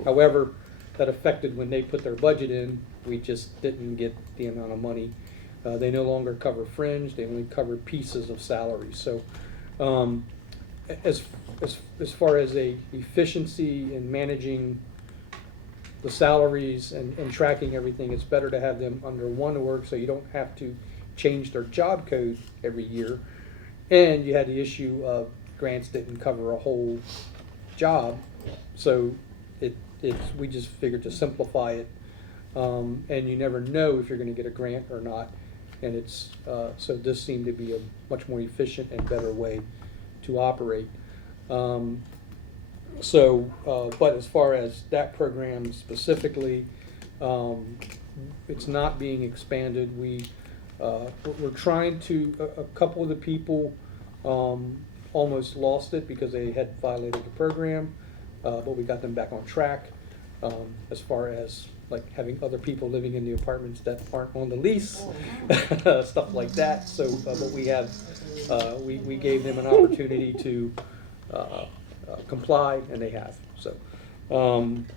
However, that affected when they put their budget in, we just didn't get the amount of money. They no longer cover fringe, they only cover pieces of salary. So as far as a efficiency in managing the salaries and tracking everything, it's better to have them under one org so you don't have to change their job code every year. And you had the issue of grants didn't cover a whole job, so we just figured to simplify it, and you never know if you're going to get a grant or not, and so this seemed to be a much more efficient and better way to operate. But as far as that program specifically, it's not being expanded. We're trying to, a couple of the people almost lost it because they had violated the program, but we got them back on track as far as like having other people living in the apartments that aren't on the lease, stuff like that. So, but we gave them an opportunity to comply, and they have. So,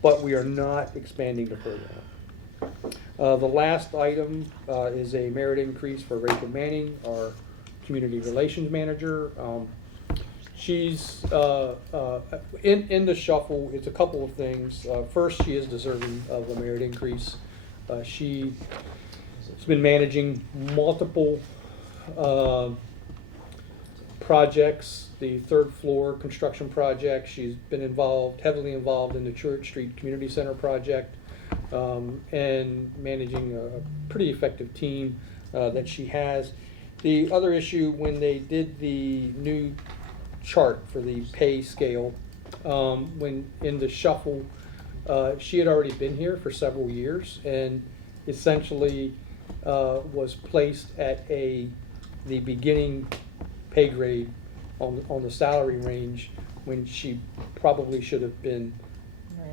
but we are not expanding the program. The last item is a merit increase for Rachel Manning, our community relations manager. She's in the shuffle. It's a couple of things. First, she is deserving of a merit increase. She's been managing multiple projects, the 3rd floor construction project. She's been heavily involved in the Church Street Community Center project, and managing a pretty effective team that she has. The other issue, when they did the new chart for the pay scale, when in the shuffle, she had already been here for several years and essentially was placed at the beginning pay grade on the salary range when she probably should have been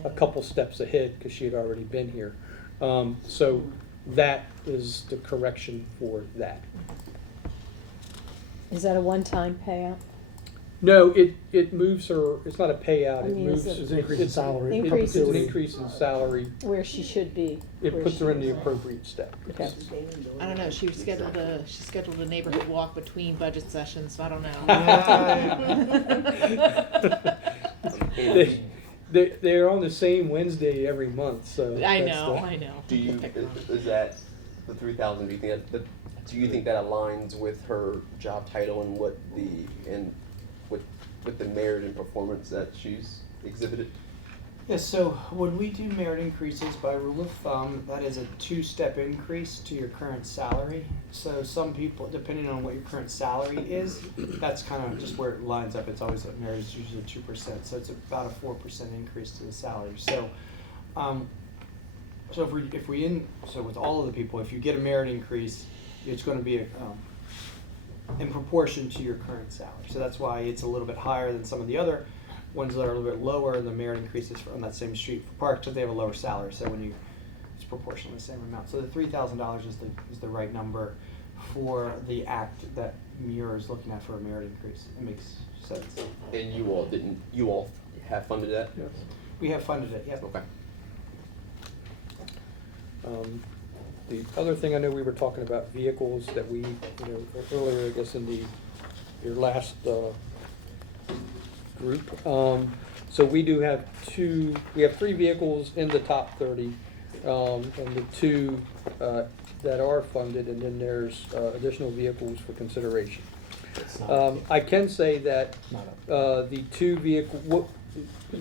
a couple steps ahead because she had already been here. So that is the correction for that. Is that a one-time payout? No, it moves her. It's not a payout. I It mean, moves. is it- It's an increase in salary. Increase It's an in- increase in salary. Where she should be. It where puts her she in the is. appropriate step. Okay. I don't know, she scheduled a neighborhood walk between budget sessions, so I don't know. They're on the same Wednesday every month, so. I that's know, the- I know. Is that the 3,000? Do you think that aligns with her job title and with the merit and performance that she's exhibited? Yes, so when we do merit increases, by rule of thumb, that is a 2-step increase to your current salary. So some people, depending on what your current salary is, that's kind of just where it lines up. It's always, merit is usually 2%, so it's about a 4% increase to the salary. So, so with all of the people, if you get a merit increase, it's going to be in proportion to your current salary. So that's why it's a little bit higher than some of the other ones that are a little bit lower, and the merit increases on that same street for Park, so they have a lower salary. So it's proportionally the same amount. So the $3,000 is the right number for the act that Muir is looking at for a merit increase. It makes sense. And you all have funded that? Yes. We have funded it, yep. Okay. The other thing, I know we were talking about vehicles that we, earlier, I guess, in your last group. So we do have we have 3 vehicles in the top 30, and the 2 that are funded, and then there's additional vehicles for consideration. I can say that the 2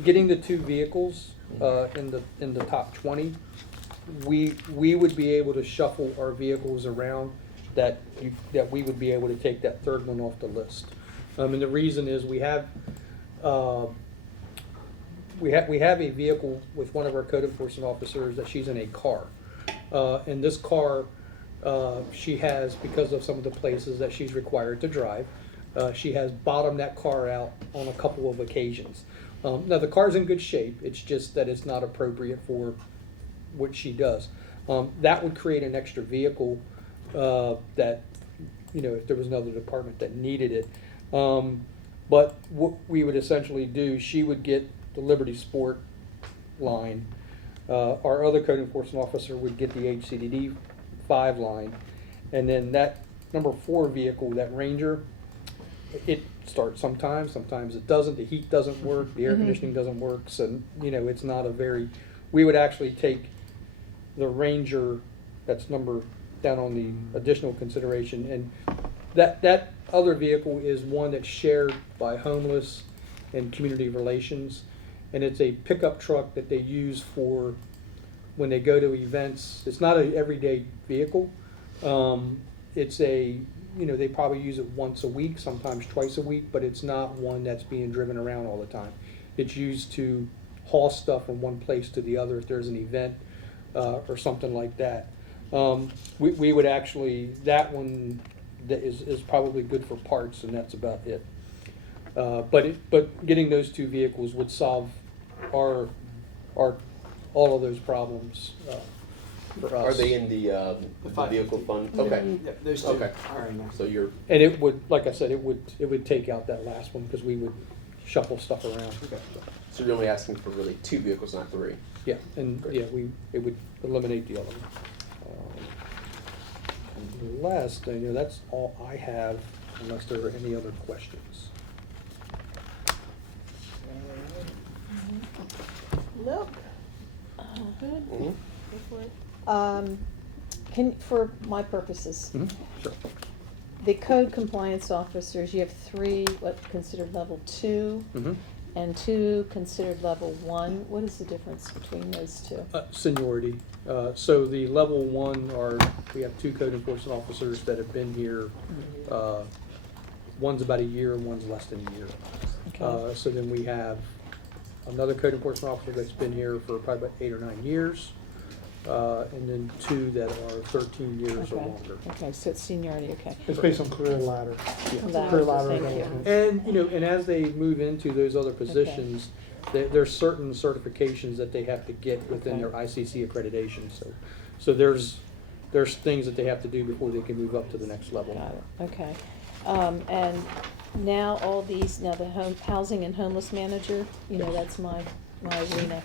getting the 2 vehicles in the top 20, we would be able to shuffle our vehicles around that we would be able to take that 3rd one off the list. And the reason is we have a vehicle with one of our code enforcement officers that she's in a car. And this car, she has, because of some of the places that she's required to drive, she has bottomed that car out on a couple of occasions. Now the car's in good shape, it's just that it's not appropriate for what she does. That would create an extra vehicle that, if there was another department that needed it. But what we would essentially do, she would get the Liberty Sport line. Our other code enforcement officer would get the HCDD 5 line. And then that number 4 vehicle, that Ranger, it starts sometimes it doesn't. The heat doesn't work, the air conditioning doesn't work. So, it's not we would actually take the Ranger, that's number down on the additional consideration, and that other vehicle is one that's shared by homeless and community relations, and it's a pickup truck that they use for when they go to events. It's not an everyday vehicle. It's they probably use it once a week, sometimes twice a week, but it's not one that's being driven around all the time. It's used to haul stuff from one place to the other if there's an event or something like that. We would actually, that one that is probably good for parts, and that's about it. But getting those 2 vehicles would solve all of those problems for us. Are they in the vehicle fund? Okay. Yep, those 2 Okay. are in there. So you're, And it would, like I said, it would take out that last one because we would shuffle stuff around. so you're only asking for really 2 vehicles, not 3? Yeah, and it would eliminate the other one. And the last thing, that's all I have, unless there are any other questions. Nope. Good. Mm-hmm. For my purposes, Sure. the code compliance officers, you have 3, considered level 2, Mm-hmm. and 2 considered level 1. What is the difference between those 2? Seniority. So the level 1 we have 2 code enforcement officers that have been here. One's about a year and one's less than a year. Okay. So then we have another code enforcement officer that's been here for probably about 8 or 9 years. And then 2 that are 13 years or Okay. longer. Okay, so it's seniority, okay. It's based on career ladder. Ladder, Career ladder. thank you. development. And as they move into those other positions, there's certain certifications that they have to get within their ICC accreditation. So there's things that they have to do before they can move up to the next level. Got it, okay. And now the housing and homeless manager, that's my arena.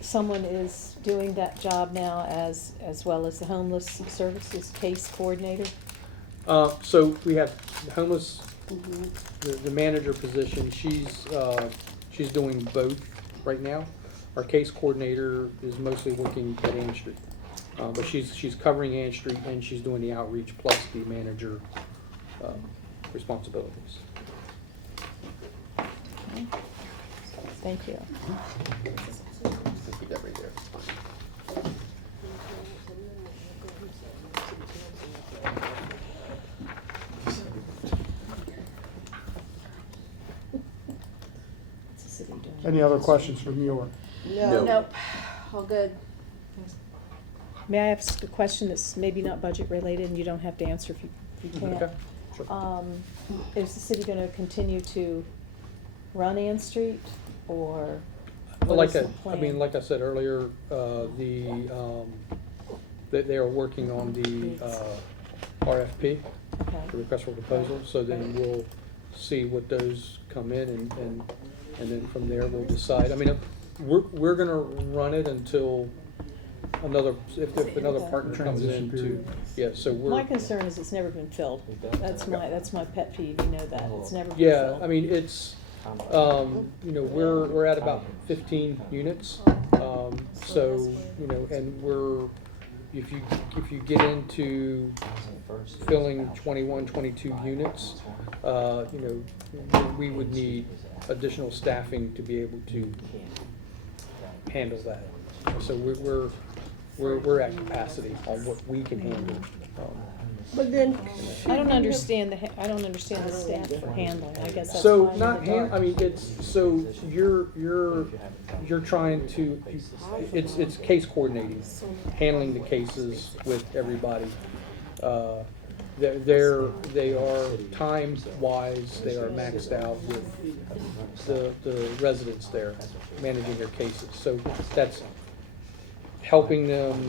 Someone is doing that job now as well as the homeless services case coordinator? So we have homeless, the manager position, she's doing both right now. Our case coordinator is mostly working at Ann Street. But she's covering Ann Street and she's doing the outreach plus the manager responsibilities. Okay. Thank you. Keep that right there. It's fine. What's the city doing? Any other questions from you? No. Nope, all good. May I ask a question that's maybe not budget related, and you don't have to answer if you can't? Okay, sure. Is the city gonna continue to run Ann Street, or? What Like is the I mean, plan? like I said earlier, they are working on the RFP, Okay. the request for proposal, so then we'll see what those come in and then from there we'll decide. I mean, we're gonna run it until if another partner comes in to, yeah, so we're. My concern is it's never been filled. That's my pet peeve, you know that, it's never been Yeah, filled. I mean, it's, you know, we're at about 15 units. So, you know, and if you get into filling 21, 22 units, you know, we would need additional staffing to be able to handle that. So we're at capacity on what we can handle. But then. I don't understand the staff for handling, I guess that's So fine not in the dark. I mean, it's, so you're trying to, it's case coordinating, handling the cases with everybody. They are time-wise, they are maxed out with the residents there, managing their cases. So that's helping them,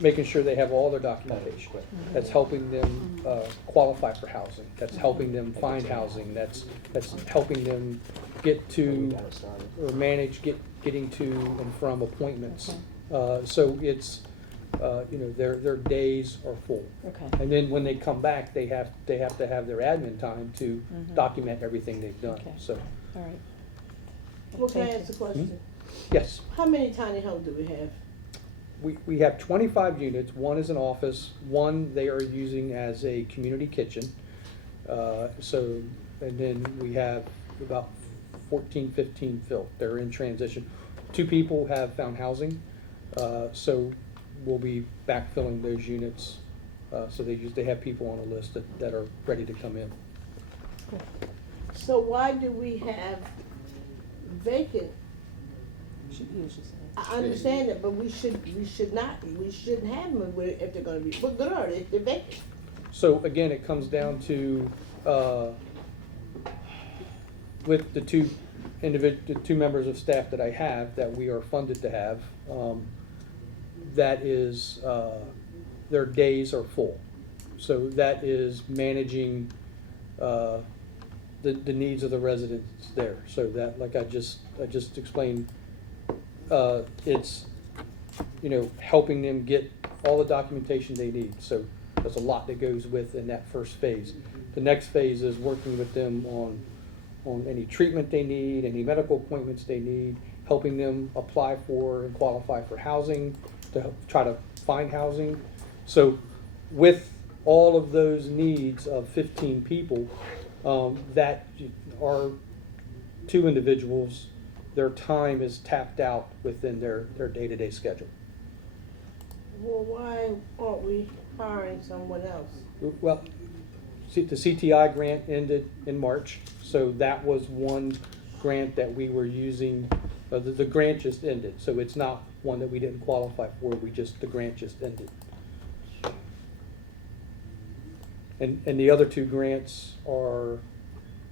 making sure they have all their documentation. That's helping them qualify for housing. That's helping them find housing. That's helping them get to, or manage getting to and from appointments. So it's, you know, their days are full. Okay. And then when they come back, they have to have their admin time to document everything they've done. Okay. So, All right. Well, can I Thank ask a you. question? yes. How many tiny homes do we have? We have 25 units. One is an office. One they are using as a community kitchen. And then we have about 14, 15 filled. They're in transition. 2 people have found housing, so we'll be backfilling those units. So they have people on a list that are ready to come in. So why do we have vacant? I understand it, but we shouldn't have them if they're gonna be, what good are they if they're vacant? So again, it comes down to, with the two members of staff that I have, that we are funded to have, that is, their days are full. So that is managing, the needs of the residents there. So that, like I just explained, it's, you know, helping them get all the documentation they need. So there's a lot that goes with in that first phase. The next phase is working with them on any treatment they need, any medical appointments they need, helping them apply for and qualify for housing, to help try to find housing. So with all of those needs of 15 people, that are 2 individuals, their time is tapped out within their day-to-day schedule. Well, why aren't we hiring someone else? Well, the CTI grant ended in March, so that was one grant that we were using. The grant just ended, so it's not one that we didn't qualify for. The grant just ended. And the other 2 grants are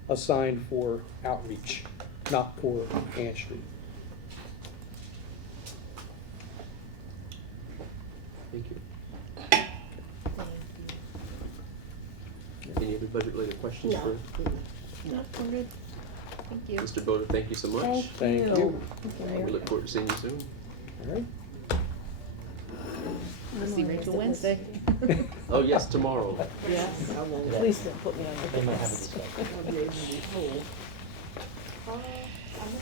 assigned for outreach, not for Ant Street. Thank you. Any other budget-related questions No. for No, we're good. Thank you. Mr. Boda? Thank you so much. Thank you. And we look forward to seeing you soon. All right. See Rachel Wednesday. Oh, yes, tomorrow. Yes. Please don't put me on They the might have a list.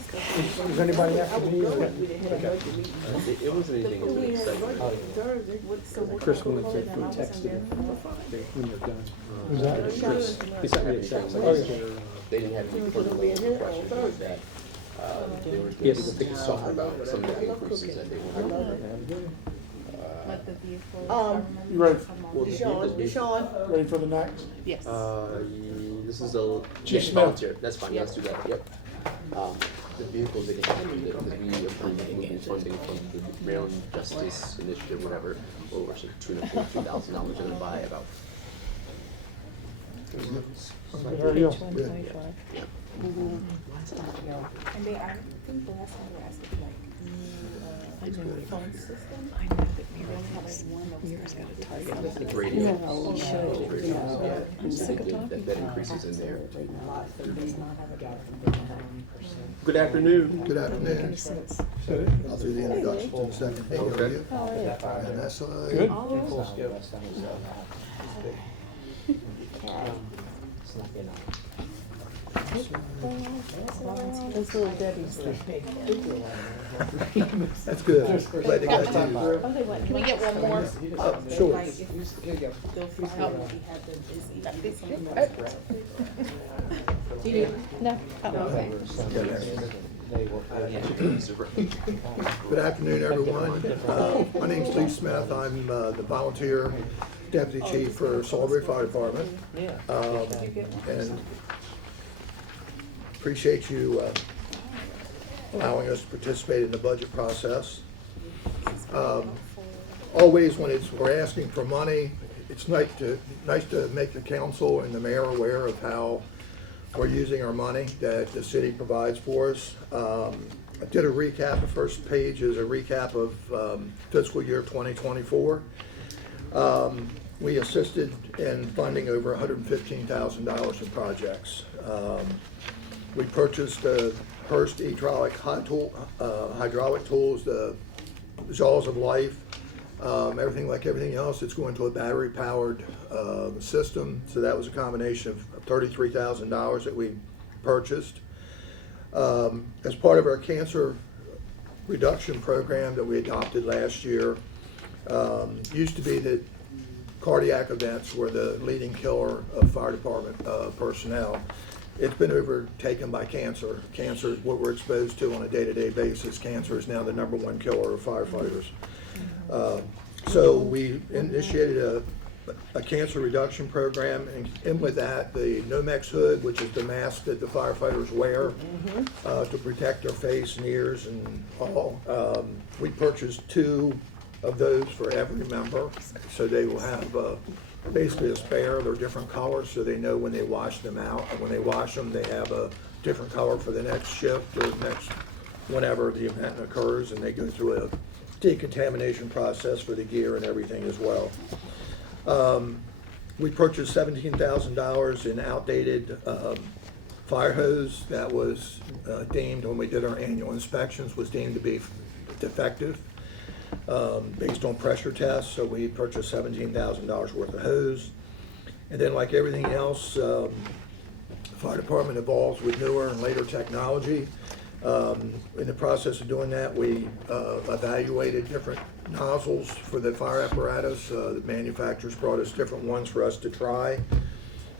discussion. Does anybody have to be? It wasn't anything We had exciting. budget Thursday. Chris will text it when you're done. Was that? Chris, he sent me a text. Oh, yeah. They didn't have any further questions like that. They were, I think it's talking about some of the increases that they were. What the vehicles You ready? Well, the vehicles we- Deshaun. Ready for the next? Yes. This is a Chief yes, Smith. volunteer. That's fine. Let's do that. Yep. The vehicles they can have because we approved moving funding from the Maryland Justice Initiative, whatever, over $242,000. They're going to buy about And they, I think the last time we were asking for like new phone system. I know that We only have like one that was Mira's got a kind target. The gradient. No, the should. gradient, Yeah. yeah. I'm sick of talking. That increases in there. Good Good afternoon. Good afternoon. I'll do the introductions in a second. Hey, how are you? And that's, Good. Those little Debbie's. That's good. Glad they got you. Oh, they went, can we get one more? Sure. Like, if you still file what we had, then is No. Okay. Good afternoon, everyone. My name's Lee Smith. I'm the volunteer deputy chief for Salisbury Fire Department. And appreciate you allowing us to participate in the budget process. Always when we're asking for money, it's nice to make the council and the mayor aware of how we're using our money that the city provides for us. I did a recap. The first page is a recap of fiscal year 2024. We assisted in funding over $115,000 in projects. We purchased the Hurst hydraulic tools, the Jaws of Life, everything else. It's going to a battery-powered system. So that was a combination of $33,000 that we purchased. As part of our cancer reduction program that we adopted last year, used to be that cardiac events were the leading killer of fire department personnel. It's been overtaken by cancer. Cancer is what we're exposed to on a day-to-day basis. Cancer is now the #1 killer of firefighters. So we initiated a cancer reduction program, and with that, the Nomex hood, which is the mask that the firefighters wear to protect their face and ears and all. We purchased 2 of those for every member, so they will have basically a spare. They're different colors, so they know when they wash them out. And when they wash them, they have a different color for the next shift or next whenever the event occurs, and they go through a decontamination process for the gear and everything as well. We purchased $17,000 in outdated fire hose that was deemed, when we did our annual inspections, was deemed to be defective based on pressure tests. So we purchased $17,000 worth of hose. And then, like everything else, the fire department evolves with newer and later technology. In the process of doing that, we evaluated different nozzles for the fire apparatus. The manufacturers brought us different ones for us to try,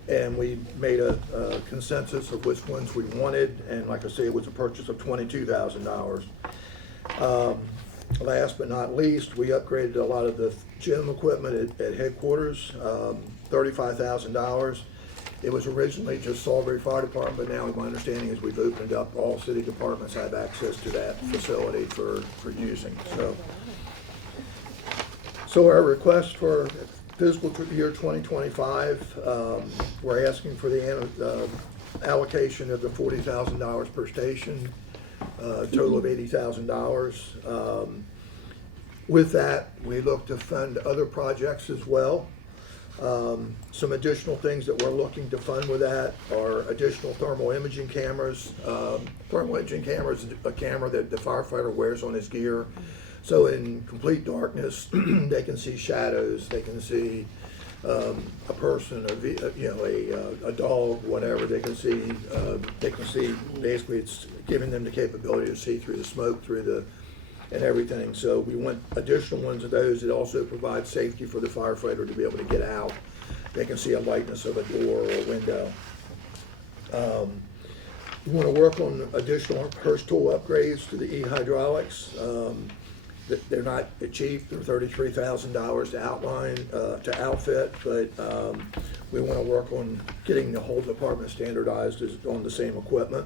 and we made a consensus of which ones we wanted, and like I say, it was a purchase of $22,000. Last but not least, we upgraded a lot of the gym equipment at headquarters, $35,000. It was originally just Salisbury Fire Department, but now my understanding is we've opened up, all city departments have access to that facility for using. So our request for fiscal year 2025, we're asking for the allocation of the $40,000 per station, total of $80,000. With that, we look to fund other projects as well. Some additional things that we're looking to fund with that are additional thermal imaging cameras. Thermal imaging camera is a camera that the firefighter wears on his gear. So in complete darkness, they can see shadows, they can see a person, a dog, whatever. They can see. Basically, it's giving them the capability to see through the smoke, and everything. So we want additional ones of those. It also provides safety for the firefighter to be able to get out. They can see a lightness of a door or a window. We want to work on additional Hurst tool upgrades to the e-hydraulics. They're not cheap. They're $33,000 to outfit, but we want to work on getting the whole department standardized on the same equipment.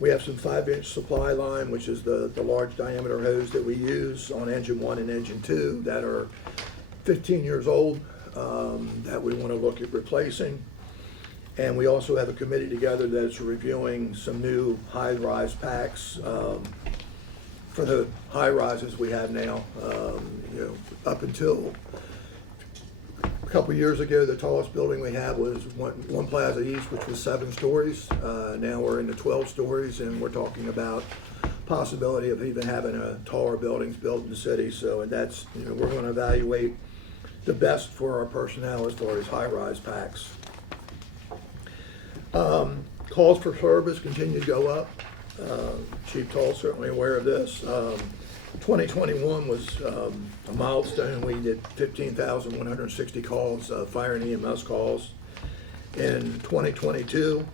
We have some 5-inch supply line, which is the large diameter hose that we use on engine 1 and engine 2 that are 15 years old. that we want to look at replacing. And we also have a committee together that's reviewing some new high-rise packs for the high rises we have now. Up until a couple of years ago, the tallest building we had was One Plaza East, which was 7 stories. Now we're into 12 stories, and we're talking about possibility of even having taller buildings built in the city. So, and that's, we're going to evaluate the best for our personnel as far as high-rise packs. Calls for service continue to go up. Chief Toll's certainly aware of this. 2021 was a milestone. We did 15,160 calls, fire and EMS calls. In 2022,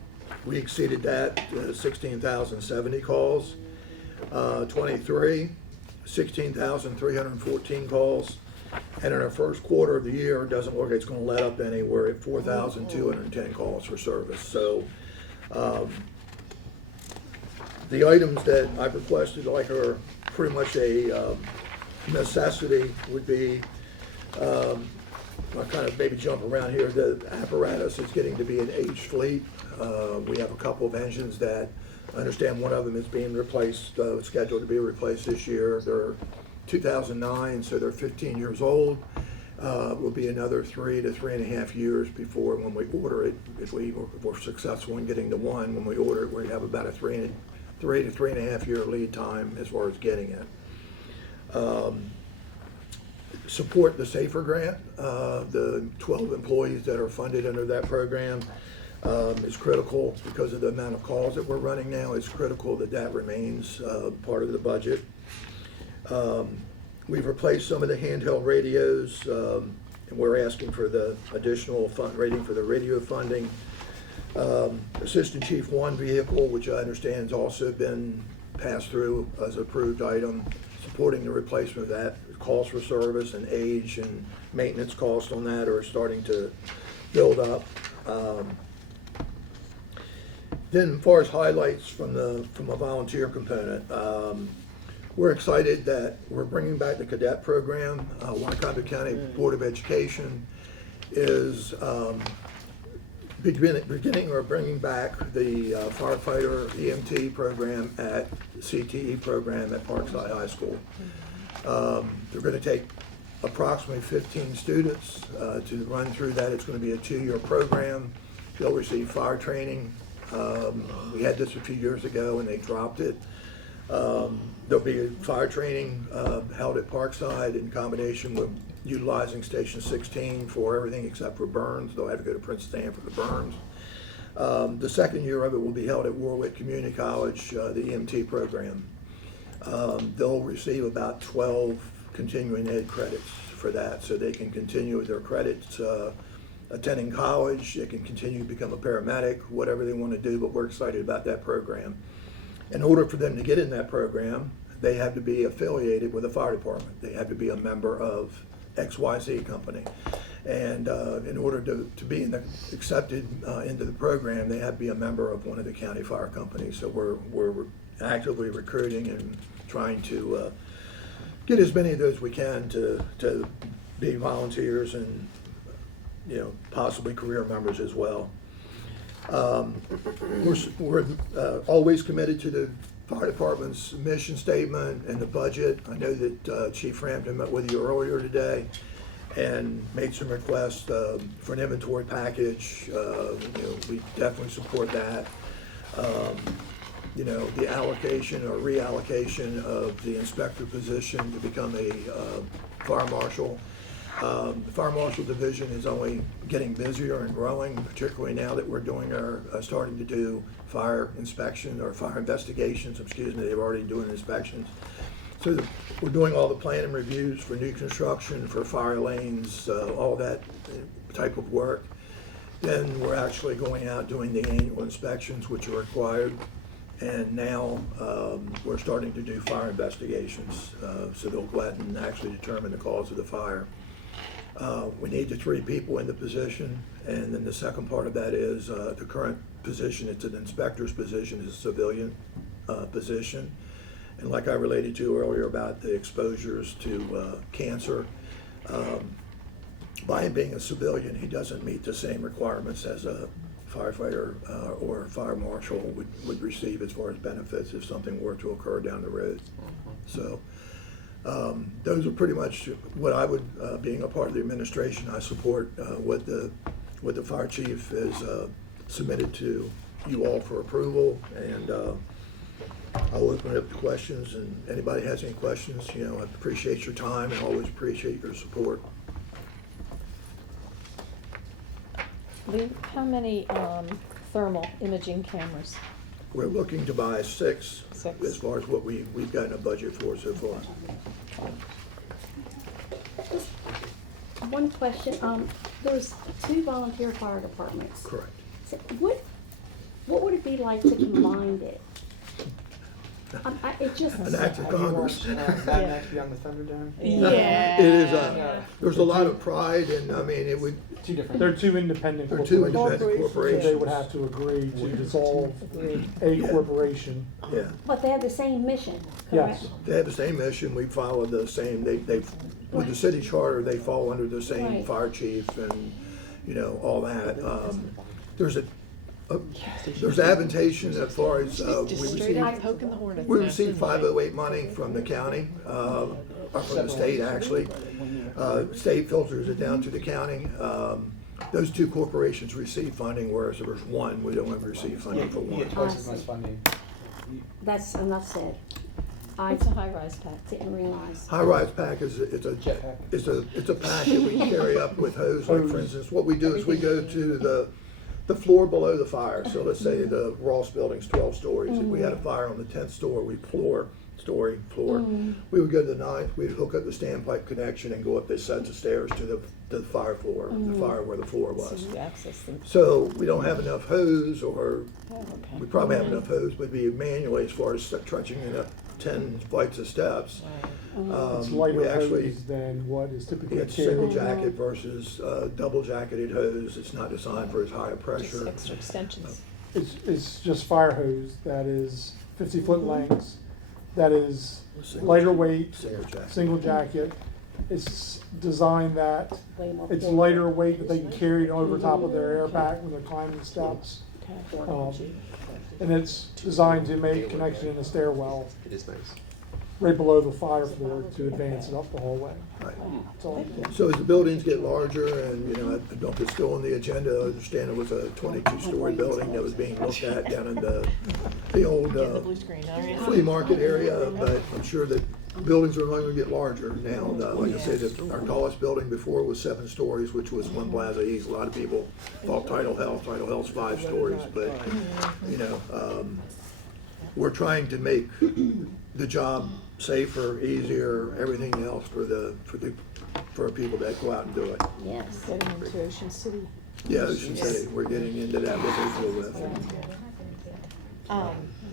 we exceeded that, 16,070 calls. 23, 16,314 calls. And in our first quarter of the year, it doesn't look like it's going to let up any. We're at 4,210 calls for service. So the items that I've requested, like, are pretty much a necessity, would be, I'll kind of maybe jump around here. The apparatus is getting to be an aged fleet. We have a couple of engines that, I understand one of them is being replaced, scheduled to be replaced this year. They're 2009, so they're 15 years old. Will be another 3 to 3.5 years before, when we order it, if we're successful in getting the one. When we order it, we have about a 3 to 3.5 year lead time as far as getting it. Support the SAFER grant. The 12 employees that are funded under that program is critical because of the amount of calls that we're running now. It's critical that that remains part of the budget. We've replaced some of the handheld radios, and we're asking for the additional rating for the radio funding. Assistant Chief 1 vehicle, which I understand has also been passed through as approved item, supporting the replacement of that. Calls for service and age and maintenance costs on that are starting to build up. Then as far as highlights from a volunteer component, we're excited that we're bringing back the cadet program. Wycombe County Board of Education is beginning or bringing back the firefighter EMT program at CTE program at Parkside High School. They're going to take approximately 15 students to run through that. It's going to be a 2-year program. They'll receive fire training. We had this a few years ago and they dropped it. There'll be fire training held at Parkside in combination with utilizing Station 16 for everything except for burns. They'll have to go to Prince Stan for the burns. The second year of it will be held at Warwick Community College, the EMT program. They'll receive about 12 continuing ed credits for that, so they can continue with their credits attending college. They can continue to become a paramedic, whatever they want to do, but we're excited about that program. In order for them to get in that program, they have to be affiliated with a fire department. They have to be a member of XYZ company. And in order to be accepted into the program, they have to be a member of one of the county fire companies. So we're actively recruiting and trying to get as many of those we can to be volunteers and, possibly career members as well. We're always committed to the fire department's mission statement and the budget. I know that Chief Frampton met with you earlier today and made some requests for an inventory package. We definitely support that. The allocation or reallocation of the inspector position to become a fire marshal. The Fire Marshal Division is only getting busier and growing, particularly now that we're doing starting to do fire inspection or fire investigations, they've already doing inspections. So we're doing all the plan and reviews for new construction, for fire lanes, all that type of work. Then we're actually going out doing the annual inspections, which are required. And now we're starting to do fire investigations. So they'll go out and actually determine the cause of the fire. We need the 3 people in the position, and then the second part of that is the current position, it's an inspector's position, is a civilian position. And like I related to earlier about the exposures to cancer, by him being a civilian, he doesn't meet the same requirements as a firefighter or fire marshal would receive as far as benefits if something were to occur down the road. So those are pretty much what I would, being a part of the administration, I support what the fire chief has submitted to you all for approval, and I'll open it up to questions, and anybody has any questions, I appreciate your time and always appreciate your support. Lee, how many thermal imaging cameras? We're looking to buy six. Six. As far as what we've gotten a budget for so far. One question, there's 2 volunteer fire departments. Correct. So what would it be like to combine it? It just. An act of Congress. Mad Max Beyond the Thunderdome? Yeah. It is, there's a lot of pride, and I mean, it would. Two different. They're two independent They're two corporations. independent So they would corporations. have to agree to dissolve a corporation. Yeah, But they have the same mission, Yes. correct? they have the same mission, we follow the same, they, with the city charter, they fall under the same Right. fire chief and, all that. There's there's advantation as far as, we received 508 money from the county, or from the state, actually. State filters it down to the county. Those 2 corporations receive funding, whereas there was one, we don't ever receive funding for You one. get twice as much funding. That's enough said. I It's a high-rise pack. didn't realize. High-rise pack is, it's a Jetpack. It's a pack that we carry up with hose. Like, for instance, what we do is we go to the floor below the fire. So let's say the Ross building's 12 stories. If we had a fire on the 10th floor, floor. We would go to the 9th, we'd hook up the standpipe connection and go up this sets of stairs to the fire floor, the fire where the floor was. So you access them. So we don't have enough hose, or Oh, okay. we probably have enough hose, but be manually as far as trudging in up 10 flights of steps. It's We lighter actually, hose than what is typically it's single carried. jacket versus double jacketed hose. It's not designed for as high a Just pressure. extra extensions. It's just fire hose that is 50-foot lengths, that is lighter weight, Single jacket. single jacket. It's designed that Way more it's forward. lighter weight that they can carry it over top of their air pack when they're climbing steps. And it's designed to make connection in the stairwell It is nice. right below the fire floor to advance it up the hallway. Right. That's all. So as the buildings get larger, and, I don't know if it's still on the agenda, I understand it was a 22-story building that was being looked at down in the old flea market area, but I'm sure that buildings are going to get larger now. Like I said, our tallest building before was 7 stories, which was One Plaza East. A lot of people thought Tidal Health's 5 stories, but, we're trying to make the job safer, easier, everything else for people that go out and do it. Yes. Getting into Ocean City. Yeah, Ocean City, we're getting into that with Oakville with.